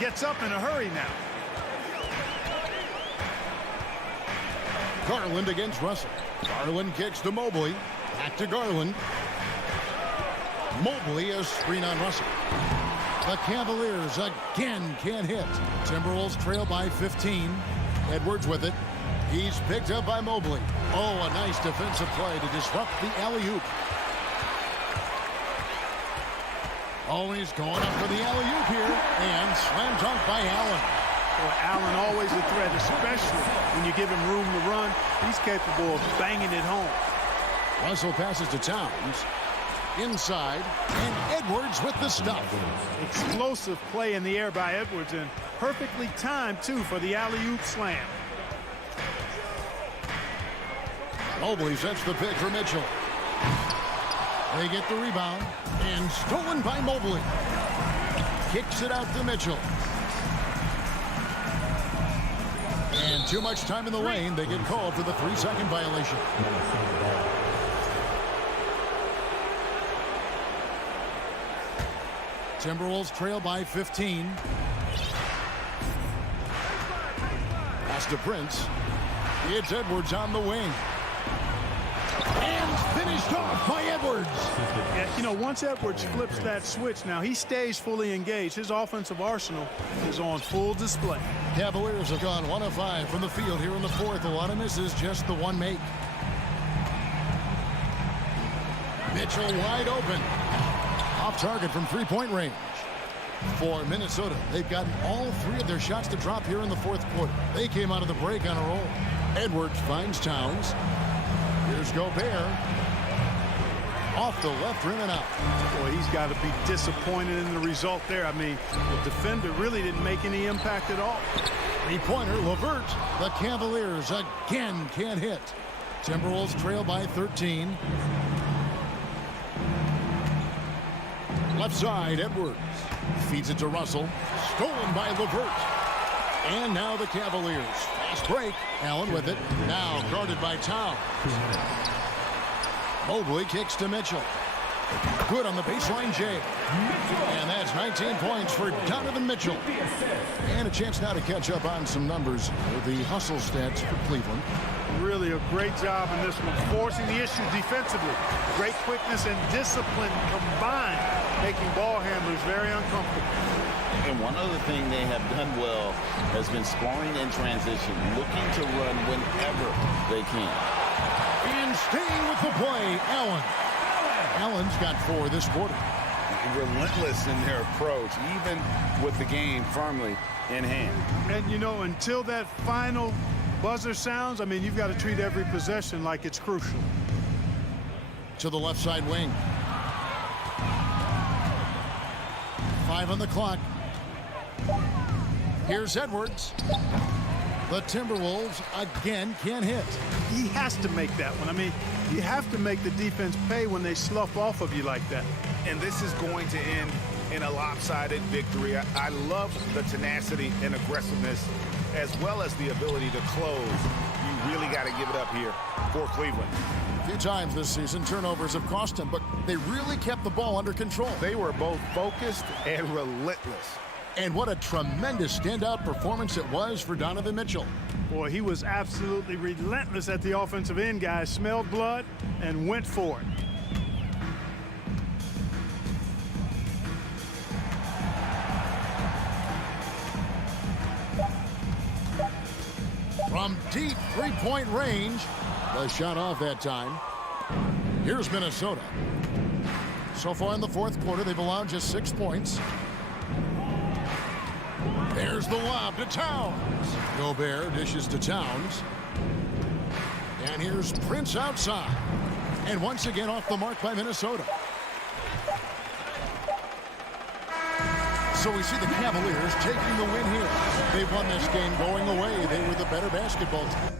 gets up in a hurry now. Garland against Russell. Garland kicks to Mobley. Back to Garland. Mobley a screen on Russell. The Cavaliers again can't hit. Timberwolves trail by 15. Edwards with it. He's picked up by Mobley. Oh, a nice defensive play to disrupt the alley-oop. Always going up for the alley-oop here. And slam dunk by Allen. Boy, Allen always a threat, especially when you give him room to run. He's capable of banging it home. Russell passes to Towns. Inside, and Edwards with the stuff. Explosive play in the air by Edwards, and perfectly timed, too, for the alley-oop slam. Mobley sets the pick for Mitchell. They get the rebound, and stolen by Mobley. Kicks it out to Mitchell. And too much time in the lane. They get called for the 3-second violation. Timberwolves trail by 15. Pass to Prince. It's Edwards on the wing. And finished off by Edwards. Yeah, you know, once Edwards flips that switch, now he stays fully engaged. His offensive arsenal is on full display. Cavaliers have gone 1 of 5 from the field here in the fourth. A lot of misses, just the one make. Mitchell wide open. Off target from three-point range. For Minnesota, they've gotten all 3 of their shots to drop here in the fourth quarter. They came out of the break on a roll. Edwards finds Towns. Here's Gobert. Off the left rim and out. Boy, he's got to be disappointed in the result there. I mean, the defender really didn't make any impact at all. Three-pointer, LeVert. The Cavaliers again can't hit. Timberwolves trail by 13. Left side, Edwards. Feeds it to Russell. Stolen by LeVert. And now the Cavaliers. Fast break. Allen with it. Now guarded by Towns. Mobley kicks to Mitchell. Good on the baseline, Jay. And that's 19 points for Donovan Mitchell. And a chance now to catch up on some numbers with the hustle stats for Cleveland. Really a great job in this one, forcing the issue defensively. Great quickness and discipline combined, making ball handlers very uncomfortable. And one other thing they have done well has been scoring in transition, looking to run whenever they can. And staying with the play, Allen. Allen's got 4 this quarter. Relentless in their approach, even with the game firmly in hand. And, you know, until that final buzzer sounds, I mean, you've got to treat every possession like it's crucial. To the left side wing. 5 on the clock. Here's Edwards. The Timberwolves again can't hit. He has to make that one. I mean, you have to make the defense pay when they slough off of you like that. And this is going to end in a lopsided victory. I love the tenacity and aggressiveness, as well as the ability to close. You really got to give it up here for Cleveland. A few times this season, turnovers have cost them, but they really kept the ball under control. They were both focused and relentless. And what a tremendous standout performance it was for Donovan Mitchell. Boy, he was absolutely relentless at the offensive end, guys. Smelled blood and went for it. From deep three-point range, the shot off that time. Here's Minnesota. So far in the fourth quarter, they've allowed just 6 points. There's the lob to Towns. Gobert dishes to Towns. And here's Prince outside. And once again off the mark by Minnesota. So we see the Cavaliers taking the win here. They've won this game going away. They were the better basketball team.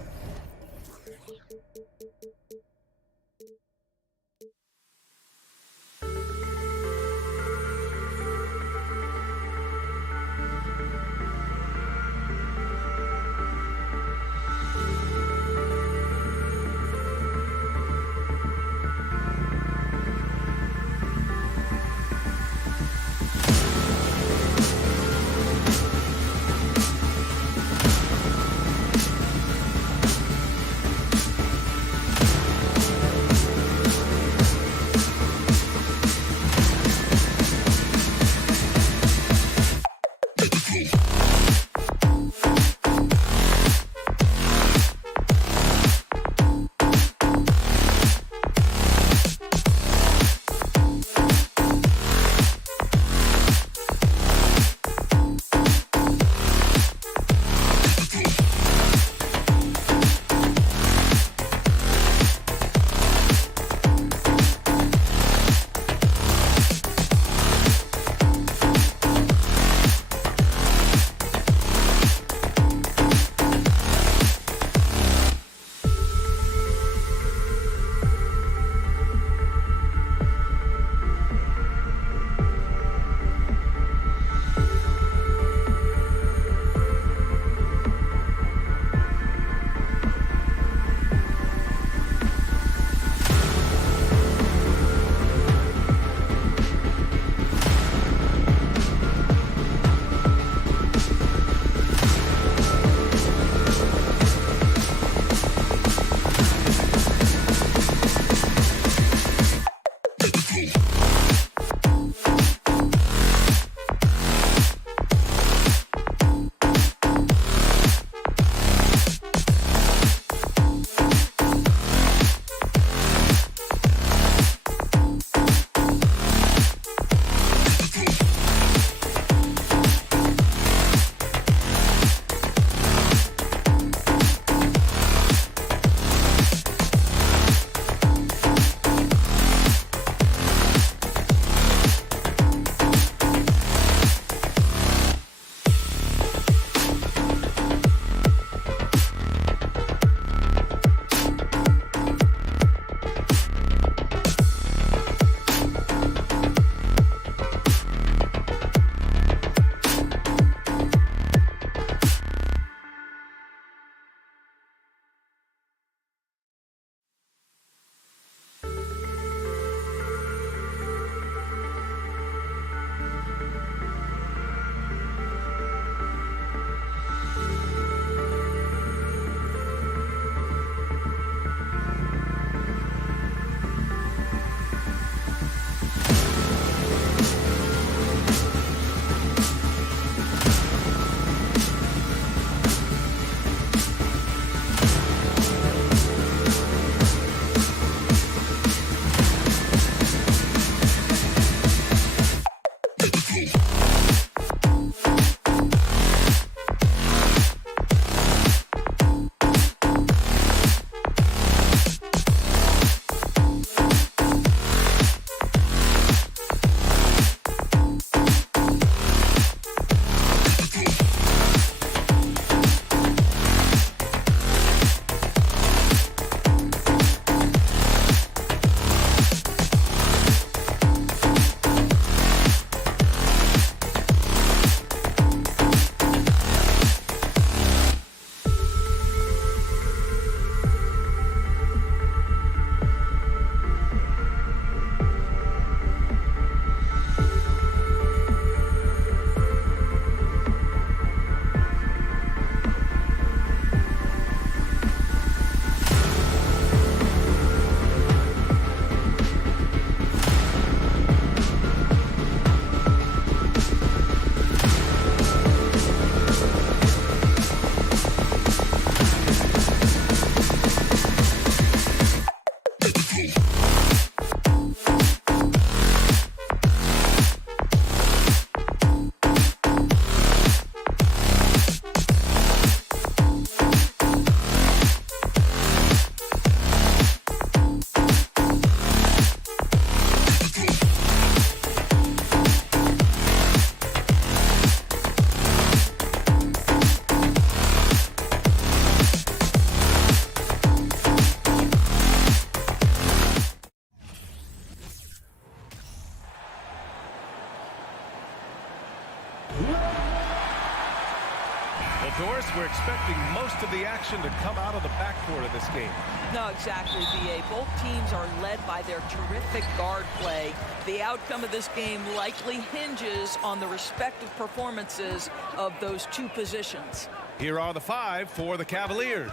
Well, Doris, we're expecting most of the action to come out of the backcourt in this game. No, exactly, B.A. Both teams are led by their terrific guard play. The outcome of this game likely hinges on the respective performances of those two positions. Here are the five for the Cavaliers.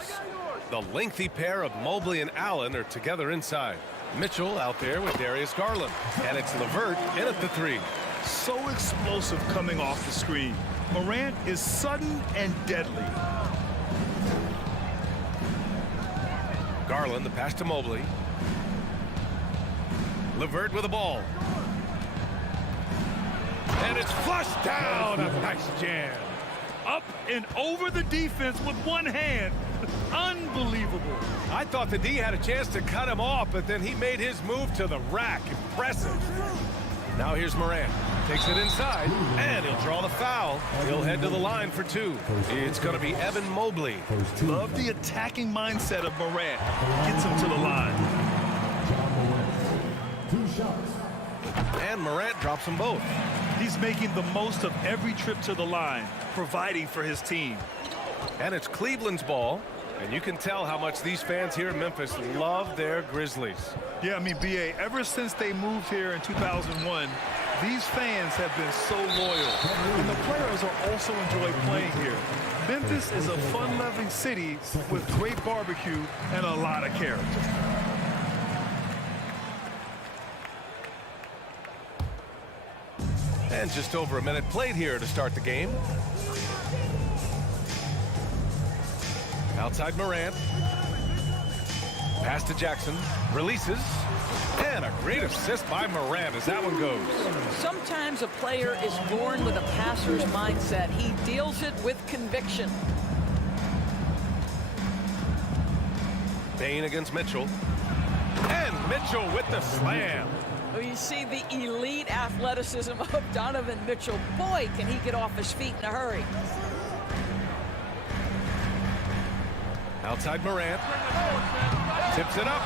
The lengthy pair of Mobley and Allen are together inside. Mitchell out there with Darius Garland. And it's LeVert in at the three. So explosive coming off the screen. Morant is sudden and deadly. Garland, the pass to Mobley. LeVert with the ball. And it's flushed down. A nice jam. Up and over the defense with one hand. Unbelievable. I thought the D had a chance to cut him off, but then he made his move to the rack. Impressive. Now here's Morant. Takes it inside, and he'll draw the foul. He'll head to the line for two. It's going to be Evan Mobley. Love the attacking mindset of Morant. Gets him to the line. And Morant drops them both. He's making the most of every trip to the line, providing for his team. And it's Cleveland's ball. And you can tell how much these fans here in Memphis love their Grizzlies. Yeah, I mean, B.A., ever since they moved here in 2001, these fans have been so loyal. And the players are also enjoy playing here. Memphis is a fun-loving city with great barbecue and a lot of character. And just over a minute played here to start the game. Outside Morant. Pass to Jackson. Releases. And a great assist by Morant as that one goes. Sometimes a player is born with a passer's mindset. He deals it with conviction. Bain against Mitchell. And Mitchell with the slam. Well, you see the elite athleticism of Donovan Mitchell. Boy, can he get off his feet in a hurry. Outside Morant. Tips it up.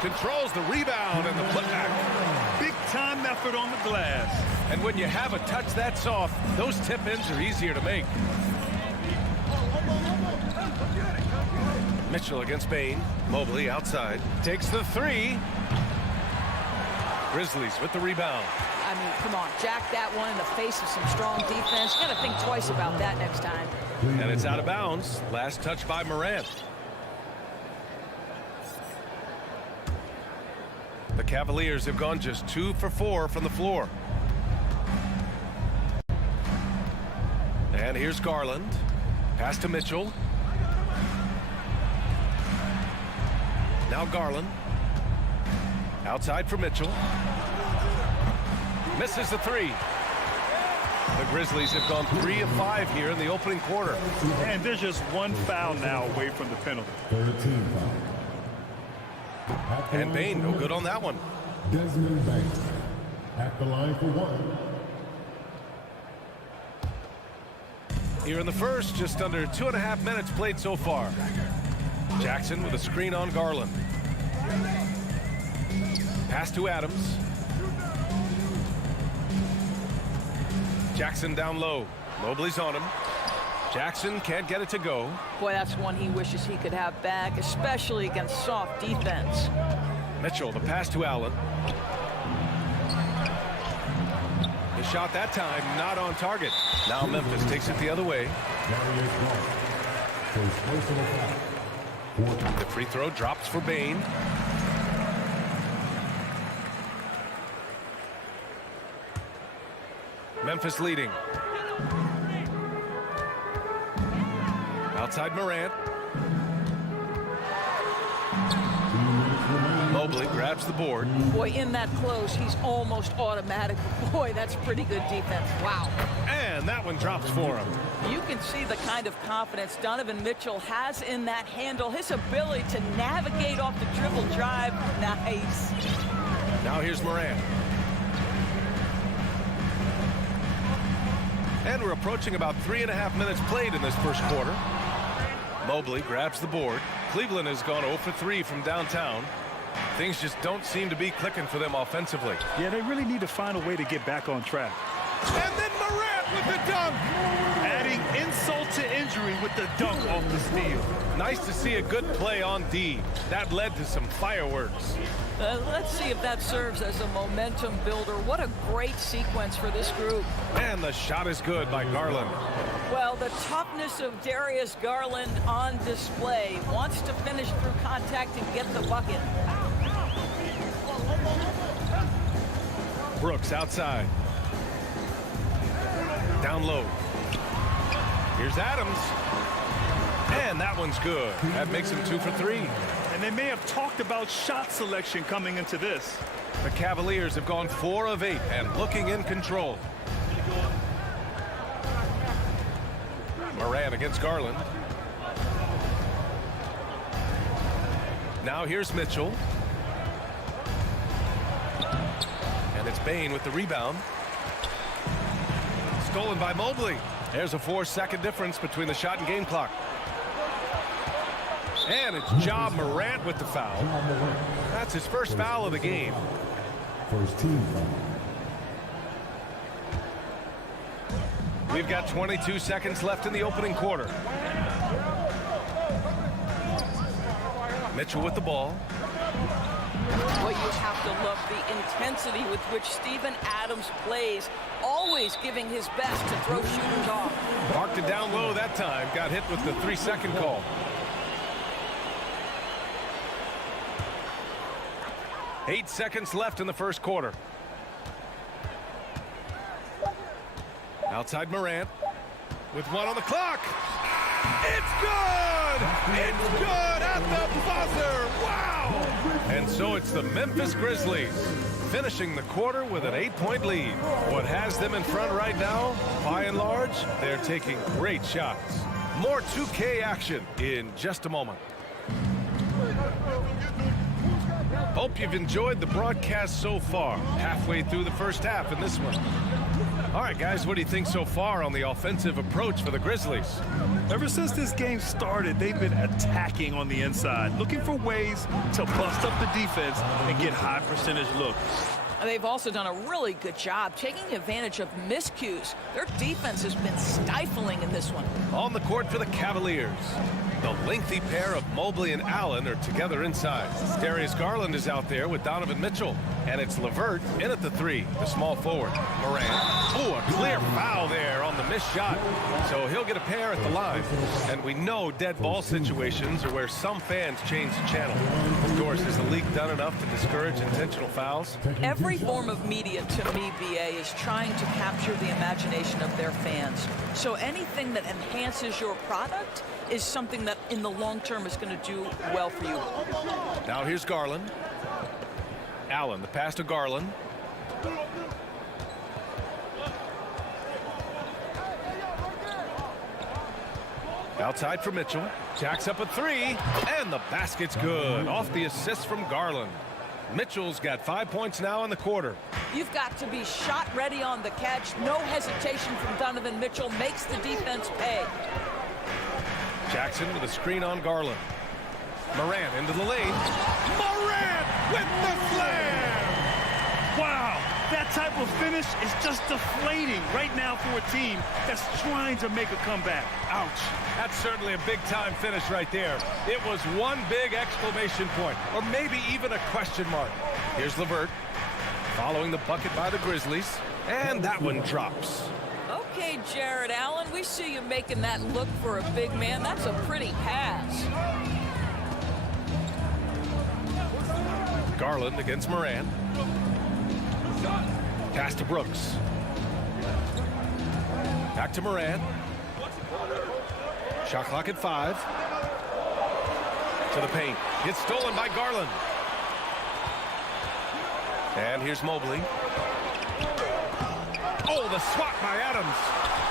Controls the rebound and the putback. Big time effort on the glass. And when you have a touch that soft, those tip-ins are easier to make. Mitchell against Bain. Mobley outside. Takes the three. Grizzlies with the rebound. I mean, come on. Jack that one in the face of some strong defense. You got to think twice about that next time. And it's out of bounds. Last touch by Morant. The Cavaliers have gone just 2 for 4 from the floor. And here's Garland. Pass to Mitchell. Now Garland. Outside for Mitchell. Misses the three. The Grizzlies have gone 3 of 5 here in the opening quarter. And there's just one foul now away from the penalty. 13 foul. And Bain, no good on that one. Desmond Banks at the line for one. Here in the first, just under 2.5 minutes played so far. Jackson with a screen on Garland. Pass to Adams. Jackson down low. Mobley's on him. Jackson can't get it to go. Boy, that's one he wishes he could have back, especially against soft defense. Mitchell, the pass to Allen. The shot that time not on target. Now Memphis takes it the other way. The free throw drops for Bain. Memphis leading. Outside Morant. Mobley grabs the board. Boy, in that close, he's almost automatic. Boy, that's pretty good defense. Wow. And that one drops for him. You can see the kind of confidence Donovan Mitchell has in that handle. His ability to navigate off the dribble drive. Nice. Now here's Morant. And we're approaching about 3.5 minutes played in this first quarter. Mobley grabs the board. Cleveland has gone 0 for 3 from downtown. Things just don't seem to be clicking for them offensively. Yeah, they really need to find a way to get back on track. And then Morant with the dunk. Adding insult to injury with the dunk off the steal. Nice to see a good play on D. That led to some fireworks. Let's see if that serves as a momentum builder. What a great sequence for this group. And the shot is good by Garland. Well, the toughness of Darius Garland on display. Wants to finish through contact and get the bucket. Brooks outside. Down low. Here's Adams. And that one's good. That makes him 2 for 3. And they may have talked about shot selection coming into this. The Cavaliers have gone 4 of 8 and looking in control. Morant against Garland. Now here's Mitchell. And it's Bane with the rebound. Stolen by Mobley. There's a 4-second difference between the shot and game clock. And it's Ja Morant with the foul. That's his first foul of the game. First team foul. We've got 22 seconds left in the opening quarter. Mitchell with the ball. Well, you have to love the intensity with which Steven Adams plays, always giving his best to throw shooters off. Marked it down low that time. Got hit with the 3-second call. Eight seconds left in the first quarter. Outside Morant with 1 on the clock. It's good! It's good at the buzzer! Wow! And so it's the Memphis Grizzlies finishing the quarter with an 8-point lead. What has them in front right now, by and large, they're taking great shots. More 2K action in just a moment. Hope you've enjoyed the broadcast so far. Halfway through the first half in this one. All right, guys, what do you think so far on the offensive approach for the Grizzlies? Ever since this game started, they've been attacking on the inside, looking for ways to bust up the defense and get high percentage looks. They've also done a really good job taking advantage of miscues. Their defense has been stifling in this one. On the court for the Cavaliers. The lengthy pair of Mobley and Allen are together inside. Darius Garland is out there with Donovan Mitchell. And it's LeVert in at the 3, the small forward. Morant. Oh, a clear foul there on the missed shot. So he'll get a pair at the line. And we know dead ball situations are where some fans change the channel. Of course, has the league done enough to discourage intentional fouls? Every form of media, to me, BA, is trying to capture the imagination of their fans. So anything that enhances your product is something that in the long term is going to do well for you. Now here's Garland. Allen, the pass to Garland. Outside for Mitchell. Jacks up a 3, and the basket's good. Off the assist from Garland. Mitchell's got 5 points now in the quarter. You've got to be shot ready on the catch. No hesitation from Donovan Mitchell. Makes the defense pay. Jackson with a screen on Garland. Morant into the lane. Morant with the slam! Wow, that type of finish is just deflating right now for a team that's trying to make a comeback. Ouch. That's certainly a big-time finish right there. It was one big exclamation point, or maybe even a question mark. Here's LeVert, following the bucket by the Grizzlies, and that one drops. Okay, Jared Allen, we see you making that look for a big man. That's a pretty pass. Garland against Morant. Pass to Brooks. Back to Morant. Shot clock at 5. To the paint. It's stolen by Garland. And here's Mobley. Oh, the swat by Adams.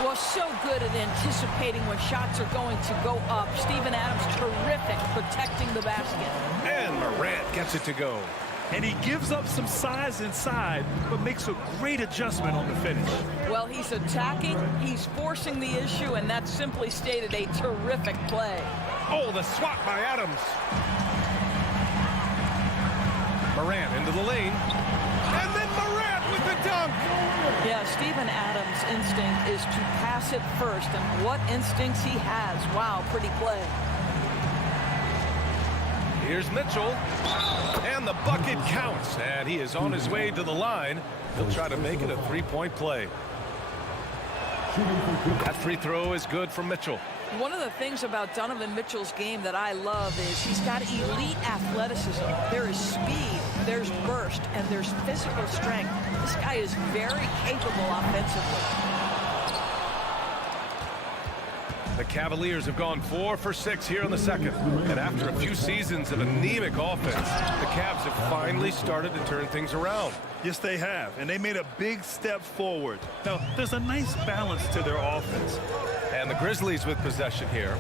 Well, so good at anticipating when shots are going to go up. Steven Adams, terrific protecting the basket. And Morant gets it to go. And he gives up some size inside, but makes a great adjustment on the finish. Well, he's attacking, he's forcing the issue, and that simply stated a terrific play. Oh, the swat by Adams. Morant into the lane. And then Morant with the dunk. Yes, Steven Adams' instinct is to pass it first, and what instincts he has. Wow, pretty play. Here's Mitchell, and the bucket counts, and he is on his way to the line. He'll try to make it a three-point play. That free throw is good from Mitchell. One of the things about Donovan Mitchell's game that I love is he's got elite athleticism. There is speed, there's burst, and there's physical strength. This guy is very capable offensively. The Cavaliers have gone 4 for 6 here in the second. And after a few seasons of anemic offense, the Cavs have finally started to turn things around. Yes, they have, and they made a big step forward. Now, there's a nice balance to their offense. And the Grizzlies with possession here.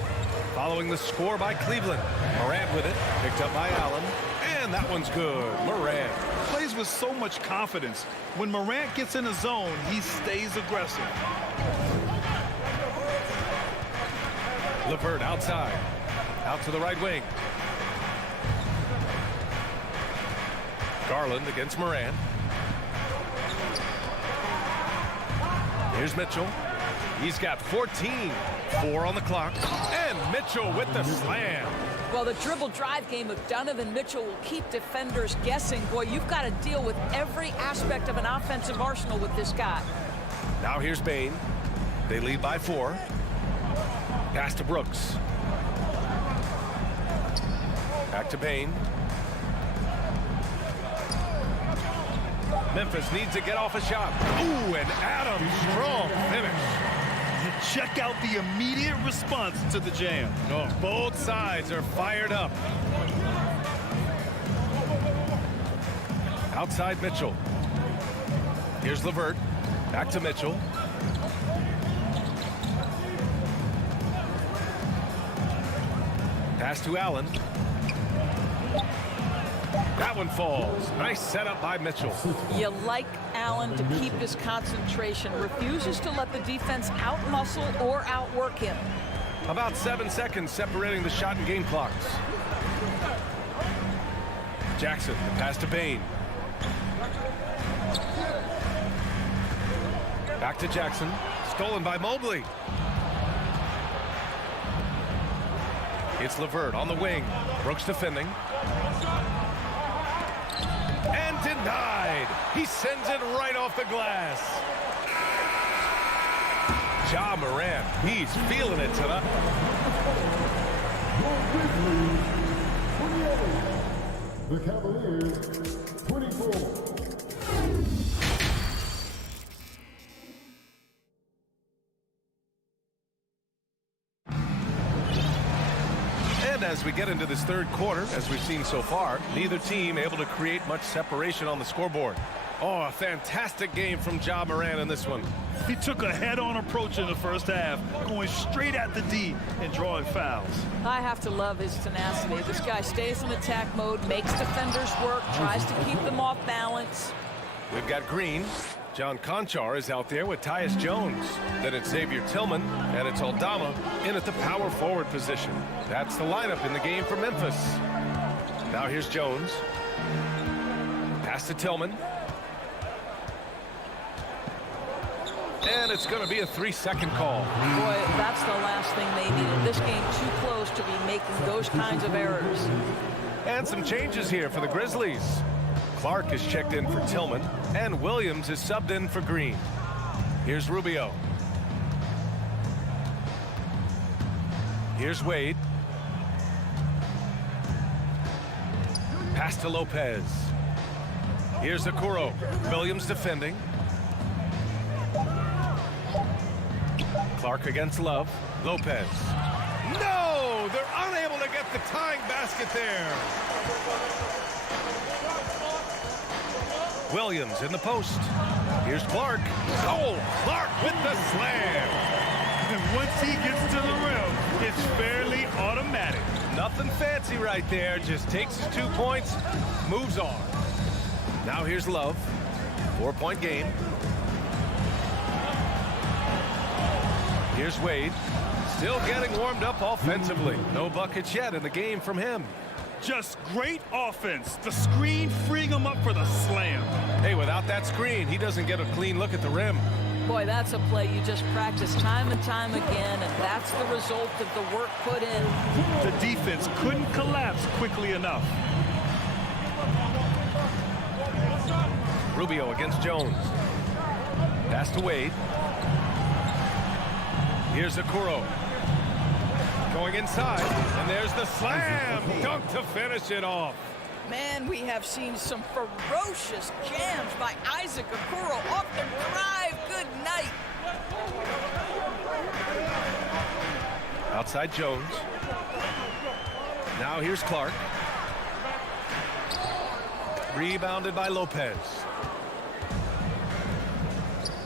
Following the score by Cleveland. Morant with it, picked up by Allen. And that one's good. Morant plays with so much confidence. When Morant gets in a zone, he stays aggressive. LeVert outside. Out to the right wing. Garland against Morant. Here's Mitchell. He's got 14. 4 on the clock. And Mitchell with the slam. Well, the dribble drive game of Donovan Mitchell will keep defenders guessing. Boy, you've got to deal with every aspect of an offensive arsenal with this guy. Now here's Bane. They lead by 4. Pass to Brooks. Back to Bane. Memphis needs to get off a shot. Ooh, and Adams, strong finish. Check out the immediate response to the jam. Oh, both sides are fired up. Outside Mitchell. Here's LeVert. Back to Mitchell. Pass to Allen. That one falls. Nice setup by Mitchell. You like Allen to keep his concentration. Refuses to let the defense out-muscle or outwork him. About 7 seconds separating the shot and game clocks. Jackson, the pass to Bane. Back to Jackson. Stolen by Mobley. It's LeVert on the wing. Brooks defending. And denied. He sends it right off the glass. Ja Morant, he's feeling it tonight. The Cavaliers, 24. And as we get into this third quarter, as we've seen so far, neither team able to create much separation on the scoreboard. Oh, a fantastic game from Ja Morant in this one. He took a head-on approach in the first half, going straight at the D and drawing fouls. I have to love his tenacity. This guy stays in attack mode, makes defenders work, tries to keep them off balance. We've got Green. John Conchar is out there with Tyus Jones. Then it's Xavier Tillman, and it's Aldama in at the power forward position. That's the lineup in the game for Memphis. Now here's Jones. Pass to Tillman. And it's going to be a 3-second call. Boy, that's the last thing they needed. This game too close to be making those kinds of errors. And some changes here for the Grizzlies. Clark is checked in for Tillman, and Williams is subbed in for Green. Here's Rubio. Here's Wade. Pass to Lopez. Here's Okoro. Williams defending. Clark against Love. Lopez. No! They're unable to get the tying basket there. Williams in the post. Here's Clark. Oh, Clark with the slam. And once he gets to the rim, it's fairly automatic. Nothing fancy right there. Just takes his 2 points, moves on. Now here's Love. 4-point game. Here's Wade. Still getting warmed up offensively. No buckets yet in the game from him. Just great offense. The screen freeing him up for the slam. Hey, without that screen, he doesn't get a clean look at the rim. Boy, that's a play you just practice time and time again, and that's the result of the work put in. The defense couldn't collapse quickly enough. Rubio against Jones. Pass to Wade. Here's Okoro. Going inside, and there's the slam. Dunk to finish it off. Man, we have seen some ferocious jams by Isaac Okoro off the drive. Good night. Outside Jones. Now here's Clark. Rebounded by Lopez.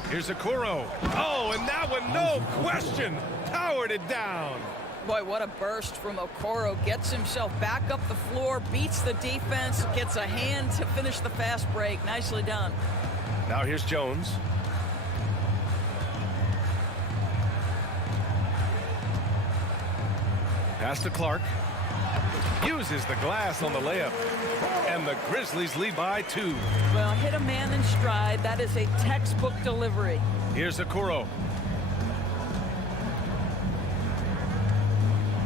Here's Okoro. Oh, and that one, no question, powered it down. Boy, what a burst from Okoro. Gets himself back up the floor, beats the defense, gets a hand to finish the fast break. Nicely done. Now here's Jones. Pass to Clark. Uses the glass on the layup. And the Grizzlies lead by 2. Well, hit a man in stride. That is a textbook delivery. Here's Okoro.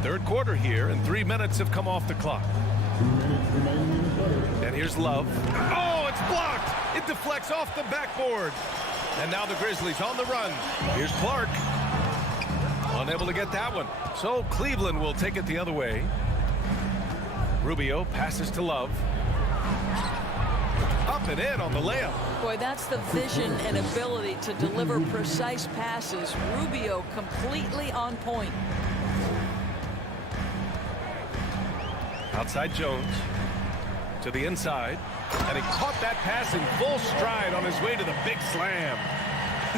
Third quarter here, and 3 minutes have come off the clock. And here's Love. Oh, it's blocked! It deflects off the backboard. And now the Grizzlies on the run. Here's Clark. Unable to get that one. So Cleveland will take it the other way. Rubio passes to Love. Up and in on the layup. Boy, that's the vision and ability to deliver precise passes. Rubio completely on point. Outside Jones. To the inside. And he caught that pass in full stride on his way to the big slam.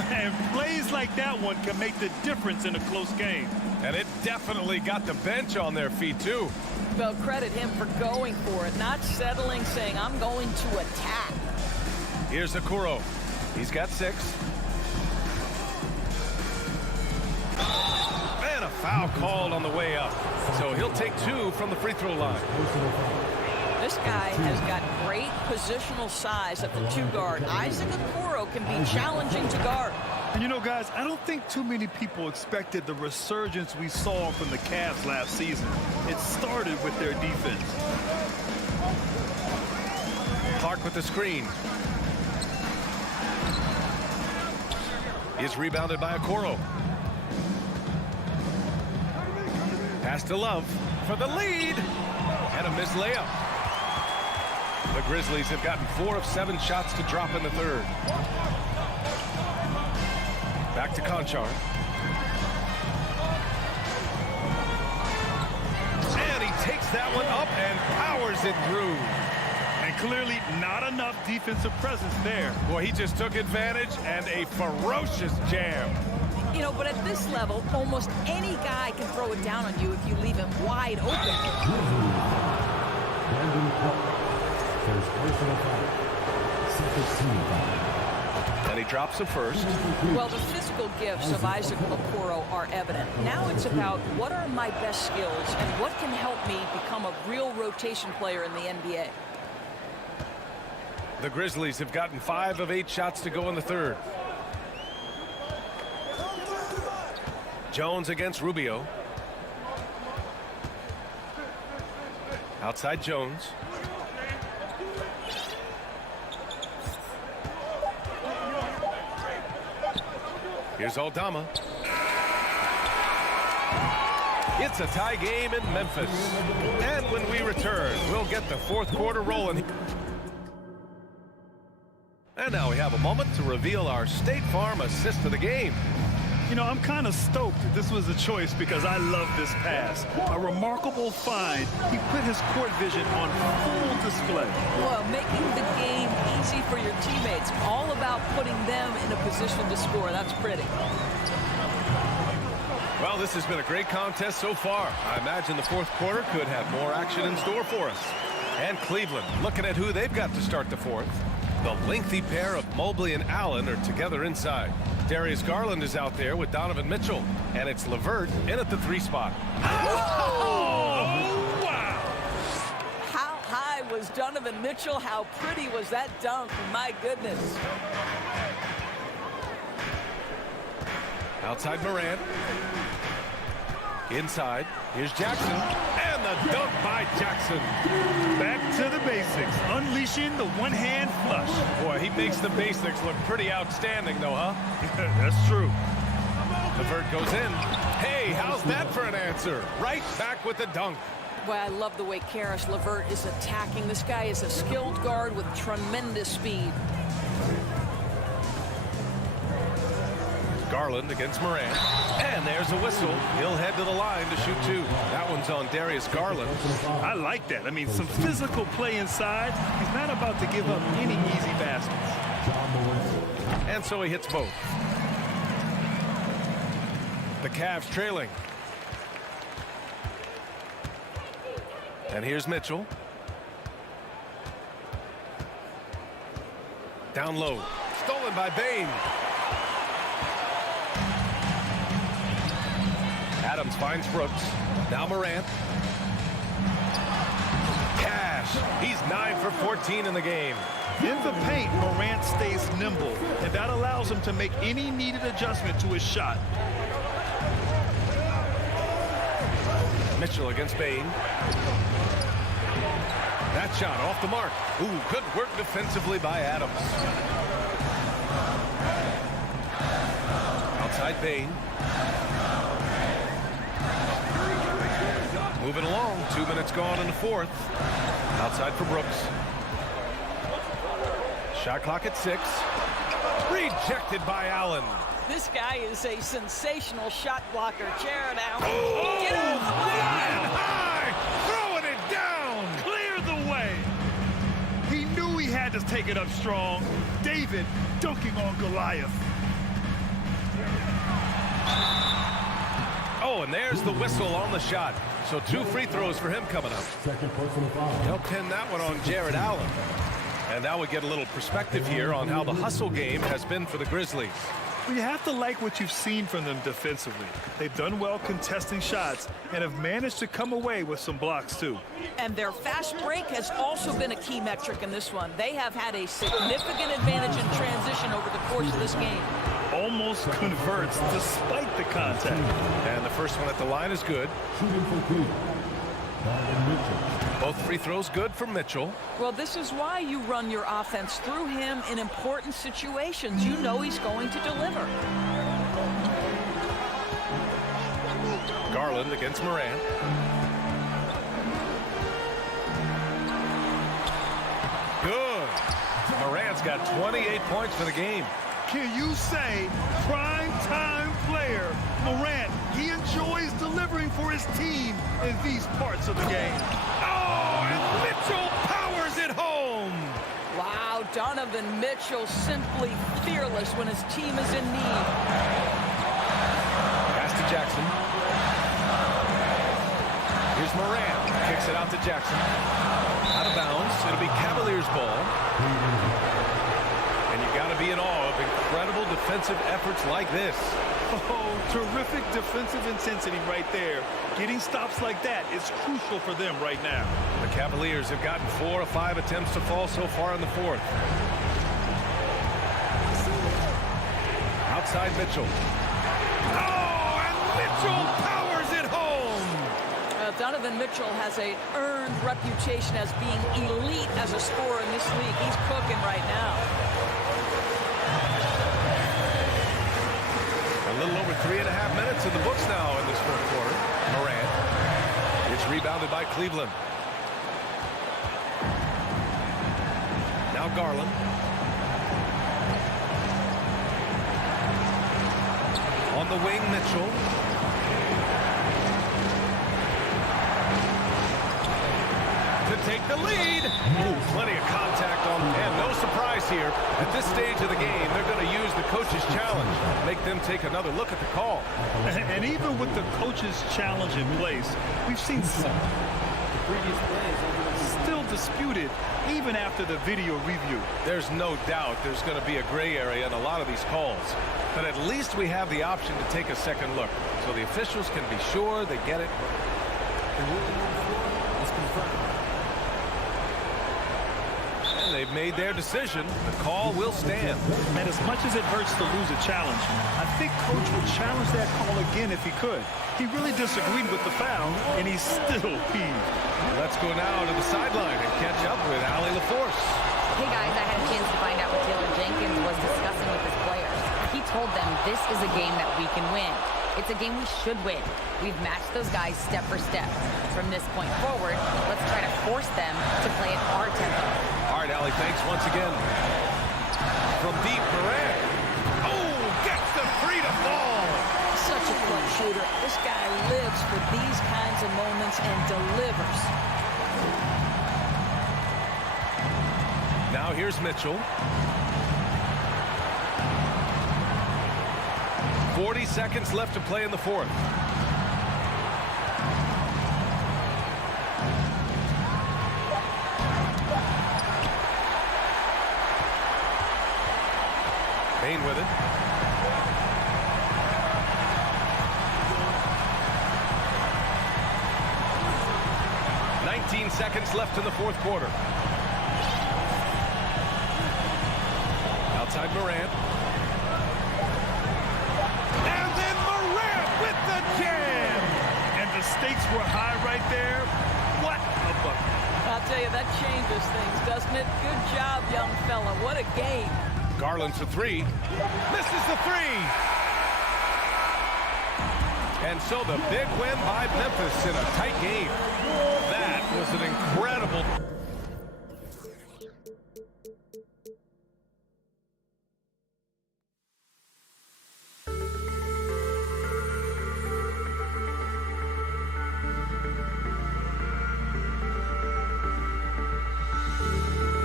And plays like that one can make the difference in a close game. And it definitely got the bench on their feet, too. Well, credit him for going for it, not settling, saying, I'm going to attack. Here's Okoro. He's got 6. And a foul called on the way up. So he'll take 2 from the free throw line. This guy has got great positional size at the 2 guard. Isaac Okoro can be challenging to guard. And you know, guys, I don't think too many people expected the resurgence we saw from the Cavs last season. It started with their defense. Clark with the screen. Is rebounded by Okoro. Pass to Love for the lead. And a missed layup. The Grizzlies have gotten 4 of 7 shots to drop in the third. Back to Conchar. And he takes that one up and powers it through. And clearly not enough defensive presence there. Boy, he just took advantage and a ferocious jam. You know, but at this level, almost any guy can throw it down on you if you leave him wide open. And he drops it first. Well, the physical gifts of Isaac Okoro are evident. Now it's about what are my best skills and what can help me become a real rotation player in the NBA. The Grizzlies have gotten 5 of 8 shots to go in the third. Jones against Rubio. Outside Jones. Here's Aldama. It's a tie game in Memphis. And when we return, we'll get the fourth quarter rolling. And now we have a moment to reveal our State Farm assist of the game. You know, I'm kind of stoked that this was a choice because I love this pass. A remarkable find. He put his court vision on full display. Well, making the game easy for your teammates. All about putting them in a position to score. That's pretty. Well, this has been a great contest so far. I imagine the fourth quarter could have more action in store for us. And Cleveland, looking at who they've got to start the fourth. The lengthy pair of Mobley and Allen are together inside. Darius Garland is out there with Donovan Mitchell. And it's LeVert in at the 3 spot. Oh, wow. was Donovan Mitchell. How pretty was that dunk? My goodness. Outside Morant. Inside. Here's Jackson. And the dunk by Jackson. Back to the basics. Unleashing the one-hand flush. Boy, he makes the basics look pretty outstanding, though, huh? That's true. LeVert goes in. Hey, how's that for an answer? Right back with the dunk. Boy, I love the way Caris LeVert is attacking. This guy is a skilled guard with tremendous speed. Garland against Morant. And there's a whistle. He'll head to the line to shoot two. That one's on Darius Garland. I like that. I mean, some physical play inside. He's not about to give up any easy baskets. And so he hits both. The Cavs trailing. And here's Mitchell. Down low. Stolen by Bane. Adams finds Brooks. Now Morant. Cash. He's 9 for 14 in the game. In the paint, Morant stays nimble, and that allows him to make any needed adjustment to his shot. Mitchell against Bane. That shot off the mark. Ooh, good work defensively by Adams. Outside Bane. Moving along. 2 minutes gone in the fourth. Outside for Brooks. Shot clock at 6. Rejected by Allen. This guy is a sensational shot blocker. Jared Allen. Oh, get out of the way! High, throwing it down. Clear the way. He knew he had to take it up strong. David dunking on Goliath. Oh, and there's the whistle on the shot. So 2 free throws for him coming up. They'll pin that one on Jared Allen. And now we get a little perspective here on how the hustle game has been for the Grizzlies. Well, you have to like what you've seen from them defensively. They've done well contesting shots and have managed to come away with some blocks, too. And their fast break has also been a key metric in this one. They have had a significant advantage in transition over the course of this game. Almost converts despite the contact. And the first one at the line is good. Both free throws good for Mitchell. Well, this is why you run your offense through him in important situations. You know he's going to deliver. Garland against Morant. Good. Morant's got 28 points for the game. Can you say prime time player Morant? He enjoys delivering for his team in these parts of the game. Oh, and Mitchell powers it home. Wow, Donovan Mitchell simply fearless when his team is in need. Pass to Jackson. Here's Morant. Kicks it out to Jackson. Out of bounds. It'll be Cavaliers ball. And you've got to be in awe of incredible defensive efforts like this. Oh, terrific defensive intensity right there. Getting stops like that is crucial for them right now. The Cavaliers have gotten 4 of 5 attempts to fall so far in the fourth. Outside Mitchell. Oh, and Mitchell powers it home. Donovan Mitchell has an earned reputation as being elite as a scorer in this league. He's cooking right now. A little over 3.5 minutes in the books now in this fourth quarter. Morant. It's rebounded by Cleveland. Now Garland. On the wing, Mitchell. To take the lead. Ooh, plenty of contact on them. And no surprise here. At this stage of the game, they're going to use the coach's challenge. Make them take another look at the call. And even with the coach's challenge in place, we've seen some previous plays still disputed even after the video review. There's no doubt there's going to be a gray area in a lot of these calls. But at least we have the option to take a second look. So the officials can be sure they get it. they've made their decision. The call will stand. And as much as it hurts to lose a challenge, I think Coach would challenge that call again if he could. He really disagreed with the foul, and he's still peeved. Let's go now to the sideline and catch up with Allie LaForce. Hey guys, I had a chance to find out what Taylor Jenkins was discussing with his players. He told them this is a game that we can win. It's a game we should win. We've matched those guys step for step. From this point forward, let's try to force them to play at our tempo. All right, Allie, thanks once again. From deep, Morant. Oh, gets the three to fall. Such a clutch shooter. This guy lives for these kinds of moments and delivers. Now here's Mitchell. 40 seconds left to play in the fourth. Payne with it. Seconds left in the fourth quarter. Outside Morant. And then Morant with the jam. And the stakes were high right there. What a bucket. I'll tell you, that changes things, doesn't it? Good job, young fella. What a game. Garland for three. Misses the three. And so the big win by Memphis in a tight game. That was an incredible